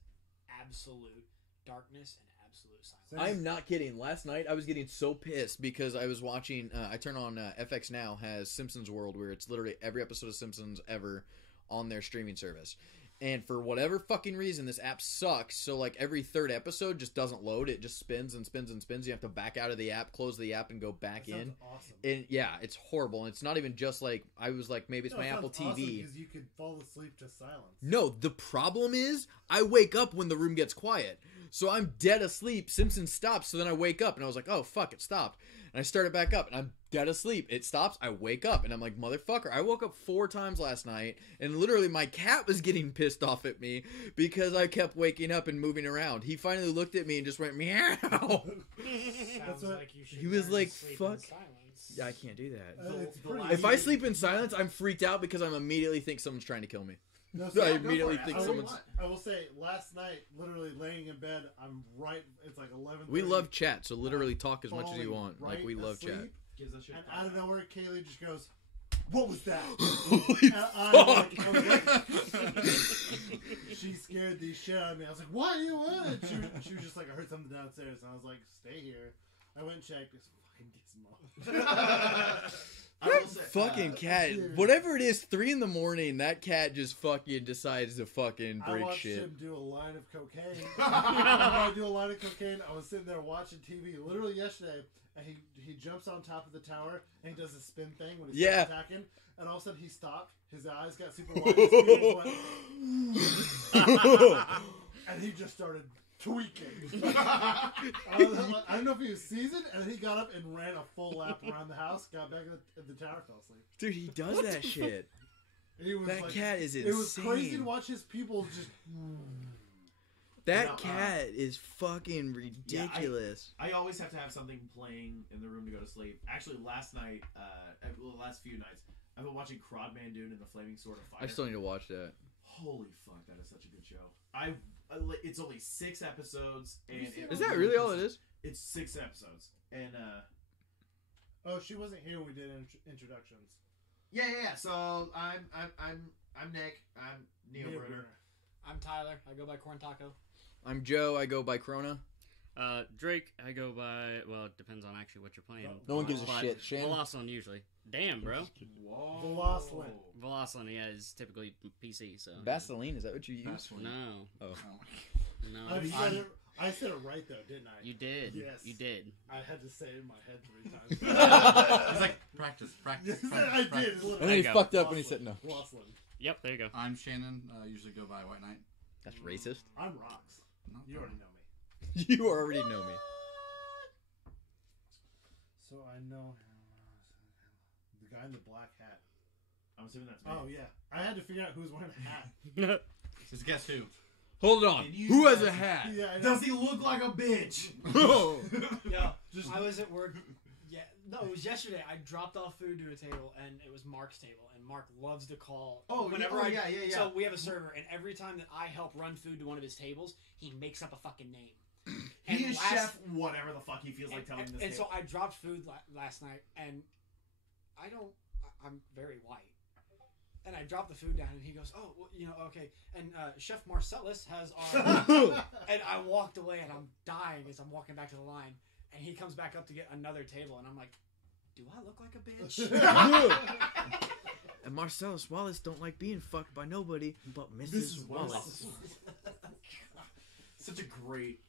absolute darkness and absolute silence. I'm not kidding. Last night I was getting so pissed because I was watching. I turn on FX Now has Simpsons World, where it's literally every episode of Simpsons ever on their streaming service. And for whatever fucking reason, this app sucks. So, like, every third episode just doesn't load. It just spins and spins and spins. You have to back out of the app, close the app, and go back That in. sounds awesome. And yeah, it's horrible. And it's not even just like, I was like, maybe it's No, my it Apple sounds awesome TV. because you could fall asleep to silence. No, the problem is, I wake up when the room gets quiet. So I'm dead asleep. Simpsons stops. So then I wake up and I was like, oh, fuck, it stopped. And I start it back up and I'm dead asleep. It stops. I wake up and I'm like, motherfucker. I woke up 4 times last night and literally my cat was getting pissed off at me because I kept waking up and moving around. He finally looked at me and just went, meow. Sounds what- like you should He was learn like, to sleep fuck. in silence. Yeah, I can't do that. It's The pretty last- If I sleep in silence, I'm freaked out because I immediately think someone's trying to kill me. No, I so immediately for it. think I will someone's... want- I will say, last night, literally laying in bed, I'm right. It's like 11. We love chat, so literally talk as much as you want. Right Like, we love chat. asleep, Gives us shit. And out of nowhere, Kaylee just goes, "What was that?" Holy And I fuck! she scared the shit out of me. I was like, "What are you in?" She was just like, "I heard something downstairs," and I was like, "Stay here." I went and checked. It's fucking gizmo. I That will say, fucking cat, dude. whatever it is, 3 a.m, that cat just fucking decides to fucking I break watched shit. him do a line of cocaine. I do a line of cocaine. I was sitting there watching TV literally yesterday, and he jumps on top of the tower and he does a spin thing when he's Yeah. attacking, and all of a sudden he stopped. His eyes got super wide, his fingers went, and he just started tweaking. I don't know if he was seasoned, and then he got up and ran a full lap around the house, got back in the tower, fell asleep. Dude, he does that shit. He was That like, cat is insane. it was crazy to watch his pupils just. That No, cat is fucking ridiculous. I always have to have something playing in the room to go to sleep. Actually, last night, well, the last few nights, I've been watching Crodman Dune and the Flaming Sword of Fire. I still need to watch that. Holy fuck, that is such a good show. It's only 6 episodes, and Is that really all it is? It's 6 episodes, and Oh, she wasn't here when we did introductions. yeah. So I'm Nick. I'm Neo Neo Bruder. Bruder. I'm Tyler. I go by Corn Taco. I'm Joe. I go by Corona. Drake, I go by. Well, it depends on actually what you're playing. No one gives a But shit. Shane? Velocilin usually. Damn, bro. Whoa. Velocilin. Velocilin, yeah, is typically PC. So Vaseline, is that what you use? Vaseline. No, Oh. no. I said it right though, didn't I? You did. Yes. You did. I had to say it in my head 3 times. He's like, practice. Yes, I practice. did. And There then you he go. fucked up when he said no. Velocilin. Yep, there you go. I'm Shannon. Usually go by White Knight. That's racist. I'm Rocks. No, You already know me. You already know me. So I know the guy in the black hat. I'm assuming that's me. Oh yeah, I had to figure out who was wearing a hat. Just guess who. Hold on. And you Who has guys- a hat? Yeah, I know. Does he look like a bitch? Oh. Yeah, Just I was at work. Yeah, no, it was yesterday. I dropped off food to a table, and it was Mark's table, and Mark loves to call. Yeah. So we have a server, and every time that I help run food to one of his tables, he makes up a fucking name. He And is chef, whatever the fuck he feels like telling this. And so table. I dropped food last night, and I'm very white. And I dropped the food down, and he goes, "Oh, well, okay." And Chef Marcellus has our. And I walked away, and I'm dying as I'm walking back to the line. And he comes back up to get another table, and I'm like, "Do I look like a bitch?" And Marcellus Wallace don't like being fucked by nobody but Mrs. Mrs. Wallace. Wallace. Such a great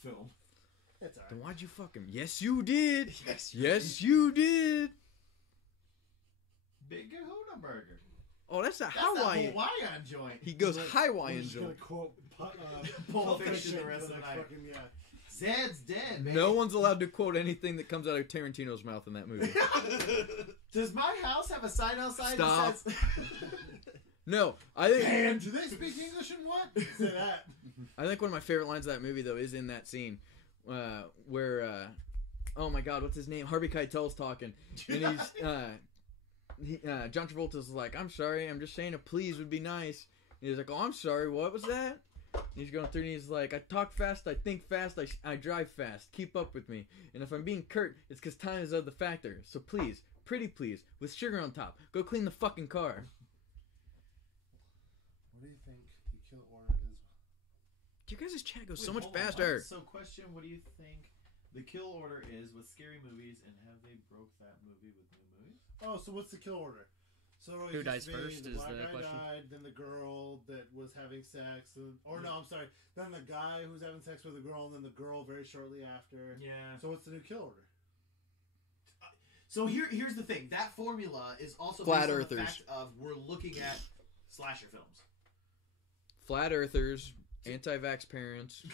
film. It's alright. Then why'd you fuck him? Yes, you did. Yes, you did. Big Kahuna Burger. Oh, that's a That's Hawaiian. that Hawaiian joint. He goes We're Hawaiian just gonna joint. quote Pulp Fiction the rest of the night. Fucking, yeah. Zed's dead, man. No one's allowed to quote anything that comes out of Tarantino's mouth in that movie. Does my house have a sign outside Stop. that says... No, I think And do they speak English and what? Say that. one of my favorite lines of that movie though is in that scene where oh my god, what's his name? Harvey Keitel's talking, and John Travolta's like, "I'm sorry, I'm just saying a please would be nice." And he's like, "Oh, I'm sorry, what was that?" And he's going through and he's like, "I talk fast, I think fast, I drive fast. Keep up with me. And if I'm being curt, it's because time is of the factor. So please, pretty please, with sugar on top, go clean the fucking car." What do you think the kill order is? Your guys' chat goes Wait, so much hold on. faster. So question, what do you think the kill order is with scary movies, and have they broke that movie with new movies? Oh, so what's the kill order? So it Who used dies to be first the is black the guy question? died, then the girl that was having sex, or no, I'm sorry, then the guy who's having sex with the girl, and then the girl very shortly after. Yeah. So what's the new kill order? So here's the thing. That formula is also Flat based on earthers. the fact of we're looking at slasher films. Flat earthers, anti-vax parents,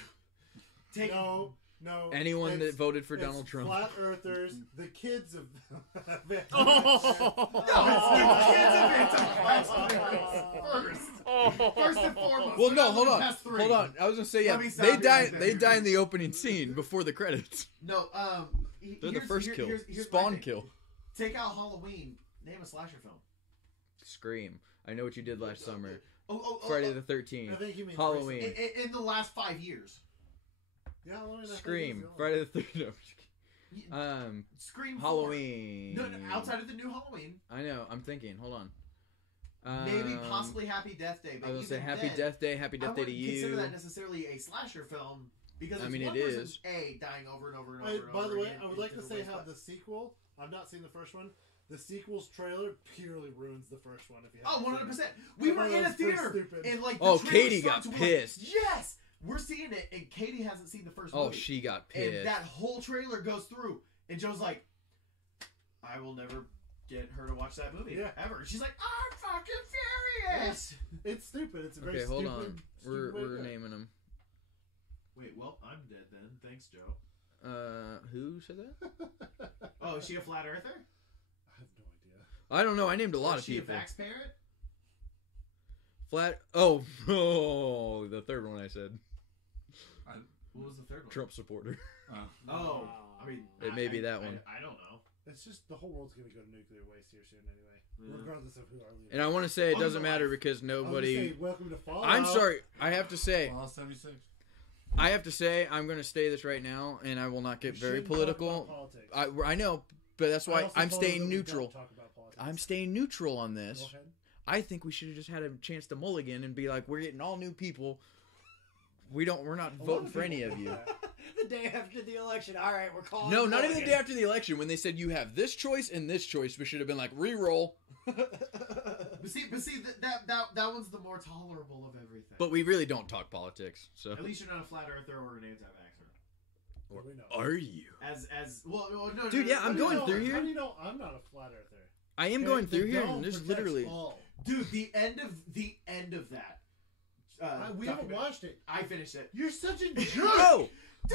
Take No. anyone that it's- voted for it's Donald Trump. Flat earthers, the kids of. First and foremost. Well, we're no, not hold looking on, past three. hold on. I was gonna say, yeah, Let me stop they you die. right there. They die in the opening scene before the credits. No, They're the first kill. Here's my Spawn thing. kill. Take out Halloween. Name a slasher film. Scream. I know what you did last summer. Oh, Friday oh. the 13th. I think you mean Halloween. In the last 5 years. Yeah, Halloween, I think, Scream. is the only Friday the 13th. Y- No. Scream 4. Halloween. No, outside of the new Halloween. I know. I'm thinking. Hold on. Maybe possibly Happy Death Day. But I was gonna say even Happy then, Death Day. Happy I Death Day to wouldn't consider you. that necessarily a slasher film because I it's mean, one it person is. dying over and over and over. I, and by over the way, again I would in like to different say ways, how but- the sequel. I've not seen the first one. The sequel's trailer purely ruins the first one. If you Oh, haven't 100%. seen it. We were in a Everyone's pretty theater stupid. and like the Oh, trailer Katie starts, got we're like, pissed. yes, we're seeing it, and Katie hasn't seen the first Oh, movie. she got And pissed. that whole trailer goes through, and Joe's like, I will never get her to watch that movie Yeah. ever. And she's like, I'm fucking furious. It's stupid. It's a very Okay, hold stupid. on. We're stupid way to we're go. naming them. Wait, well, I'm dead then. Thanks, Joe. Who said that? Oh, is she a flat earther? I have no idea. I don't know. I named a lot Is of she people. a vax parent? Flat. Oh, oh, the third one I said. What was the third one? Trump supporter. Oh, I mean, It may be that one. I don't know. It's just the whole world's gonna go to nuclear waste here soon anyway, Yeah. regardless of who our leader. And I want to say it Welcome doesn't to matter life. because I was gonna nobody. say, welcome to Fallout. I'm sorry. I have to say. Fallout 76. I have to say. I'm going to say this right now, and I will not get We very shouldn't talk political. about politics. I know, but that's I why also I'm told her staying that we don't neutral. talk about politics. I'm staying neutral on this. Go ahead. I think we should have just had a chance to mulligan and be like, we're getting all new people. We're not A lot voting for any people of do you. that. The day after the election. All right, we're calling. No, it not even the again. day after the election when they said you have this choice and this choice. We should have been like re-roll. But see, that one's the more tolerable of everything. But we really don't talk politics. So At least you're not a flat earther or an anti-vaxxer. Well, we know. are you? As well, no, Dude, no, yeah, no, I'm no, going no. through here. How do you know I'm not a flat earther? I am Okay, going the through here, dome and there's protects literally. all. Dude, the end of that. We haven't documentary- watched it. I finished it. You're such a jerk. No,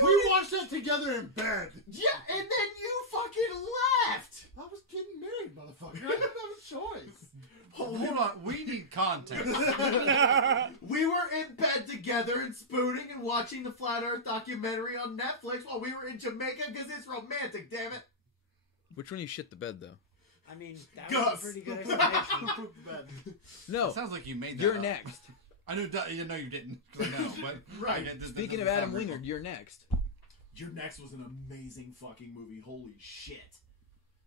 We watched that together in bed. Yeah, and then you fucking left. I was getting married, motherfucker. I didn't have a choice. Hold on. We need context. We were in bed together and spooning and watching the Flat Earth documentary on Netflix while we were in Jamaica because it's romantic, damn it. which one you shit the bed though? I mean, that Gus. was a pretty good explanation. Poop the bed. No, Sounds like you made that you're up. next. I knew. No, you didn't. 'Cause I know, but Right. this Speaking of doesn't Adam sound Wingard, real. you're next. Your Next was an amazing fucking movie. Holy shit.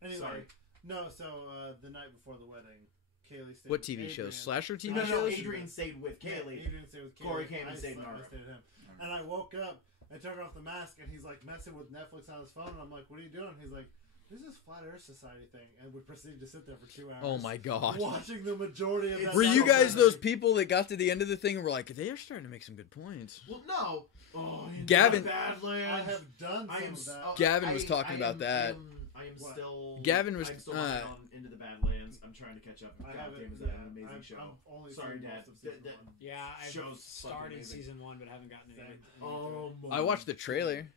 Anyway, Sorry. no. So the night before the wedding, Kaylee stayed. What with TV Adrian. shows? Slasher TV No, shows? Adrian stayed with Yeah, Kaylee. Adrian stayed with Kaylee. Corey came and I stayed with slept- Nara. I stayed with him. And I woke up. I turned off the mask, and he's like messing with Netflix on his phone. And I'm like, "What are you doing?" He's like, "There's this Flat Earth Society thing," and we proceeded to sit there for 2 hours. Oh my god. Watching the majority of that. Were you guys documentary. those people that got to the end of the thing and were like, they're starting to make some good points? Well, no. Oh, Into Gavin- the Badlands. I have done some I am. of that. Gavin was talking about that. I am What? still. Gavin was, I'm still working on Into the Badlands. I'm trying to catch up. I God haven't. damn, is Yeah, that an amazing I'm, show? I'm only Sorry, seen Dad. most of season That- one. Yeah, I've Show's fucking started amazing. season 1 but haven't gotten to it. I watched the trailer.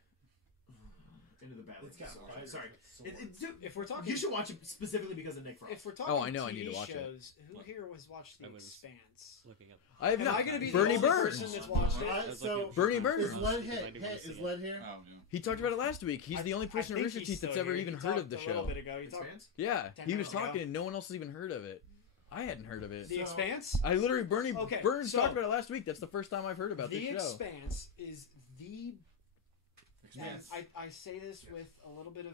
Into the Badlands. It's got Sorry. fighters Sorry. with swords. Dude, If we're talking, you should watch it specifically because of Nick Frost. if we're talking, Oh, I know, I TV need to watch it. shows, who What? here has watched The I was- Expanse? Looking up. I have Am not. I going to be Bernie the only Burns. person that's watched it? I was So- looking Bernie for Burns. Is Burns Led because I here? do Hey, wanna see is it. Led here? Oh, yeah. He talked about it last week. He's the only person I in think Rooster he's Teeth that's still ever here. even He heard of talked the a little show. bit ago. He talked Expanse? Yeah, 10 he was minutes ago. talking and no one else has even heard of it. I hadn't heard of it. The So- Expanse. I literally, Bernie Okay, Burns so- talked about it last week. That's the first time I've heard about The this show. Expanse is the. And Expanse. I say this with a little bit of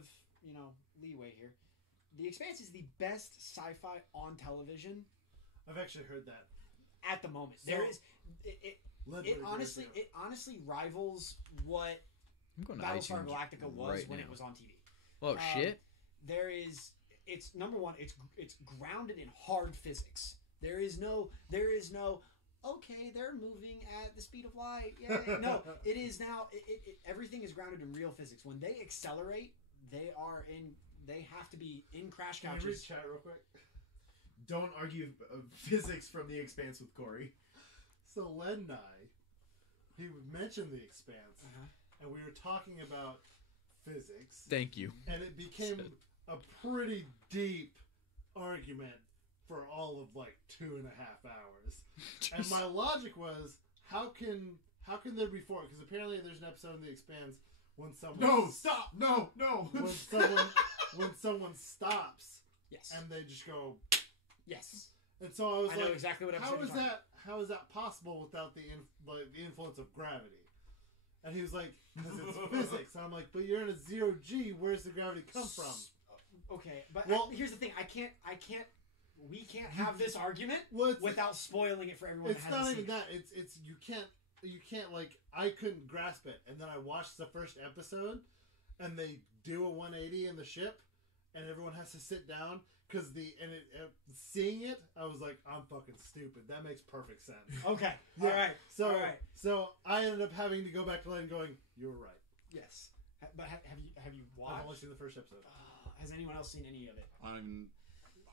leeway here. The Expanse is the best sci-fi on television I've actually heard that. at the moment. So- There is it Led it by honestly Adrian. it honestly rivals what I'm going to Battlestar iTunes Galactica was right when now. it was on TV. Oh shit! There is it's number one. It's grounded in hard physics. There is no. Okay, they're moving at the speed of light. Yeah, no, it is now. Everything is grounded in real physics. When they accelerate, they have to be in crash Can I read couches. chat real quick? Don't argue physics from The Expanse with Corey. So Len and I, he mentioned The Expanse, and we were talking about physics, Thank you. and it became a pretty deep argument for all of like 2.5 hours. And my logic was, how can there be four? Because apparently there's an episode in The Expanse when someone No, stop! No! when someone stops Yes. and they just go, Yes. and so I was I know like, exactly what episode how you're is talking that? How is that possible without the influence of gravity? And he was like, because it's physics. And I'm like, but you're in a 0G. Where's the gravity come from? Okay, but Well- here's the thing. We can't have this argument Well, it's, without spoiling it for everyone. it's that not hasn't even seen that. It's you can't like, I couldn't grasp it. And then I watched the first episode, and they do a 180 in the ship, and everyone has to sit down. Because seeing it, I was like, I'm fucking stupid. That makes perfect sense. it. Okay. Yeah. All right. So, All right. so I ended up having to go back to Len going, you were right. Yes. But have you I've only watched? seen the first episode. Has anyone else seen any of it? I don't even.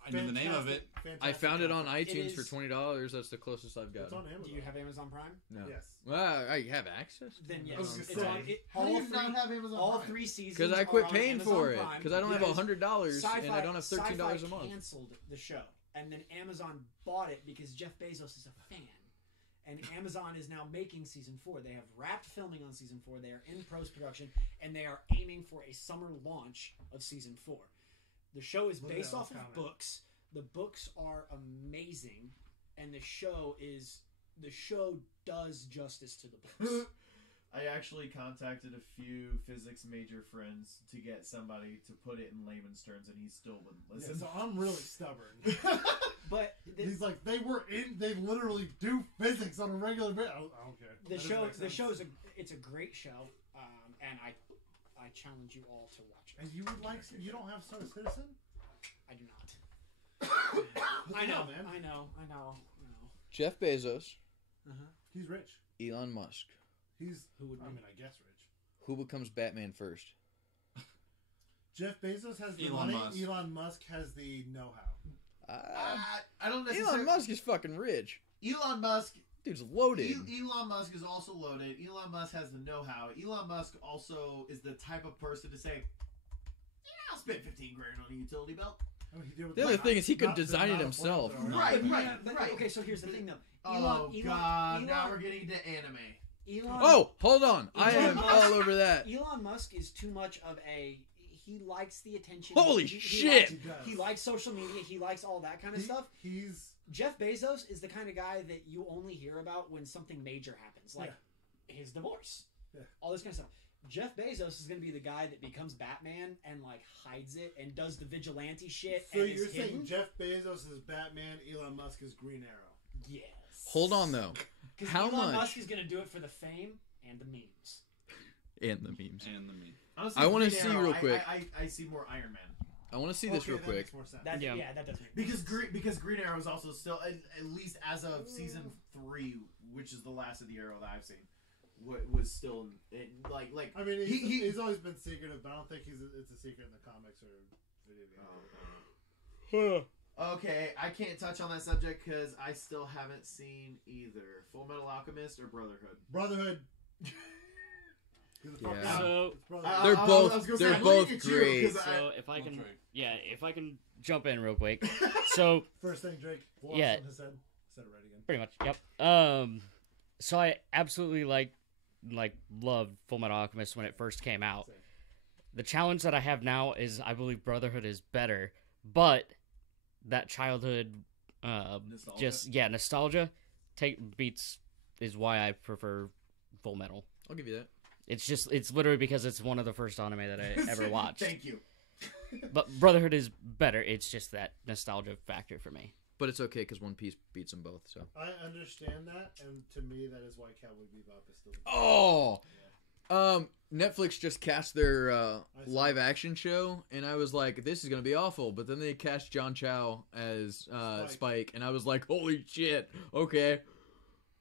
I know the name of it. Fantastic. I found it on iTunes is- for $20. That's the closest I've It's on gotten. Amazon. Do you have Amazon Prime? No. Yes. Well, I have access. Then yes, I was gonna it's say, on. How do All you three. not have Amazon All Prime? 3 seasons. Because I are quit on paying Amazon for it. Prime. Because I don't have Because $100 Sci-Fi, and I don't have $13 a month. Sci-Fi canceled the show, and then Amazon bought it because Jeff Bezos is a fan, and Amazon is now making season 4. They have wrapped filming on season 4. They are in post production, and they are aiming for a summer launch of season 4. The show is Look at based that off of comment. books. The books are amazing, and the show does justice to the books. I actually contacted a few physics major friends to get somebody to put it in layman's terms, and he still wouldn't Yeah, listen. so I'm really stubborn. But He's like, they literally do physics on a regular basis. I don't care. the That show doesn't make sense. it's a great show, and I challenge you all to watch it. And you don't have Star Citizen? I do not. I I know, man. I know. Jeff Bezos, He's rich. Elon Musk. He's, Who would I be? mean, I guess rich. Who becomes Batman first? Jeff Bezos has the Elon money. Musk. Elon Musk has the know-how. I don't necessarily. Elon Musk is fucking rich. Elon Musk. Dude's loaded. Elon Musk is also loaded. Elon Musk has the know-how. Elon Musk also is the type of person to say, "Yeah, I'll spend $15,000 on a utility belt." I mean, he did with The other not- thing is he could not- design it not a himself. flamethrower. Right, But right, yeah, but- right. Okay, so here's the thing, though. Oh God! Now Elon, we're getting to anime. Elon, Oh, hold on. I Elon am Musk- all over that. Elon Musk is too much of a. He likes the attention. Holy He shit! He does. He likes social media. He likes all that kind of stuff. He's Jeff Bezos is the kind of guy that you only hear about when something major happens, like his divorce, all this kind of stuff. Jeff Bezos is going to be the guy that becomes Batman and like hides it and does the vigilante shit. so and you're is saying hidden. Jeff Bezos is Batman, Elon Musk is Green Arrow. Yes. Hold on though. Because How Elon much? Musk is going to do it for the fame and the memes. And the memes. And the me. Honestly, I wanna Green see Arrow, real quick. I see more Iron Man I want to see this Okay, real that quick. makes more sense. That, Yeah. yeah, that does make because Green Arrow is also still at least as of season 3, which is the last of the Arrow that I've seen, was still like I mean, He- he's always been secretive, but I don't think it's a secret in the comics or video games. Okay, I can't touch on that subject because I still haven't seen either Full Metal Alchemist or Brotherhood. Brotherhood. Who the fuck Yeah. is- So, it's Brotherhood. They're both- I was gonna they're I'm both looking at you great. 'cause so if I can, I'll try. if I can jump in real quick. So First thing Drake Blossom Yeah. has said it right again. pretty much, yep. So I absolutely loved Full Metal Alchemist when it first came out. Same. The challenge that I have now is I believe Brotherhood is better, but that childhood, Nostalgia. nostalgia beats is why I prefer Full Metal. I'll give you that. It's literally because it's one of the first anime that I ever watched. Thank you. But Brotherhood is better. It's just that nostalgia factor for me. But it's okay because One Piece beats them both. So. I understand that, and to me, that is why Cowboy Bebop is still. The Oh, Netflix just cast their live action show, and I was like, "This is gonna be awful." But then they cast John Cho as Spike, and I was like, "Holy shit!" Okay.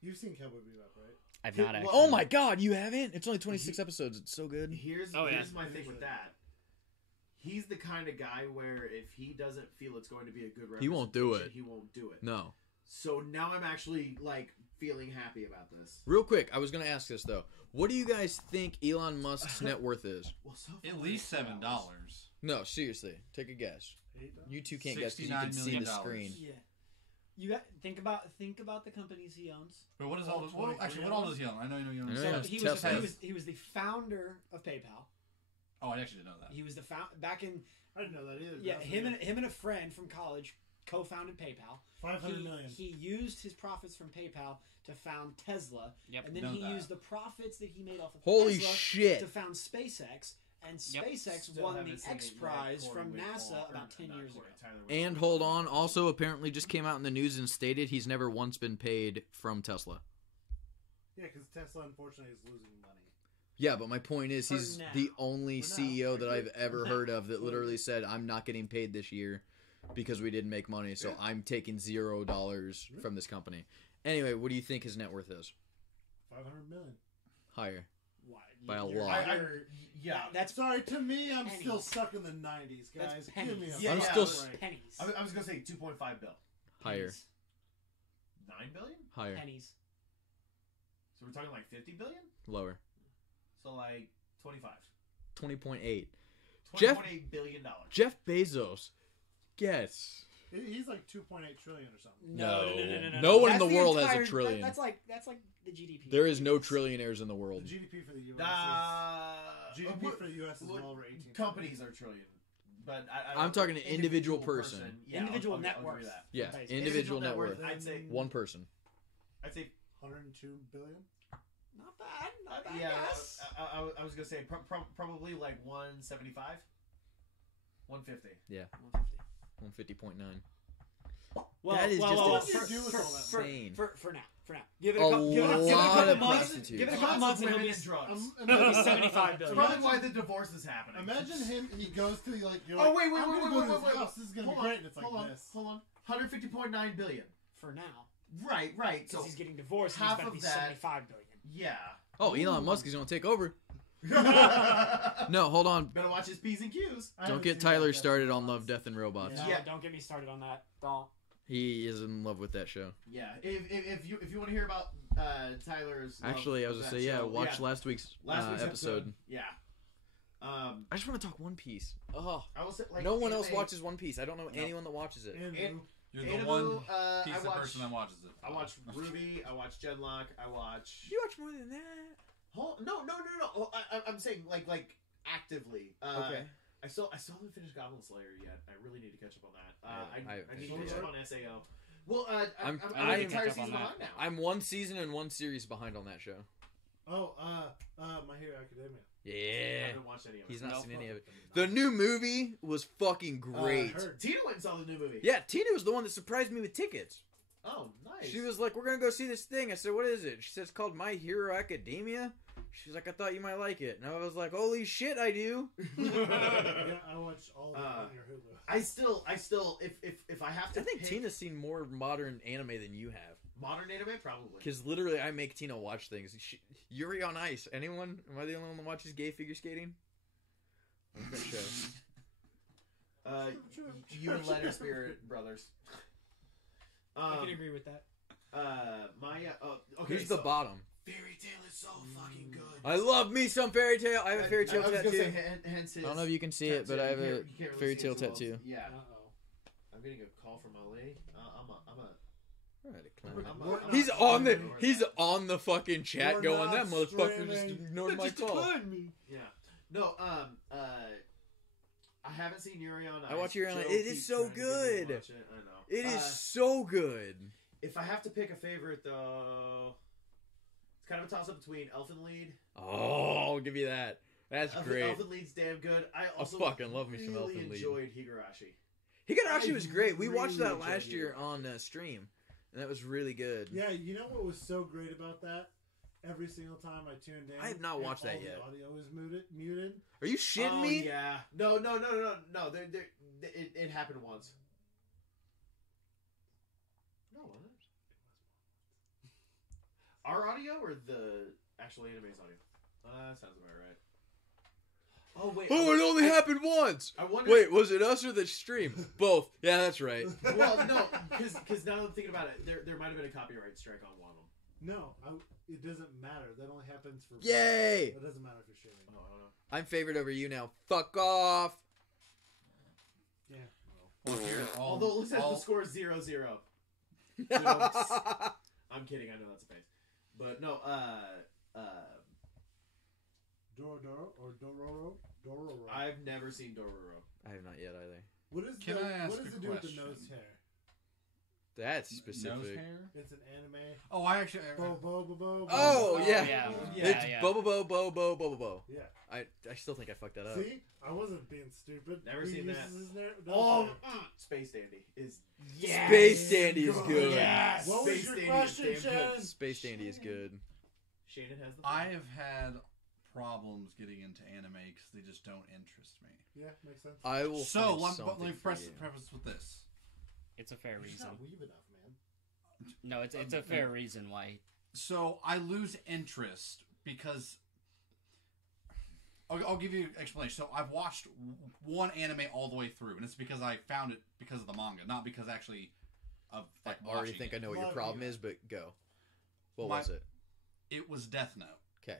You've seen Cowboy Bebop, right? I've not actually. Oh my god, you haven't? It's only 26 episodes. It's so good. Here's Oh, yeah. here's my thing with that. He's the kind of guy where if he doesn't feel it's going to be a good representation, He won't do it. He won't do it. No. So now I'm actually like feeling happy about this. Real quick, I was gonna ask this though. What do you guys think Elon Musk's net worth is? Well, so At least $7. No, seriously, take a guess. $8? You two can't guess because you $69 can see the million. screen. Yeah. You got think about the companies he owns. But what is all? What, actually, what all does he own? I know you I know own. he So owns he Tesla. he was the founder of PayPal. Oh, I actually didn't know that. He was the back in I didn't know that either. yeah That's him weird. and a friend from college co-founded PayPal. 500 million. He used his profits from PayPal to found Tesla, Yep. and then Know he that. used the profits that he made off of Holy Tesla shit. to found SpaceX, and Yep. SpaceX Still won haven't the seen X it yet. Prize Corey from Whitmore- NASA or about 10 not years Corey, ago. Tyler Whitmore. And hold on, also apparently just came out in the news and stated he's never once been paid from Tesla. Yeah, because Tesla unfortunately is losing money. Yeah, but my point is For he's now. the only For now. CEO that I've For ever now. heard of that literally said, I'm not getting paid this year because we didn't make money, so Yeah. I'm taking $0 from this company. Anyway, what do you think his net worth is? 500 million. Higher. Why? By a You're- lot. you're- Yeah. that's Sorry, to me, I'm Pennies. still stuck in the 90s, That's guys. Give pennies. me a Yeah, I'm yeah, still right. pennies. I was gonna say 2.5 bill. Higher. Pennies. 9 billion. Higher. Pennies. So we're talking like 50 billion. Lower. So like 25. 20.8. 20.8 billion dollars. Jeff Bezos. Guess. He's like 2.8 trillion or something. No. No. No one in That's the world has a entire- trillion. That's like the GDP. There is no trillionaires in the The world. GDP for the US GDP for the US is over 18. companies are trillion, but I I'm talking an individual person. Yeah, Individual I'll net agree worth. with that. Yeah, Basically. individual net worth. I'd say One person. 102 billion. Not bad. Not bad. yeah. Yes. I was gonna say probably like 175, 150. 150.9. Well, That is well, just well, insane. for, Do with all that for, insane. for now. Give it A a couple, give it a lot couple of months. prostitutes. Give it a couple months, and women it'll and be drugs. it'll be 75 That's billion. probably why the divorce is happening. Imagine him. He goes to like. You're Oh like, wait, I'm gonna go to this wait. house. This is gonna be Hold on, great. And it's like hold on, this. hold on. 150.9 billion. For now, Right. because So he's getting divorced, half he's about of to be that- 75 billion. yeah. Oh, Elon Musk is going to take over. Better No, hold on. watch his P's and Q's. I Don't haven't get seen Tyler that started yet. on Love, Death, and Robots. No, Yeah. don't get me started on that. Don't. He is in love with that show. Yeah. If you want to hear about Tyler's love Actually, I was of going that to say, yeah, show, watch last week's, episode. Yeah. I just want to talk One Piece. Oh, I will say like no one else anime- watches One Piece. I don't know No. anyone that watches it. And And- You're the Anime, one I piece of watch. person that watches it. I watch Ruby. I watch Genlock. I watch. You watch more than that. No. Oh, I'm saying like actively. Okay. I still haven't finished Goblin Slayer yet. I really need to catch up on that. I need to finished catch up on SAO. Well, I'm I an need to entire catch up season on that. behind now. I'm one season and one series behind on that show. oh, My Hero Academia. I Yeah. haven't watched any of it. He's not No. seen any of it. The new movie was fucking great. Heard. Tina went and saw the new movie. Yeah, Tina was the one that surprised me with tickets. Oh, nice. She was like, "We're gonna go see this thing." I said, "What is it?" She says, "It's called My Hero Academia." She's like, "I thought you might like it," and I was like, "Holy shit, I do!" Yeah, I watched all of it on your Hulu. I still, if I have to, I think pick Tina's seen more modern anime than you have. modern anime, probably. Because literally, I make Tina watch things. Yuri on Ice. Anyone? Am I the only one that watches gay figure skating? What's that show? You and Letter Spirit brothers. I can agree with that. Okay. Who's the bottom? Fairy Tail is so fucking good. I love me some fairy tale. I have a fairy tale I was gonna tattoo. say, hence his. I don't know if you can see it, but I have a you can't really fairy see it tale too well. tattoo. Yeah. Uh-oh. I'm getting a call from Ali. He's on the on the fucking chat We're going. not That motherfucker just streaming. ignored my call. Yeah. No. I haven't seen Yuri on Ice. I watch Yuri on Ice. Joe It is keeps so trying to get me to good. watch it. I know. It is so good. If I have to pick a favorite, though, it's kind of a toss-up between Elfen Lied. Oh, I'll give you that. That's great. Elfen Lied's damn good. I also fucking love me some really Elfen Lied. enjoyed Higurashi. Higurashi I was great. We watched really that last enjoyed year Higurashi. on stream, and that was really good. Yeah, you know what was so great about that every single time I tuned in. I have not and watched that all the yet. Audio is muted. Are you shitting Oh, me? Yeah. No. It happened once. No. Our audio or the actual anime's audio? That sounds about right. Oh wait. Oh, it only happened once. I wonder. Wait, was it us or the stream? Both. Yeah, that's right. Well, no, because now that I'm thinking about it, there might have been a copyright strike on one of them. No, it doesn't matter. That only happens for. Yay! That doesn't matter if you're streaming. Oh, I don't know. I'm favored over you now. Fuck off. Yeah. Well, here, Although it looks like the all- score is 0-0. I'm kidding. I know that's a face, but no. Dororo or Dororo. I've never seen Dororo. I have not yet either. What is Can I ask what does a it do with the question? nose hair? That's nose specific. hair. It's an anime. Oh, I actually. Bo. Oh, yeah. Yeah. It's Yeah. Bobo Bo. Yeah. I still think I fucked that up. See, I wasn't being stupid. Never He seen uses that. his nose Oh, hair. Space Dandy is Space Dandy is good. Yes. What was Space your Dandy question, is damn good. Shannon? Space Dandy is good. Shaden has the. I have had problems getting into anime because they just don't interest me. Yeah, makes sense. I will. So find let something me for preface you. with this. It's a fair You're just reason. not weave enough, man. No, it's a fair reason why. So I lose interest because I'll give you an explanation. So I've watched one anime all the way through, and it's because I found it because of the manga, not because actually of like I already watching think it. I know what your Love problem you. is, but go. What My- was it? It was Death Note. Okay.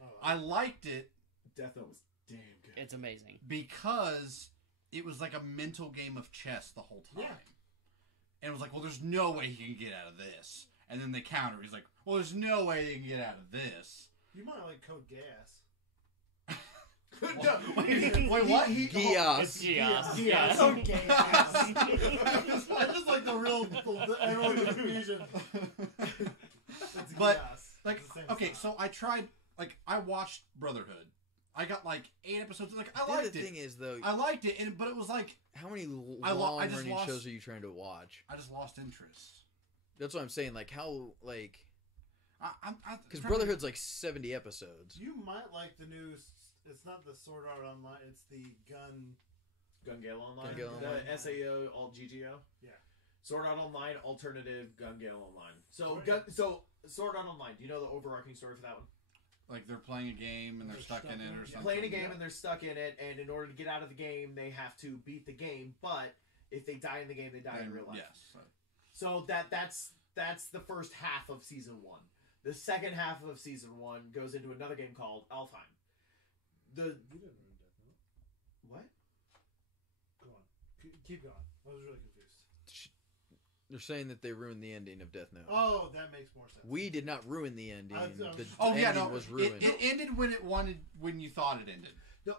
Oh, I liked it Death Note was damn good. It's amazing. because it was like a mental game of chess the whole time. Yeah. And it was like, well, there's no way he can get out of this. And then they counter. He's like, well, there's no way he can get out of this. you might like Code Gas. Wait, what? Gias. It's Gias. Yeah. Yeah. Okay. I just like the real everyone confusion. It's But, Gas. Like, It's the same okay, style. so I tried, like, I watched Brotherhood. I got like 8 episodes. Like, I The liked thing it. is, though, I liked it, but it was like how many I just long-running lost- shows are you trying to watch? I just lost interest. That's what I'm saying. Like, how, like... I'm Because trying to- Brotherhood's like 70 episodes. You might like the new. It's not the Sword Art Online. It's the Gun Gale Online. Gun Gale The Online. SAO alt GGO. Yeah. Sword Art Online alternative Gun Gale Online. So Right. so Sword Art Online. Do you know the overarching story for that one? like they're playing a game and they're stuck in it or something. Playing a game and they're stuck in it, and in order to get out of the game, they have to beat the game. But if they die in the game, they die in real life. Yes. So that's the first half of season 1. The second half of season 1 goes into another game called Alfheim. You didn't ruin Death Note. What? Go on. Keep going. I was really confused. They're saying that they ruined the ending of Death Note. Oh, that makes more sense. We did not ruin the ending. I was The just- Oh yeah, ending no, was ruined. it ended when you thought it ended. No,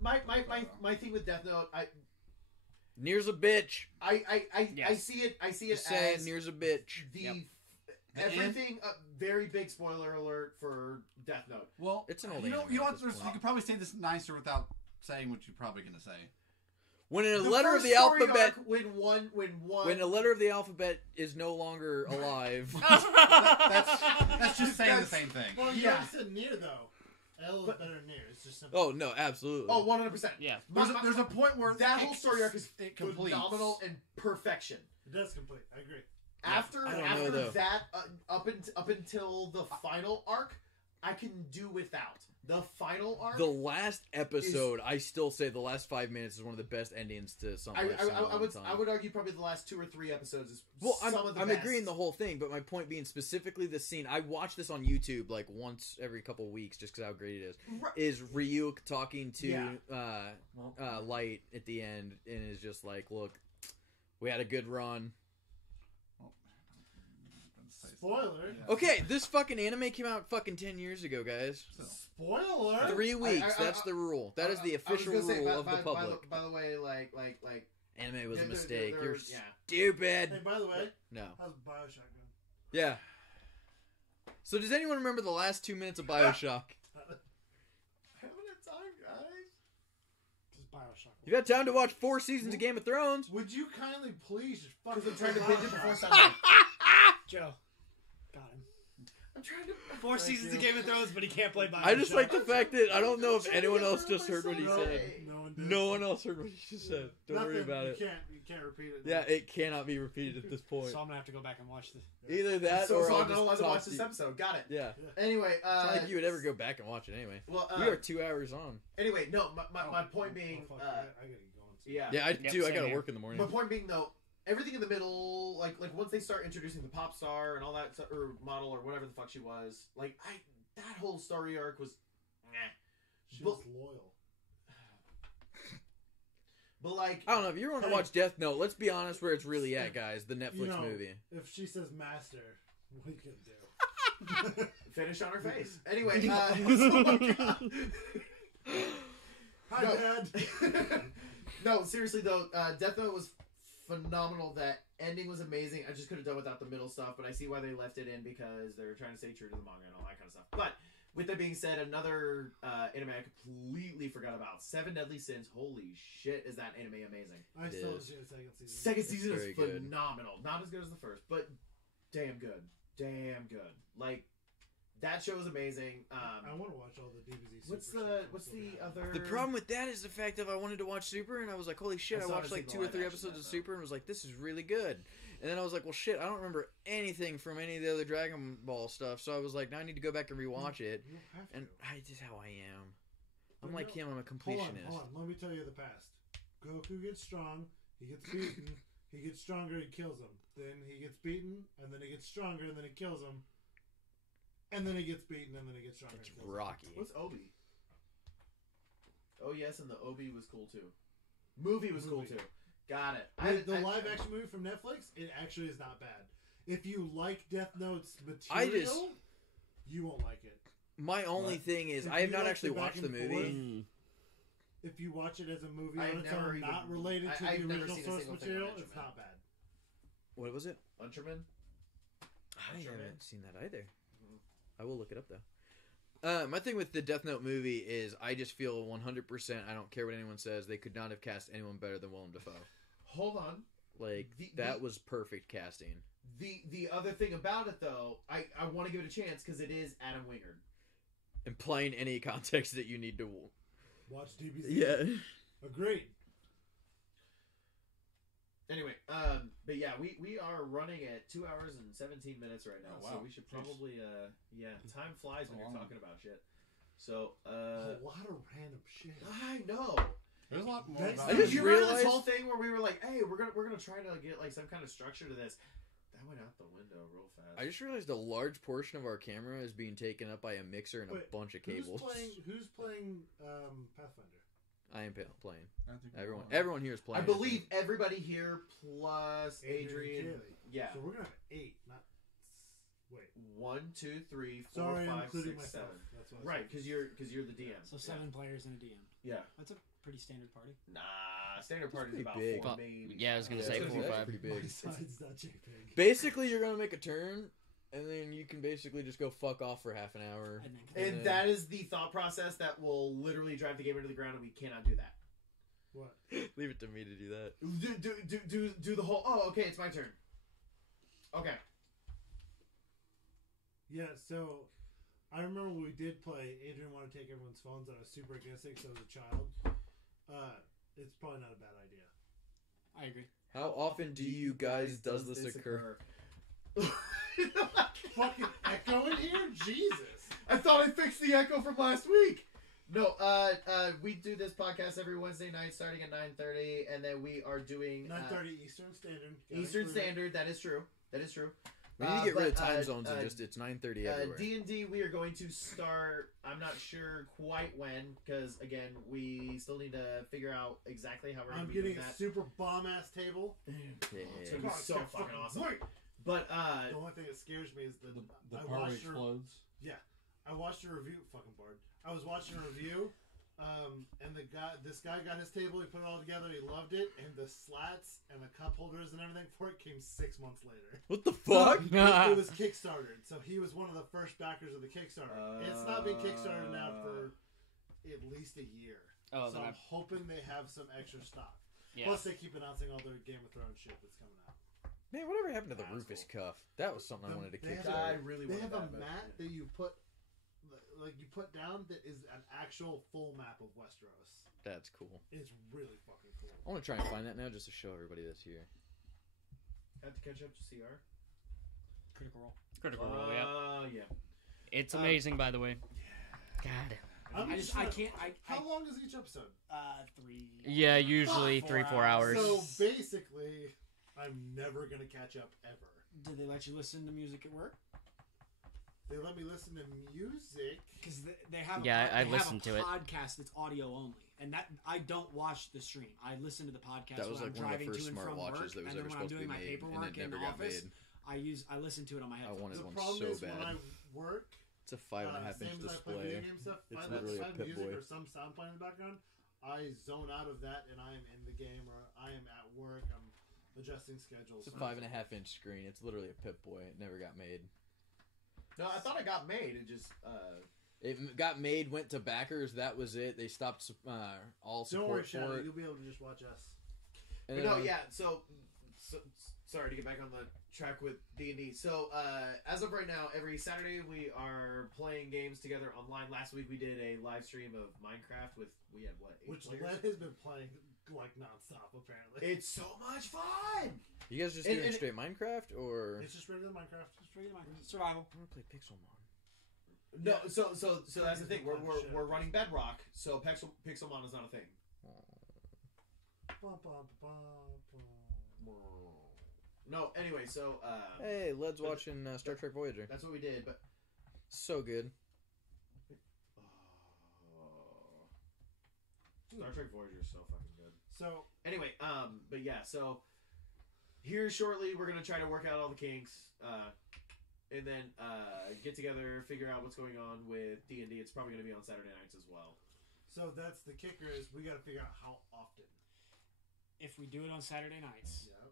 my thing with Death Note, Nier's a bitch. I Yes. see it Just saying, as Nier's a bitch. the Yep. everything. Very big spoiler alert for Death Note. Well, It's an old you know, anime you know at what? this point. You could probably say this nicer without saying what you're probably gonna say. When a The letter of first the story alphabet, arc, when one when a letter of the alphabet is no longer alive. That's just saying the same thing. Well, you Yeah. already said near though. L is But- better than near. It's just simple. Oh no, absolutely. 100%. Yeah. There's a point where That whole story arc is it completes. phenomenal and perfection. It does complete. I agree. After I don't know, though. that, up until the final arc, I can do without. The final arc. The last episode, I still say the last 5 minutes is one of the best endings to something. I've seen in a long time. I would argue probably the last 2 or 3 episodes is Well, some of the I'm best. agreeing the whole thing, but my point being specifically the scene. I watch this on YouTube like once every couple weeks just because how great it is. Right. Is Ryuk talking to Yeah. Light at the end and is just like, look, we had a good run. Spoiler. Okay, this fucking anime came out fucking 10 years ago, guys. Spoiler. 3 weeks, I- that's the rule. That is the I was official gonna say, rule of by, the public. By the way, like Anime was a there- mistake. there- You're yeah. stupid. Hey, by the way, No. how's Bioshock going? Yeah. So does anyone remember the last 2 minutes of Bioshock? having a time, guys. Just Bioshock. You've had time to watch 4 seasons of Game of Thrones. Would you kindly please just fucking Because I'm trying to binge it before Bioshock? Sunday. Joe. Got him. I'm trying to. 4 seasons of Game of Thrones, but he can't play Bioshock. I just like the fact that I don't know if Trying to anyone get else rid of just heard what he myself. said. No one did. No one else heard what he just said. Don't worry Nothing. about it. You can't repeat it. Yeah, it cannot be repeated at this point. So I'm gonna have to go back and watch this. Either that So or I'll I'm not allowed just to talk watch to this you. episode. Got it. Yeah. Anyway, It's not like you would ever go back and watch it anyway. Well, We are 2 hours on. anyway, no. My point being, Oh, fuck, I gotta get going. yeah. Yeah, I Yep, do. I same gotta here. work in the morning. My point being though, everything in the middle, like once they start introducing the pop star and all that, or model or whatever the fuck she was, like that whole story arc was, She But- was loyal. but like, I don't know if you want to Hey. watch Death Note. Let's be honest, where it's really at, guys. The Netflix You know, movie. If she says master, what are you gonna do? finish on her face. Anyway, Hi, No. Dad. no, seriously though, Death Note was phenomenal. That ending was amazing. I just could have done without the middle stuff, but I see why they left it in because they're trying to stay true to the manga and all that kind of stuff. But with that being said, another anime I completely forgot about, Seven Deadly Sins. Holy shit, is that anime amazing? I still haven't is. seen the second season. Second season is very good. phenomenal. Not as good as the first, but damn good. Damn good. Like that show is amazing. I want to watch all the DBZ. What's Super the shit. what's I'm so the bad. other? The problem with that is the fact that I wanted to watch Super, and I was like, holy shit, I I saw watched the like 2 or live 3 action episodes of Death Note. Super, and was like, this is really good. And then I was like, well, shit, I don't remember anything from any of the other Dragon Ball stuff, so I was like, now I need to go back and rewatch it. You don't have to. And I just how I am. I'm But like no- him, I'm a completionist. Hold on. Let me tell you the past. Goku gets strong. He gets beaten. He gets stronger. He kills him. Then he gets beaten, and then he gets stronger, and then he kills him. And then he gets beaten, and then he gets stronger. It's and kills him. Rocky. What's Obi? Oh yes, and the Obi was cool too. Movie was cool Movie. too. Got it. The live action movie from Netflix, it actually is not bad. If you like Death Note's I material, just- you won't like it. My only What? thing is, If I have you not like actually the back watched the and movie. forth- If you watch it as a movie I've on its never own, even- not related to I've the never original seen a source single thing on material, Ninja it's Man. not bad. What was it? Unterman. I Sure, man. haven't seen that either. I will look it up though. My thing with the Death Note movie is I just feel 100%. I don't care what anyone says. They could not have cast anyone better than Willem Dafoe. Hold on. Like that was perfect casting. The other thing about it though, I want to give it a chance because it is Adam Wingard. And playing any context that you need to. Watch DBZ. Yeah. Agreed. Anyway, but yeah, we are running at 2 hours and 17 minutes right now, Oh, so wow. we should probably time flies when you're long. talking about shit. So A lot of random shit. I know. There's a lot more. Next about I Did just it. you remember realized- this whole thing where we were like, "Hey, we're gonna try to get like some kind of structure to this." That went out the window real fast. I just realized a large portion of our camera is being taken up by a mixer and a Wait, bunch of cables. Who's playing Pathfinder? I am playing. I think Everyone, we're on. everyone here is I playing. believe everybody here plus Adrian. and Kaylee. Yeah. So we're gonna have 8, not wait. 1, 2, 3, 4, Sorry, I'm 5, including 6, myself. 7. That's what I Right, said. because you're the DM. So 7 players and a DM. Yeah. That's a pretty standard party. Nah, standard party is pretty about big. 4 maybe. Yeah, I was gonna Yeah, say that's 4 or 5. pretty big. My side's not JPEG. Basically, you're gonna make a turn, and then you can basically just go fuck off for half an hour. And then And And then- that is the thought process that will literally drive the game into the ground, and we cannot do that. What? Leave it to me to do that. Do the whole. Oh, okay, it's my turn. Okay. Yeah, so I remember when we did play, Adrian wanted to take everyone's phones, and I was super against it because I was a child. It's probably not a bad idea. I agree. How often do you guys does this occur? Fucking echo in here? Jesus! I thought I fixed the echo from last week. No, we do this podcast every Wednesday night starting at 9:30, and then we are doing 9:30 Eastern Standard. Gotta Eastern include it. Standard. That is true. That is true. We need to get rid of but, time zones and uh, just it's 9:30 everywhere. D&D, we are going to start. I'm not sure quite when, because again, we still need to figure out exactly how we're going I'm to be doing getting a that. super bomb ass table. It's Yeah. gonna be God, so it's fucking awesome. great. But The only thing that scares me is The I party watched her. explodes. I watched a review. Fucking bored. I was watching a review, and this guy got his table. He put it all together. He loved it, and the slats and the cup holders and everything for it came 6 months later. What the fuck? It was Kickstarted, so he was one of the first backers of the Kickstarter. It's not been Kickstarted now for at least a year. Oh, So then I'm hoping they have some extra stock. yeah. Plus, they keep announcing all their Game of Thrones shit that's coming out. Man, whatever happened to the That's Rufus cool. cuff? That was something I wanted to They kick. have I Start. really They wanted have a that, but- map that you put, like you put down that is an actual full map of Westeros. That's cool. It's really fucking cool. I want to try and find that now just to show everybody that's here. Have to catch up to CR. Critical Role. Critical Role, yeah. Yeah. It's amazing, by the way. God. I just I can't I How long is each episode? 3. Yeah, usually 4 3-4 hours. So basically, I'm never gonna catch up ever. Do they let you listen to music at work? They let me listen to music. Because they have Yeah, I they listened have to a it. podcast that's audio only, and that I don't watch the stream. I listen to the podcast That was when like I'm one of the driving first to and from smartwatches work, that was and ever then when I'm supposed to doing be my made, and paperwork it in never the got office. made. I listen to it on my I headphones. wanted The one problem so is when I bad. work, It's a 5.5 same inch as I play video display. game stuff. It's If I literally a have Pip music Boy. or some sound playing in the background, I zone out of that and I am in the game or I am at work. I'm adjusting schedules. It's a 5.5 inch screen. It's literally a Pip Boy. It never got made. No, I thought it got made. It just. It got made, went to backers. That was it. They stopped all Don't worry, support Shadow. for it. You'll be able to just watch us. And But no, then- yeah. So, sorry to get back on the track with D&D. So, as of right now, every Saturday we are playing games together online. Last week we did a live stream of Minecraft with we had what 8 Which players? Len has been playing like nonstop, apparently. It's so much fun. You guys just and- doing and- straight Minecraft or? It's just regular Minecraft. Just regular Minecraft. Survival. I want to play Pixelmon. No, so that's the thing. Shit. We're running Bedrock, so Pixelmon is not a thing. Bum, bum, bum, bum. No, anyway, so Hey, Led's watching Star Trek Voyager. that's what we did. But So good. Star Trek Voyager is so fucking good. So, Anyway, but yeah, so here shortly we're gonna try to work out all the kinks, and then get together, figure out what's going on with D&D. It's probably gonna be on Saturday nights as well. so that's the kicker is we got to figure out how often. If we do it on Saturday nights, Yeah.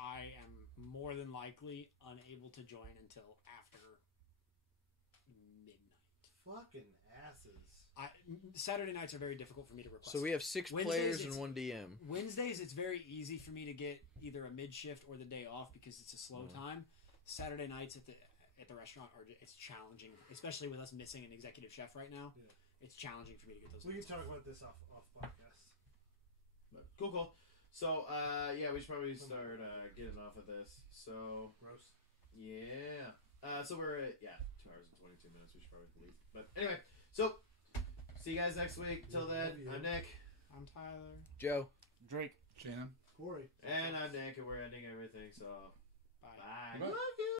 I am more than likely unable to join until after midnight. Fucking asses. Saturday nights are very difficult for me to request. So we have 6 Wednesdays, players it's- and 1 DM. Wednesdays, it's very easy for me to get either a mid shift or the day off because it's a slow time. Saturday nights at the restaurant it's challenging, especially with us missing an executive chef right now. Yeah. It's challenging for me to get those. We can nights talk off. about this off podcast. But cool. So yeah, we should probably start getting off of this. So Gross. yeah, so we're at 2 hours and 22 minutes. We should probably leave. But anyway, so see you guys next week. Till then, Love you. I'm Nick, I'm Tyler. Joe. Drake. Shannon. Corey. and I'm Nick, and we're ending everything. So Bye. bye. Bye. Love you.